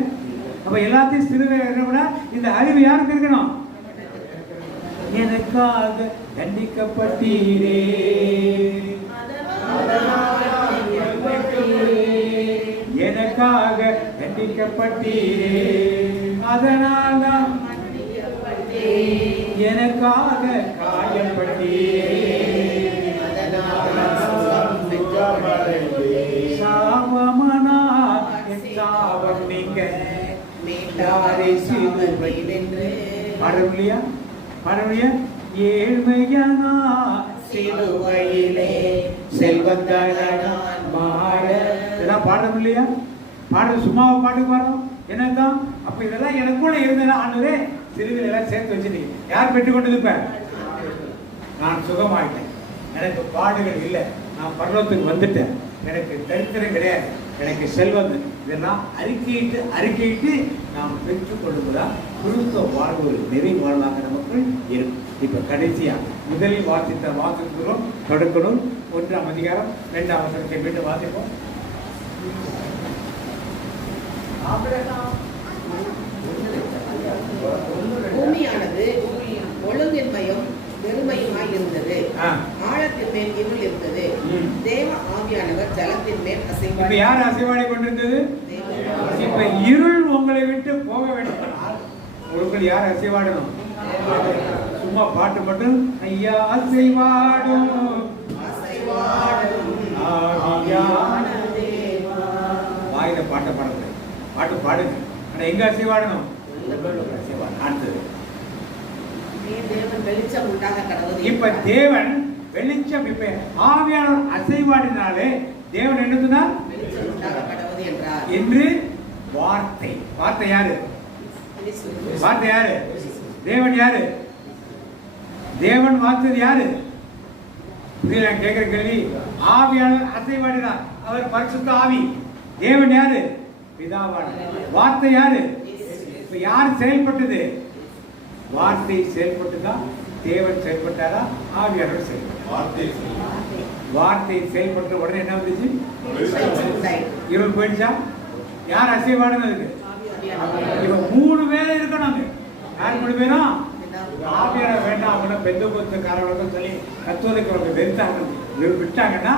அப்ப எல்லாத்தையும் சிறுவை என்ன, இந்த அறிவு யாருக்கு இருக்கணும்? எனக்காக தண்டிக்கப்பட்டீரே, எனக்காக தண்டிக்கப்பட்டீரே, அதனால் நான் எனக்காக காயப்பட்டீரே, சாபமனா சாபம் நீங்க பாடவில்லையா? பாடவில்லையா? ஏழ்மையானா சிலுவையிலே செல்வந்தனான் மாற, இதெல்லாம் பாடம் இல்லையா? பாடம் சும்மாவை பாட்டுக்கு வரோம் என்னதான்? அப்ப இதெல்லாம் எனக்குள்ள இருந்தேன்னா ஆண்டவரே சிலுவையில் எல்லாம் சேர்த்து வச்சுட்டீங்க. யார் பெற்றுக்கொண்டது? இப்ப நான் சுகமாயிட்டேன், எனக்கு பாடுகள் இல்லை, நான் பரலோகத்துக்கு வந்துட்டேன், எனக்கு தரித்திரம் கிடையாது, எனக்கு செல்வம். இதெல்லாம் அறிக்கையிட்டு நாம் பெற்றுக்கொள்வதுதான் கிறிஸ்தவ வாழ்வு ஒரு நிறைவு வாழ்வாக நமக்கு இருக்கும். இப்ப கடைசியா முதலில் வாசிக்கிறோம், தொடக்கணும் 1ஆம் அதிகாரம் 2ஆம் வசனத்தை மீண்டும் வாசிப்போம். பூமியானது ஒழுங்கின்மையும் வெறுமையுமாய் இருந்தது, ஆழத்தின் மேல் இருள் இருந்தது, தேவ ஆவியானவர் ஜலத்தின் மேல் இப்ப யார் அசைவாடி கொண்டிருந்தது? இப்ப இருள் உங்களை விட்டு போக வேண்டும். உங்களுக்கு யார் அசைவாடணும்? சும்மா பாட்டு மட்டும் ஐயா அசைவாடும் வாயில பாட்டை பாடுங்க, பாட்டு பாடுங்க. ஆனா எங்க அசைவாடணும்? அடுத்தது தேவன் வெளிச்சம் உண்டாக கடவுள் இப்ப தேவன் வெளிச்சம், இப்ப ஆவியானவர் அசைவாடினாலே தேவன் என்ன சொன்னார்? வெளிச்சம் உண்டாக கடவுள் என்றார் என்று வார்த்தை. வார்த்தை யாரு? வார்த்தை யாரு? தேவன் யாரு? தேவன் வார்த்தை யாரு? நான் கேட்கிற கேள்வி. ஆவியானவர் அசைவாடினார், அவர் பரிசுத்த ஆவி. தேவன் யாரு? பிதாவான. வார்த்தை யாரு? இப்ப யார் செயல்பட்டது? வார்த்தை செயல்பட்டுதா? தேவன் செயல்பட்டாரா? ஆவியானவர் செயல்பட்டார். வார்த்தை செயல்பட்ட உடனே என்ன வந்துச்சு? இருள் போயிடுச்சா? யார் அசைவாடுனது? இப்ப 3 பேர் இருக்கணும். யார் 3 பேரும்? ஆவியானவர் வேண்டாம் அப்படின்னா பெந்தகோஸ்துக்காரர்களுக்கும் சொல்லி கத்தோலிக்கர்களுக்கு வெறுத்தாங்க விட்டாங்கன்னா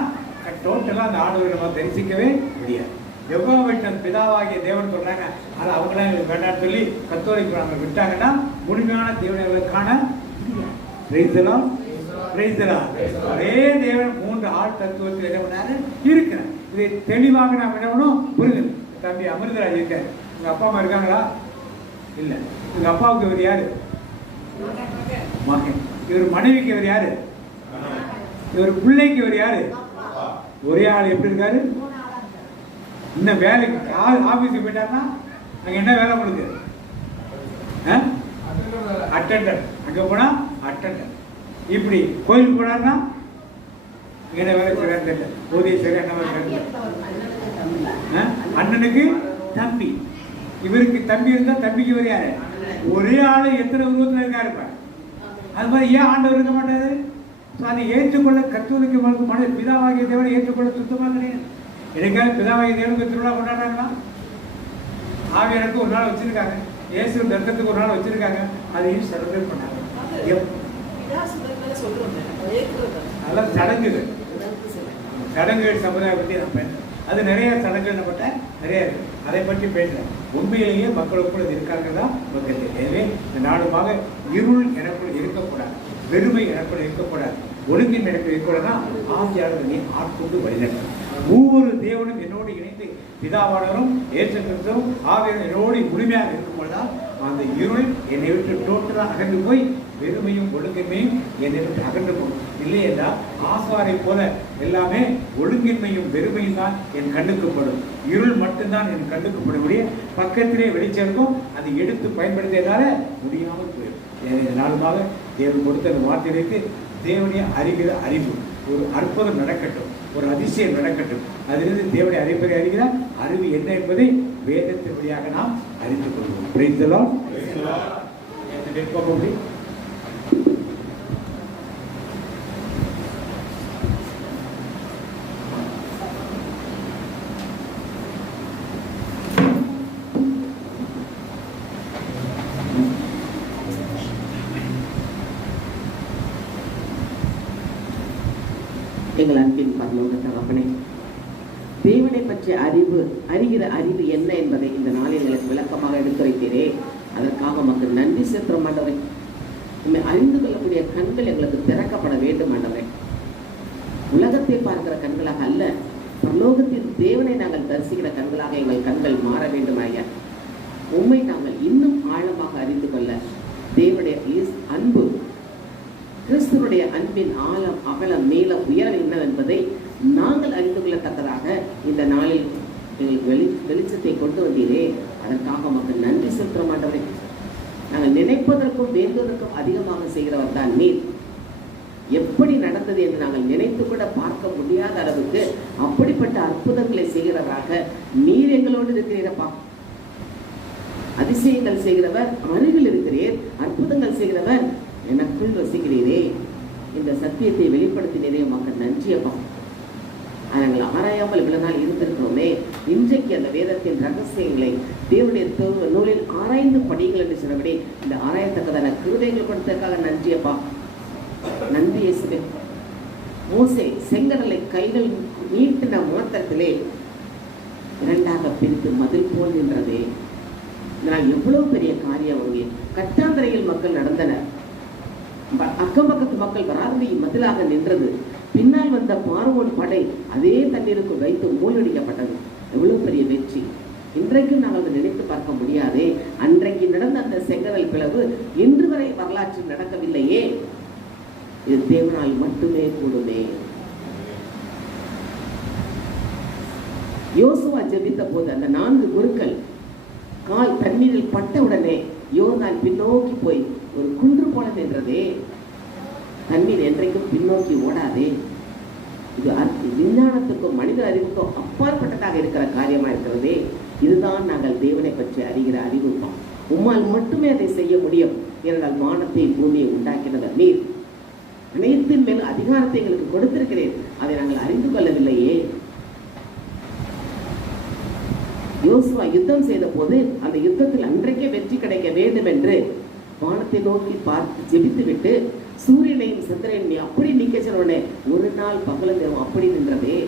டோட்டலா அந்த ஆண்டவரை நம்ம தரிசிக்கவே முடியாது. யெகோவா விட்டன் பிதாவாகிய தேவன் சொல்றாங்க, அது அவங்களாம் எங்களுக்கு வேண்டாம்னு சொல்லி கத்தோலிக்க விட்டாங்கன்னா முழுமையான தேவனைகளுக்கான ஒரே தேவன் 3 ஆள் தத்துவத்தில் என்ன பண்ணாரு இருக்கிறேன். இதை தெளிவாக நாம் என்ன பண்ணணும் புரியுது. தம்பி அமிர்தராஜ் இருக்காரு, உங்க அப்பா அம்மா இருக்காங்களா? இல்ல. உங்க அப்பாவுக்கு இவர் யாரு? மகன். இவர் மனைவிக்கு இவர் யாரு? இவர் பிள்ளைக்கு இவர் யாரு? ஒரே ஆள். எப்படி இருக்காரு? இன்னும் வேலைக்கு ஆபீஸுக்கு போயிட்டாருன்னா அங்க என்ன வேலை உங்களுக்கு? அட்டெண்டர். அங்க போனா அட்டெண்டர். இப்படி கோயிலுக்கு போனாருன்னா என்ன வேலை செய்யறாரு தெரியல. போதிய சரி என்ன வேலை? அண்ணனுக்கு தம்பி. இவருக்கு தம்பி இருந்தா தம்பிக்கு இவர் யாரு? ஒரே ஆளு எத்தனை உருவத்தில் இருக்காரு? அது மாதிரி ஏன் ஆண்டவர் இருக்க மாட்டாரு? அதை ஏற்றுக்கொள்ள கத்தோலிக்க மன பிதாவாகிய தேவனை ஏற்றுக்கொள்ள சுத்தமாக கிடையாது. எனக்காக பிதாவாகிய தேவனுக்கு திருவிழா கொண்டாடுறாங்களா? ஆவியாருக்கு ஒரு நாள் வச்சிருக்காங்க, இயேசு தர்க்கத்துக்கு ஒரு நாள் வச்சிருக்காங்க, அதையும் செலிப்ரேட் பண்ணாங்க. அதெல்லாம் சடங்குகள். சடங்குகள் சமுதாயம் பற்றி நான் பேசுறேன். அது நிறைய சடங்குகள் நம்மகிட்ட நிறைய இருக்கு. அதை பற்றி பேசுறேன். உண்மையிலேயே மக்களுக்குள் இது இருக்காங்களா? மக்கள். எனவே இந்த நாடுமாக இருள் எனக்குள் இருக்கக்கூடாது, வெறுமை எனக்குள் இருக்கக்கூடாது, ஒழுங்கின் எனக்குள் இருக்கக்கூடாதுன்னா ஆவியாளர் நீ ஆட்கொண்டு வழிநடத்த. ஒவ்வொரு தேவனும் என்னோடு இணைந்து பிதாவானவரும் இயேசு கிறிஸ்துவும் ஆவியாளர் என்னோடு முழுமையாக இருக்கும்போதுதான் அந்த இருள் என்னை விட்டு டோட்டலாக அகன்று போய் வெறுமையும் ஒழுங்கின்மையும் என்னை விட்டு அகன்று போகும். இல்லை என்றால் ஆசாரை போல எல்லாமே ஒழுங்கின்மையும் வெறுமையும் தான் என் கண்ணுக்குப்படும். இருள் மட்டும்தான் என் கண்ணுக்குப்படக்கூடிய பக்கத்திலே வெளிச்சம் அதை எடுத்து பயன்படுத்தியதால முடியாமல் போயிடும். நாளுமாக தேவன் கொடுத்த அந்த வார்த்தைகளுக்கு தேவனைய அறிகிற அறிவு, ஒரு அற்புதம் நடக்கட்டும், ஒரு அதிசயம் நடக்கட்டும். அதிலிருந்து தேவனை அறிப்பதை அறிகிற அறிவு என்ன என்பதை வேதத்தின் வழியாக நாம் அறிந்து கொள்வோம். Praise the Lord. எங்கள் அன்பின் பரலோக தகப்பனே, தேவனை பற்றிய அறிகிற அறிவு என்ன என்பதை இந்த நாளில் எங்களுக்கு விளக்கமாக எடுத்துரைத்தீரே, அதற்காக மக்கள் நன்றி செலுத்துறோம் ஆண்டவரே. உண்மை அறிந்து கொள்ளக்கூடிய கண்கள் எங்களுக்கு திறக்கப்பட வேண்டும் ஆண்டவரே. உலகத்தை பார்க்கிற கண்களாக அல்ல, பரலோகத்தில் தேவனை நாங்கள் தரிசிக்கிற கண்களாக எங்கள் கண்கள் மாற வேண்டும் ஐயா. உண்மை நாங்கள் இன்னும் ஆழமாக அறிந்து கொள்ள தேவனுடைய அன்பு, கிறிஸ்துவனுடைய அன்பின் ஆழம் அகலம் நீளம் உயரம் என்னவென்பதை நாங்கள் அறிந்து கொள்ளத்தக்கதாக இந்த நாளில் எங்களுக்கு வெளிச்சத்தை கொண்டு வந்தீரே, அதற்காக மக்கள் நன்றி செலுத்த மாட்டவரே. நாங்கள் நினைப்பதற்கும் வேண்டுவதற்கும் அதிகமாக செய்கிறவர் தான் நீர். எப்படி நடந்தது என்று நாங்கள் நினைத்து கூட பார்க்க முடியாத அளவுக்கு அப்படிப்பட்ட அற்புதங்களை செய்கிறவராக நீர் எங்களோடு இருக்கிறீரப்பா. அதிசயங்கள் செய்கிறவர் அருகில் இருக்கிறீர், அற்புதங்கள் செய்கிறவர் எனக்குள் வசிக்கிறீரே. இந்த சத்தியத்தை வெளிப்படுத்தினதே மக்கள் நன்றியப்பா. நாங்கள் ஆராயாமல் இவ்வளவு நாள் இருந்திருக்கிறோமே, இன்றைக்கு அந்த வேதத்தின் ரகசியங்களை தேவனுடைய நூலில் ஆராய்ந்து படிங்கள் என்று சொன்னபடி இந்த ஆராயத்தக்கதான கிருபைகள் கொடுத்ததற்காக நன்றியப்பா. நன்றி இயேசுவே. மோசே செங்கடலை கைகள் நீட்டின மாத்திரத்திலே இரண்டாக பிரித்து மதில் போல் நின்றதே. நான் எவ்வளவு பெரிய காரியம் அங்கே கட்டாந்தரையில் மக்கள் நடந்தனர். அக்கம் பக்கத்து மக்கள் வராதபடி மதிலாக நின்றது. பின்னால் வந்த பார்வோன் படை அதே தண்ணீருக்கு வைத்து மூழ்கடிக்கப்பட்டது. எவ்வளவு பெரிய வெற்றி! இன்றைக்கும் நாங்கள் அதை நினைத்து பார்க்க முடியாதே. அன்றைக்கு நடந்த அந்த செங்கடல் பிளவு இன்று வரை வரலாற்றில் நடக்கவில்லையே. இது தேவனால் மட்டுமே கூடுமே. யோசுவா ஜெபித்த போது அந்த 4 குருக்கள் கால் தண்ணீரில் பட்டவுடனே யோர்தான் பின்னோக்கி போய் ஒரு குன்று போல நின்றதே. தண்ணீர் என்றைக்கும் பின்னோக்கி ஓடாதே. இது விஞ்ஞானத்துக்கும் மனித அறிவுக்கும் அப்பாற்பட்டதாக இருக்கிற காரியமா இருக்கிறதே. இதுதான் நாங்கள் தேவனை பற்றி அறிகிற அறிவுப்போம். உம்மால் மட்டுமே அதை செய்ய முடியும். ஏனென்றால் வானத்தை பூமியை உண்டாக்கினவர் நீர். அனைத்தின் மேல் அதிகாரத்தை எங்களுக்கு கொடுத்திருக்கிறேன். அதை நாங்கள் அறிந்து கொள்ளவில்லையே. யோசுவா யுத்தம் செய்த போது அந்த யுத்தத்தில் அன்றைக்கே வெற்றி கிடைக்க வேண்டும் என்று வானத்தை நோக்கி பார்த்து ஜெபித்து விட்டு சூரியனையும் சந்திரனையும் அப்படி நீக்க சொன்னே ஒரு நாள் பகலும் அப்படி நின்றதே.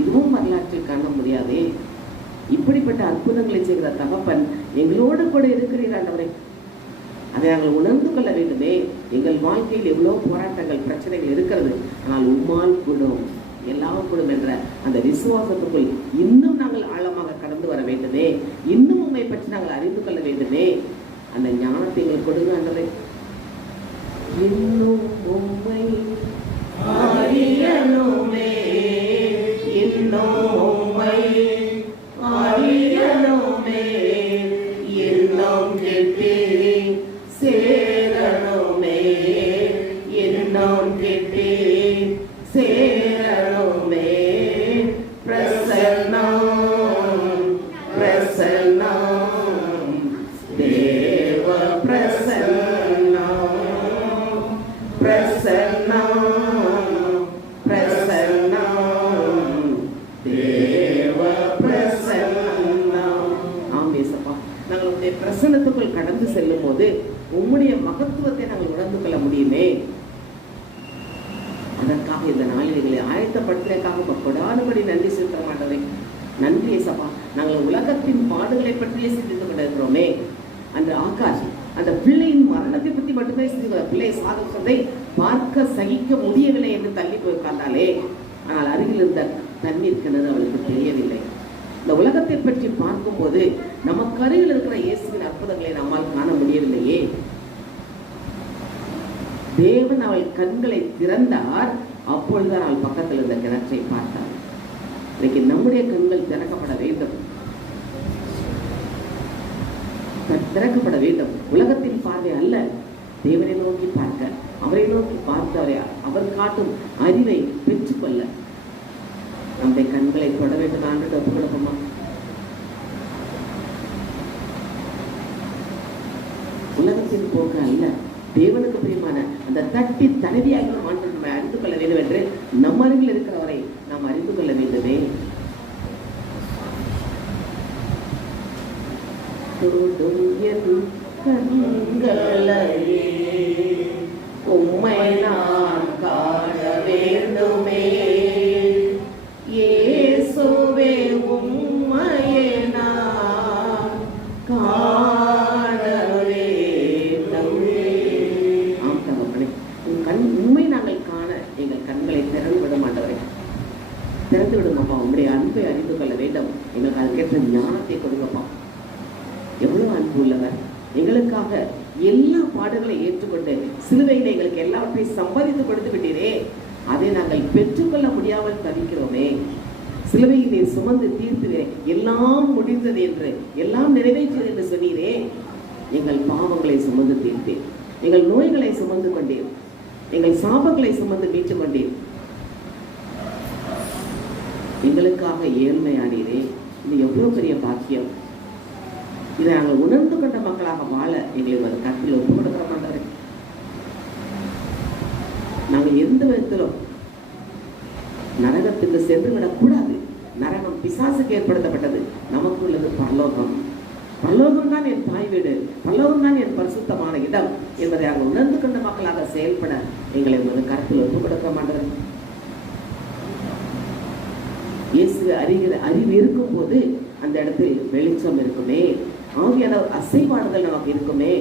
இதுவும் வரலாற்றில் காண முடியாதே. இப்படிப்பட்ட அற்புதங்களை செய்கிற தகப்பன் எங்களோடு கூட இருக்கிறீர் ஆண்டவரே. அதை நாங்கள் உணர்ந்து கொள்ள வேண்டுமே. எங்கள் வாழ்க்கையில் எவ்வளோ போராட்டங்கள் பிரச்சனைகள் இருக்கிறது. ஆனால் உம்மால் கூடும் எல்லாம் கூடும் என்ற அந்த விசுவாசத்துக்குள் இன்னும் நாங்கள் ஆழமாக கடந்து வர வேண்டுமே. இன்னும் உண்மை பற்றி நாங்கள் அறிந்து கொள்ள வேண்டுமே. அந்த ஞானத்தை எங்களுக்கு கொடுங்க ஆண்டவரே. இன்னும் உம்மை அறியணுமே, இன்னும் உம்மை அறியணுமே, இன்னும் கிட்டி சேரணுமே, இன்னும் கிட்டி சேரணுமே. பிரசன்னம் பிரசன்னம் தேவ பிரசன்னம் பிரசன்னம் பிரசன்னம் தேவ பிரசன்னம். ஆம் ஏசப்பா, நாங்கள் உங்களுடைய பிரசன்னத்துக்குள் கடந்து செல்லும் போது உம்முடைய மகத்துவத்தை நாங்கள் உணர்ந்து கொள்ள முடியுமே. அதற்காக இந்த நாளிகளை ஆயத்தப்படுத்துவதற்காக கொடாதபடி நன்றி செலுத்த மாட்டதை. நன்றி ஏசப்பா. நாங்கள் உலகத்தின் பாடுகளை பற்றியே சிந்தித்துக் கொண்டிருக்கிறோமே. அந்த ஆகாஷ் அந்த பிள்ளையின் மரணத்தை பற்றி மட்டுமே சிந்திக்க, பிள்ளை சாதிப்பதை பார்க்க சகிக்க முடியவில்லை என்று தள்ளி போய் உட்கார்ந்தாலே. ஆனால் அருகில் இருந்த தண்ணீர் கிணறு அவளுக்கு தெரியவில்லை. இந்த உலகத்தை பற்றி பார்க்கும்போது நமக்கு அருகில் இருக்கிற இயேசுவின் அற்புதங்களை நம்மால் காண முடியவில்லையே. தேவன் அவள் கண்களை திறந்தார். அப்பொழுதுதான் அவள் பக்கத்தில் இருந்த கிணற்றை பார்த்தார். இன்னைக்கு நம்முடைய கண்கள் திறக்கப்பட வேண்டும், திறக்கப்பட வேண்டும். உலகத்தின் பார்வை அல்ல, தேவனை நோக்கி பார்க்க, அவரை நோக்கி பார்த்தவரை அவர் காட்டும் அறிவை பெற்றுக்கொள்ள நம்முடைய கண்களை தொட வேண்டும். ஆண்டு ஒப்பு கொடுப்போமா? உலகத்தின் போக்கு அல்ல, தேவனுக்கு பிரியமான அந்த தட்டி தனதியாக ஆண்டு நம்ம அறிந்து கொள்ள வேண்டும் என்று நம் அருகில் இருக்கிறவரை நாம் அறிந்து கொள்ள வேண்டுமே. உம்மை நான் காண வேண்டுமே, இயேசுவே உம்மையை நான் காண வேண்டுமே. ஆம் தகப்பனே, உம்மை நாங்கள் காண எங்கள் கண்களை திறந்து விட மாட்டவரே, திறந்து விடுங்கப்பா. உங்களுடைய அன்பை அறிந்து கொள்ள வேண்டும். எங்களுக்கு அதுக்கேற்ற ஞானத்தை கொடுங்கப்பா. எவ்வளவு அன்பு உள்ளவர், எங்களுக்காக எல்லா பாடுகளை ஏற்றுக்கொண்டு சிலுவையில் எங்களுக்கு எல்லாவற்றையும் சம்பாதித்து கொடுத்து விட்டீரே. அதை நாங்கள் பெற்றுக்கொள்ள முடியாமல் தவிக்கிறோமே. சிலுவையிலே சுமந்து தீர்த்துவே எல்லாம் முடிந்தது என்று, எல்லாம் நிறைவேற்றியது என்று சொன்னீரே. எங்கள் பாவங்களை சுமந்து தீர்த்தேன், எங்கள் நோய்களை சுமந்து கொண்டேன், எங்கள் சாபங்களை சுமந்து மீட்டுக் கொண்டேன். எங்களுக்காக ஏழ்மையானீரே. இது எவ்வளவு பெரிய பாக்கியம். இதை நாங்கள் உணர்ந்து கொண்ட மக்களாக வாழ எங்களை ஒரு கருத்தில் ஒப்பு கொடுக்கிற மாட்டாரு. நாங்கள் எந்த விதத்திலும் நரகத்துக்கு சென்று விடக்கூடாது. நரகம் பிசாசுக்கு ஏற்படுத்தப்பட்டது, நமக்கு உள்ளது பரலோகம். பரலோகம் தான் என் தாய் வீடு, பரலோகம் தான் என் பரிசுத்தமான இடம் என்பதை நாங்கள் உணர்ந்து கொண்ட மக்களாக செயல்பட எங்களை ஒரு கருத்தில் ஒப்பு கொடுக்க மாட்டாரு. இயேசு அறிகிற அறிவு இருக்கும் போது அந்த இடத்தில் வெளிச்சம் இருக்குமே, ஆகியான அசைவாடுதல் நமக்கு இருக்குமே.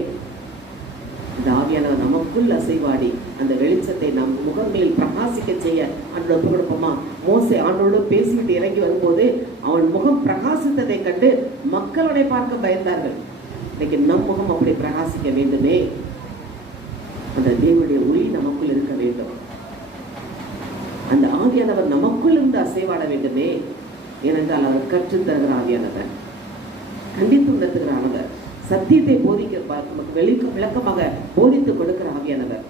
இந்த ஆவியானவர் நமக்குள் அசைவாடி அந்த வெளிச்சத்தை நம் முகங்களில் பிரகாசிக்க செய்ய ஆண்டோட ஒப்பு கொடுப்போமா? மோசே ஆண்டோடு பேசிவிட்டு இறங்கி வரும்போது அவன் முகம் பிரகாசித்ததை கண்டு மக்கள் அவனை பார்க்க பயந்தார்கள். இன்னைக்கு நம் முகம் அப்படி பிரகாசிக்க வேண்டுமே. அந்த தேவனுடைய ஒளி நமக்குள் இருக்க வேண்டும். அந்த ஆவியானவர் நமக்குள் இருந்து அசைவாட வேண்டுமே. ஏனென்றால் அவர் கற்றுத் தருகிற ஆவியானவர், கண்டித்து உணர்த்துகிற ஆனவர், சத்தியத்தை போதிக்க நமக்கு விளக்கமாக போதித்து கொடுக்கிற ஆவியானவர்.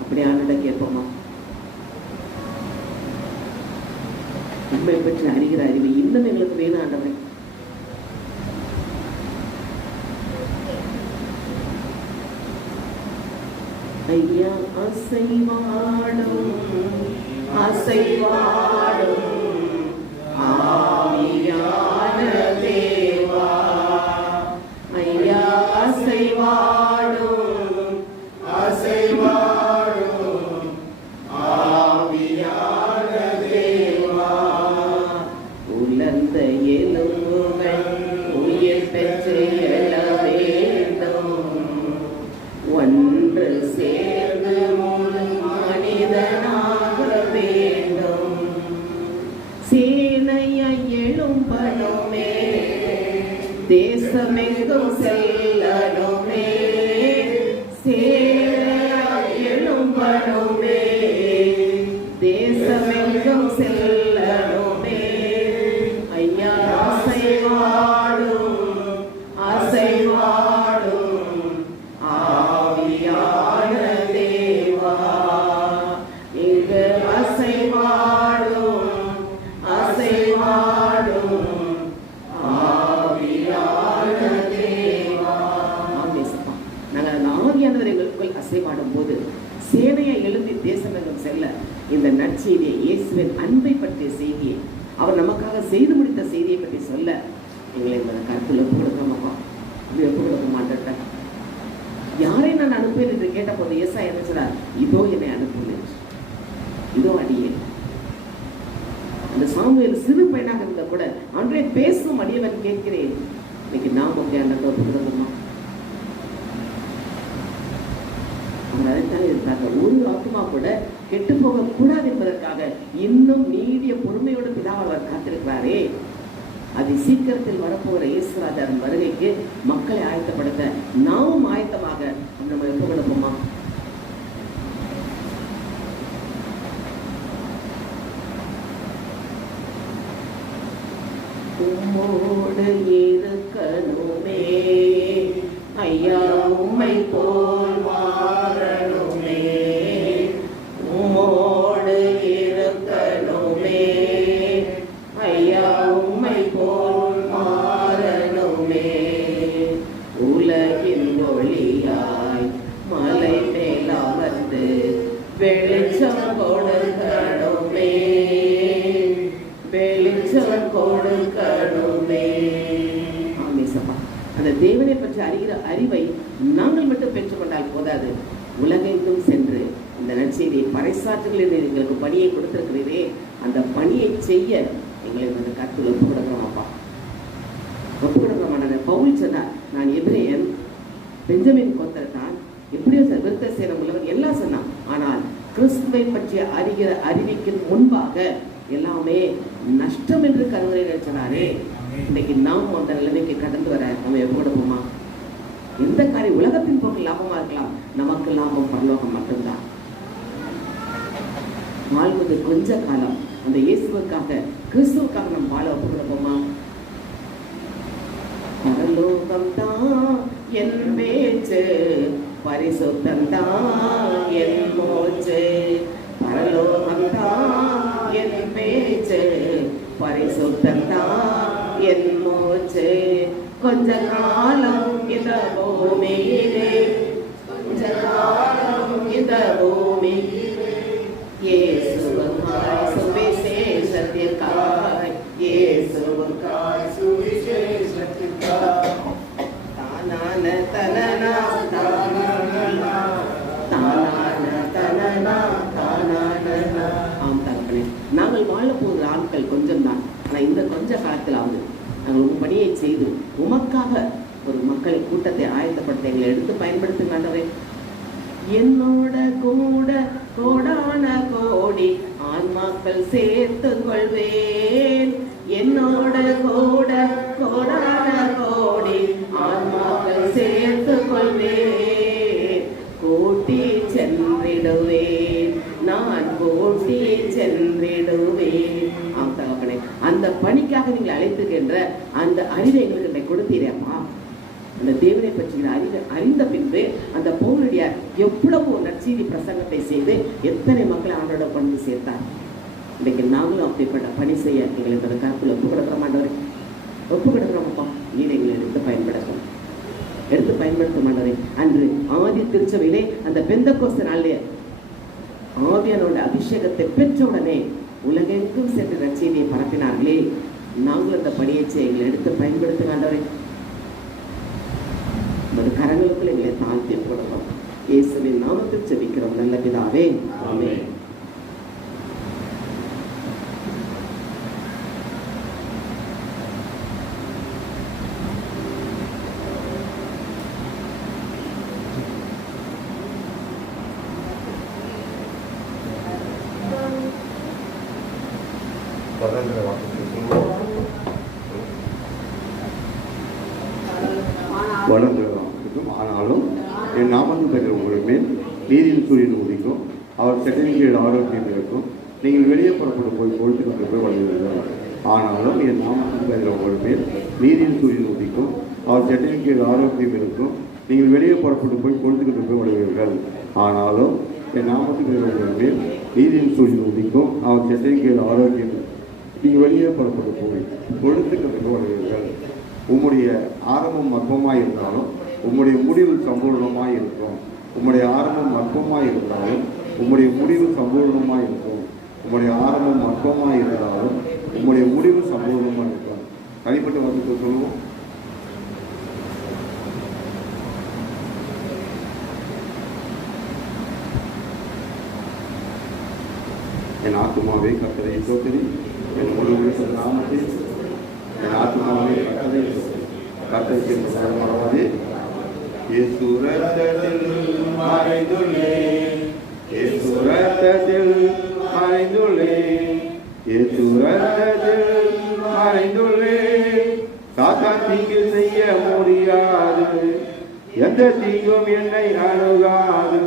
அப்படி ஆண்டை கேட்போமா? உண்மை பற்றி அறிகிற அறிவு இன்னும் எங்களுக்கு வேணும் ஆண்டவரே. ஐயா அசைவாடும் அசைவாடும் ஆவியான தேவா, ஐயா அசைவாடும் அசைவாடும் ஆவியான தேவா, உலர்ந்த எலும்புகள் உயிர் பெற்று எழ வேண்டும், ஒன்று சேர்ந்து முழு மனிதனாக வேண்டும், சேனையாய் எழும்பணுமே, தேசமெங்கும் செல்லணுமே, சேனையாய் எழும்பணுமே, தேசமெங்கும் செல்லணுமே, ஐயா அசைவாடும் அசைவாடும் ஆவியான தேவா, இங்கு அசைவாடும் அசைவாடும் ஆவியான தேவா. ஆமேசப்பா, நாங்கள் அந்த ஆவியானவர் எங்களுக்குள் அசைவாடும் போது சேனையை எழுந்தி தேசமெங்கும் செல்ல இந்த நற்செய்தியை, இயேசுவின் அன்பை பற்றிய செய்தியை, அவர் நமக்காக செய்து முடித்த செய்தியை பற்றி சொல்ல எங்களை இந்த கருத்தில் ஒப்பு கொடுக்கணுமாப்பா. இது ஒப்பு கொடுக்க மாட்டேன். யாரை நான் அனுப்புவேன் என்று கேட்ட போது ஏசாயா என்ன சொன்னார்? இதோ என்னை அனுப்புவேன், இதோ அடியேன். அந்த சாமுவேல் சிறு பையனாக இருந்த கூட அன்றே பேசும் அடியவன் கேட்கிறேன். இன்னைக்கு நாம் அப்படி அந்த ஒப்பு கொடுக்கணுமா? அவர் அதைத்தான் இருந்தாங்க. ஒரு ஆத்மா கூட கெட்டு போக கூடாது என்பதற்காக இன்னும் நீடிய பொறுமையோடு பிதாவை அவர் காத்திருக்கிறாரே. அது சீக்கிரத்தில் வரப்போகிற இயேசுராஜாவின் வருகைக்கு மக்களை ஆயத்தப்படுத்த நாமும் ஆயத்தமாக நம்ம எப்ப கொடுப்போமா? உம்மோடு இருக்கணுமே ஐயா, உம்மை போல் வாழணுமே, உம்மோடு இருக்கணுமே ஐயா, உம்மை போல் மாறணுமே, உலகின் ஒளியாய் மலை மேல் அமர்ந்து வெளிச்சம் கொடுக்கணுமே, வெளிச்சம் கொடுக்கணுமே. ஆமேசப்பா, அந்த தேவனை பற்றி அறிகிற அறிவை நாங்கள் மட்டும் பெற்றுக்கொண்டால் போதாது, உலகெங்கும் சென்று இந்த நற்செய்தியை பறைசாற்றுகளில் எங்களுக்கு பணியை கொடுத்திருக்கிறீரே, அந்த பணியை செய்ய எங்களை வந்து கருத்தில் ஒப்பு கொடுக்கணுமாப்பா. ஒப்பு கொடுக்கமான பவுல் சொன்னார், நான் எபிரேயன், பெஞ்சமின் கோத்திரத்தான், எப்படியோ விருத்த சேனம் உள்ளவர் எல்லாம் சொன்னான். ஆனால் கிறிஸ்துவை பற்றிய அறிகிற அறிவிக்கு முன்பாக எல்லாமே நஷ்டம் என்று கருவறை நினைச்சனாரே. இன்னைக்கு நாம் அந்த நிலைமைக்கு கடந்து வர நம்ம எப்போ கொடுப்போமா? எந்த காரியம் உலகத்தின் போக்கு லாபமா இருக்கலாம், நமக்கு லாபம் பரலோகம் மட்டும்தான். வாழ்வது கொஞ்ச காலம், அந்த இயேசுவுக்காக கிறிஸ்துவுக்காக நம்ம வாழ ஒப்பு கொடுப்போமா? பரலோகம் தான் என் பேச்சு, பரிசுத்தம் தான் என் மூச்சு, பரலோகம் தான் என் பேச்சு, பரிசுத்தம் தான் என் மூச்சு, கொஞ்ச காலம் இந்த பூமியிலே, கொஞ்ச காலம் இந்த பூமியிலே, இயேசுவுக்காய் சுவிசேஷத்திற்காய், இயேசுவுக்காய் சுவிசேஷத்திற்காய், தானான தனனா தானானா தானான தனனா தானானா. ஆம் தகப்பனே, நாங்கள் வாழப்போகிற ஆட்கள் கொஞ்சம் தான். ஆனால் இந்த கொஞ்ச காலத்திலாவது நாங்கள் உங்கள் பணியை செய்து உமக்காக ஒரு மக்கள் கூட்டத்தை ஆயத்தப்படுத்த எங்களை எடுத்து பயன்படுத்துங்க ஆண்டவரே. என்னோட கூட கோடான கோடி ஆன்மாக்கள் சேர்த்துக் கொள்வேன். என்னோட கூட கோடான கோடி ஆன்மாக்கள் சேர்த்துக் கொள்வேன். கூட்டி சென்றிடுவேன், நான் கூட்டி சென்றிடுவேன். தகப்பனே, அந்த பணிக்காக நீங்கள் அழைத்துக்கின்ற அந்த அறிவை எங்களுக்கு கொடுத்தீரேம்மா. அந்த தேவனை பற்றிய அறிந்த பின்பு அந்த பவுலடியார் எவ்வளவு நற்செய்தி பிரசங்கத்தை செய்து எத்தனை மக்களை ஆண்டோட கொண்டு சேர்த்தார். இன்னைக்கு நாங்களும் அப்படிப்பட்ட பணி செய்ய எங்களுக்கு அந்த கருத்துல ஒப்பு கொடுக்குற மாட்டவரே, ஒப்பு கொடுக்குறோம்ப்பா. நீர் எங்களை எடுத்து பயன்படுத்த மாட்டவரே. அன்று ஆதி திருச்சபையிலே அந்த பெந்தெக்கோஸ்து நாளிலே ஆவியானோட அபிஷேகத்தை பெற்ற உடனே உலகெங்கும் சென்று நற்செய்தியை பரப்பினார்களே, நாங்களும் அந்த பணியை செய்ய எங்களை எடுத்து பயன்படுத்த ஆண்டவரே. கரங்களுக்குள் எங்களை தாழ்த்தி கொடுப்போம். இயேசுவின் நாமத்தில் ஜெபிக்கிறோம் நல்ல பிதாவே, ஆமென். ஆனாலும் என் நாமத்தில் பெற்ற உங்களுக்கு மேல் நீதியில் சூரியன் உதிக்கும், அவர் செட்டையின் கீழ் ஆரோக்கியம் இருக்கும். நீங்கள் வெளியே புறப்பட்டு போய் கொழுத்து கொண்டு போய் வளர்கிறீர்கள். ஆனாலும் என் நாமத்தில் பெற்ற உங்களுக்கு மேல் நீதியில் சூரியன் உதிக்கும், அவர் செட்டையின் கீழ் ஆரோக்கியம் இருக்கும். நீங்கள் வெளியே புறப்பட்டு போய் கொழுத்து கொண்டு போய் வளர்கிறீர்கள். ஆனாலும் என் நாமத்தில் பெற்ற உங்களுக்கு மேல் நீதியில் சூரியன் உதிக்கும், அவர் செட்டையின் கீழ் ஆரோக்கியம் இருக்கும். நீங்கள் வெளியே புறப்பட்டு போய் கொழுத்து கொண்டு போய் வளர்கிறீர்கள். உம்முடைய ஆரம்பம் அற்பமாய் இருந்தாலும் உம்முடைய முடிவு சம்பூர்ணமாய் இருக்கும். உம்முடைய ஆரம்பம் அற்பமாய் இருந்தாலும் உம்முடைய முடிவு சம்பூர்ணமாய் இருக்கும். உம்முடைய ஆரம்பம் அற்பமாய் இருந்தாலும் உம்முடைய முடிவு சம்பூர்ணமாக இருக்கும். தனிப்பட்ட வந்து சொல்லுவோம். என் ஆத்துமாவே கர்த்தரை ஸ்தோத்திரி, என் முழு நாமத்தில் என் ஆத்துமாவே கர்த்தரை கர்த்தருக்கு மறவாதே. இயேசு ரத்தத்தில் மறைந்துள்ளேன், இயேசு ரத்தத்தில் மறைந்துள்ளேன், இயேசு ரத்தத்தில் மறைந்துள்ளேன். சாத்தான் தீங்கு செய்ய முடியாது, எந்த தீங்கும் என்னை அணுகாது.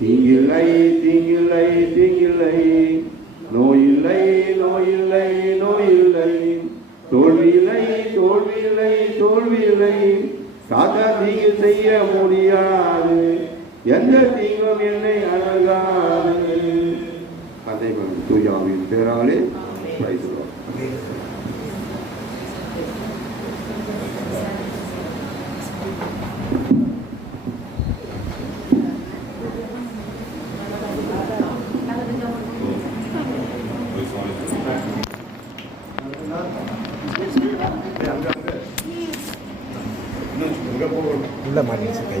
தீங்கில்லை தீங்கில்லை தீங்கில்லை, நோயில்லை நோயில்லை நோயில்லை, தோல்வியில்லை தோல்வியில்லை தோல்வியில்லை. சாத்தான் தீங்கு செய்ய முடியாது, எந்த தீங்கும் என்னை அணுகாது. அதை தூயாவின் பேராலே பேசுகிறோம். உள்ள மாட்டிச்சு கை.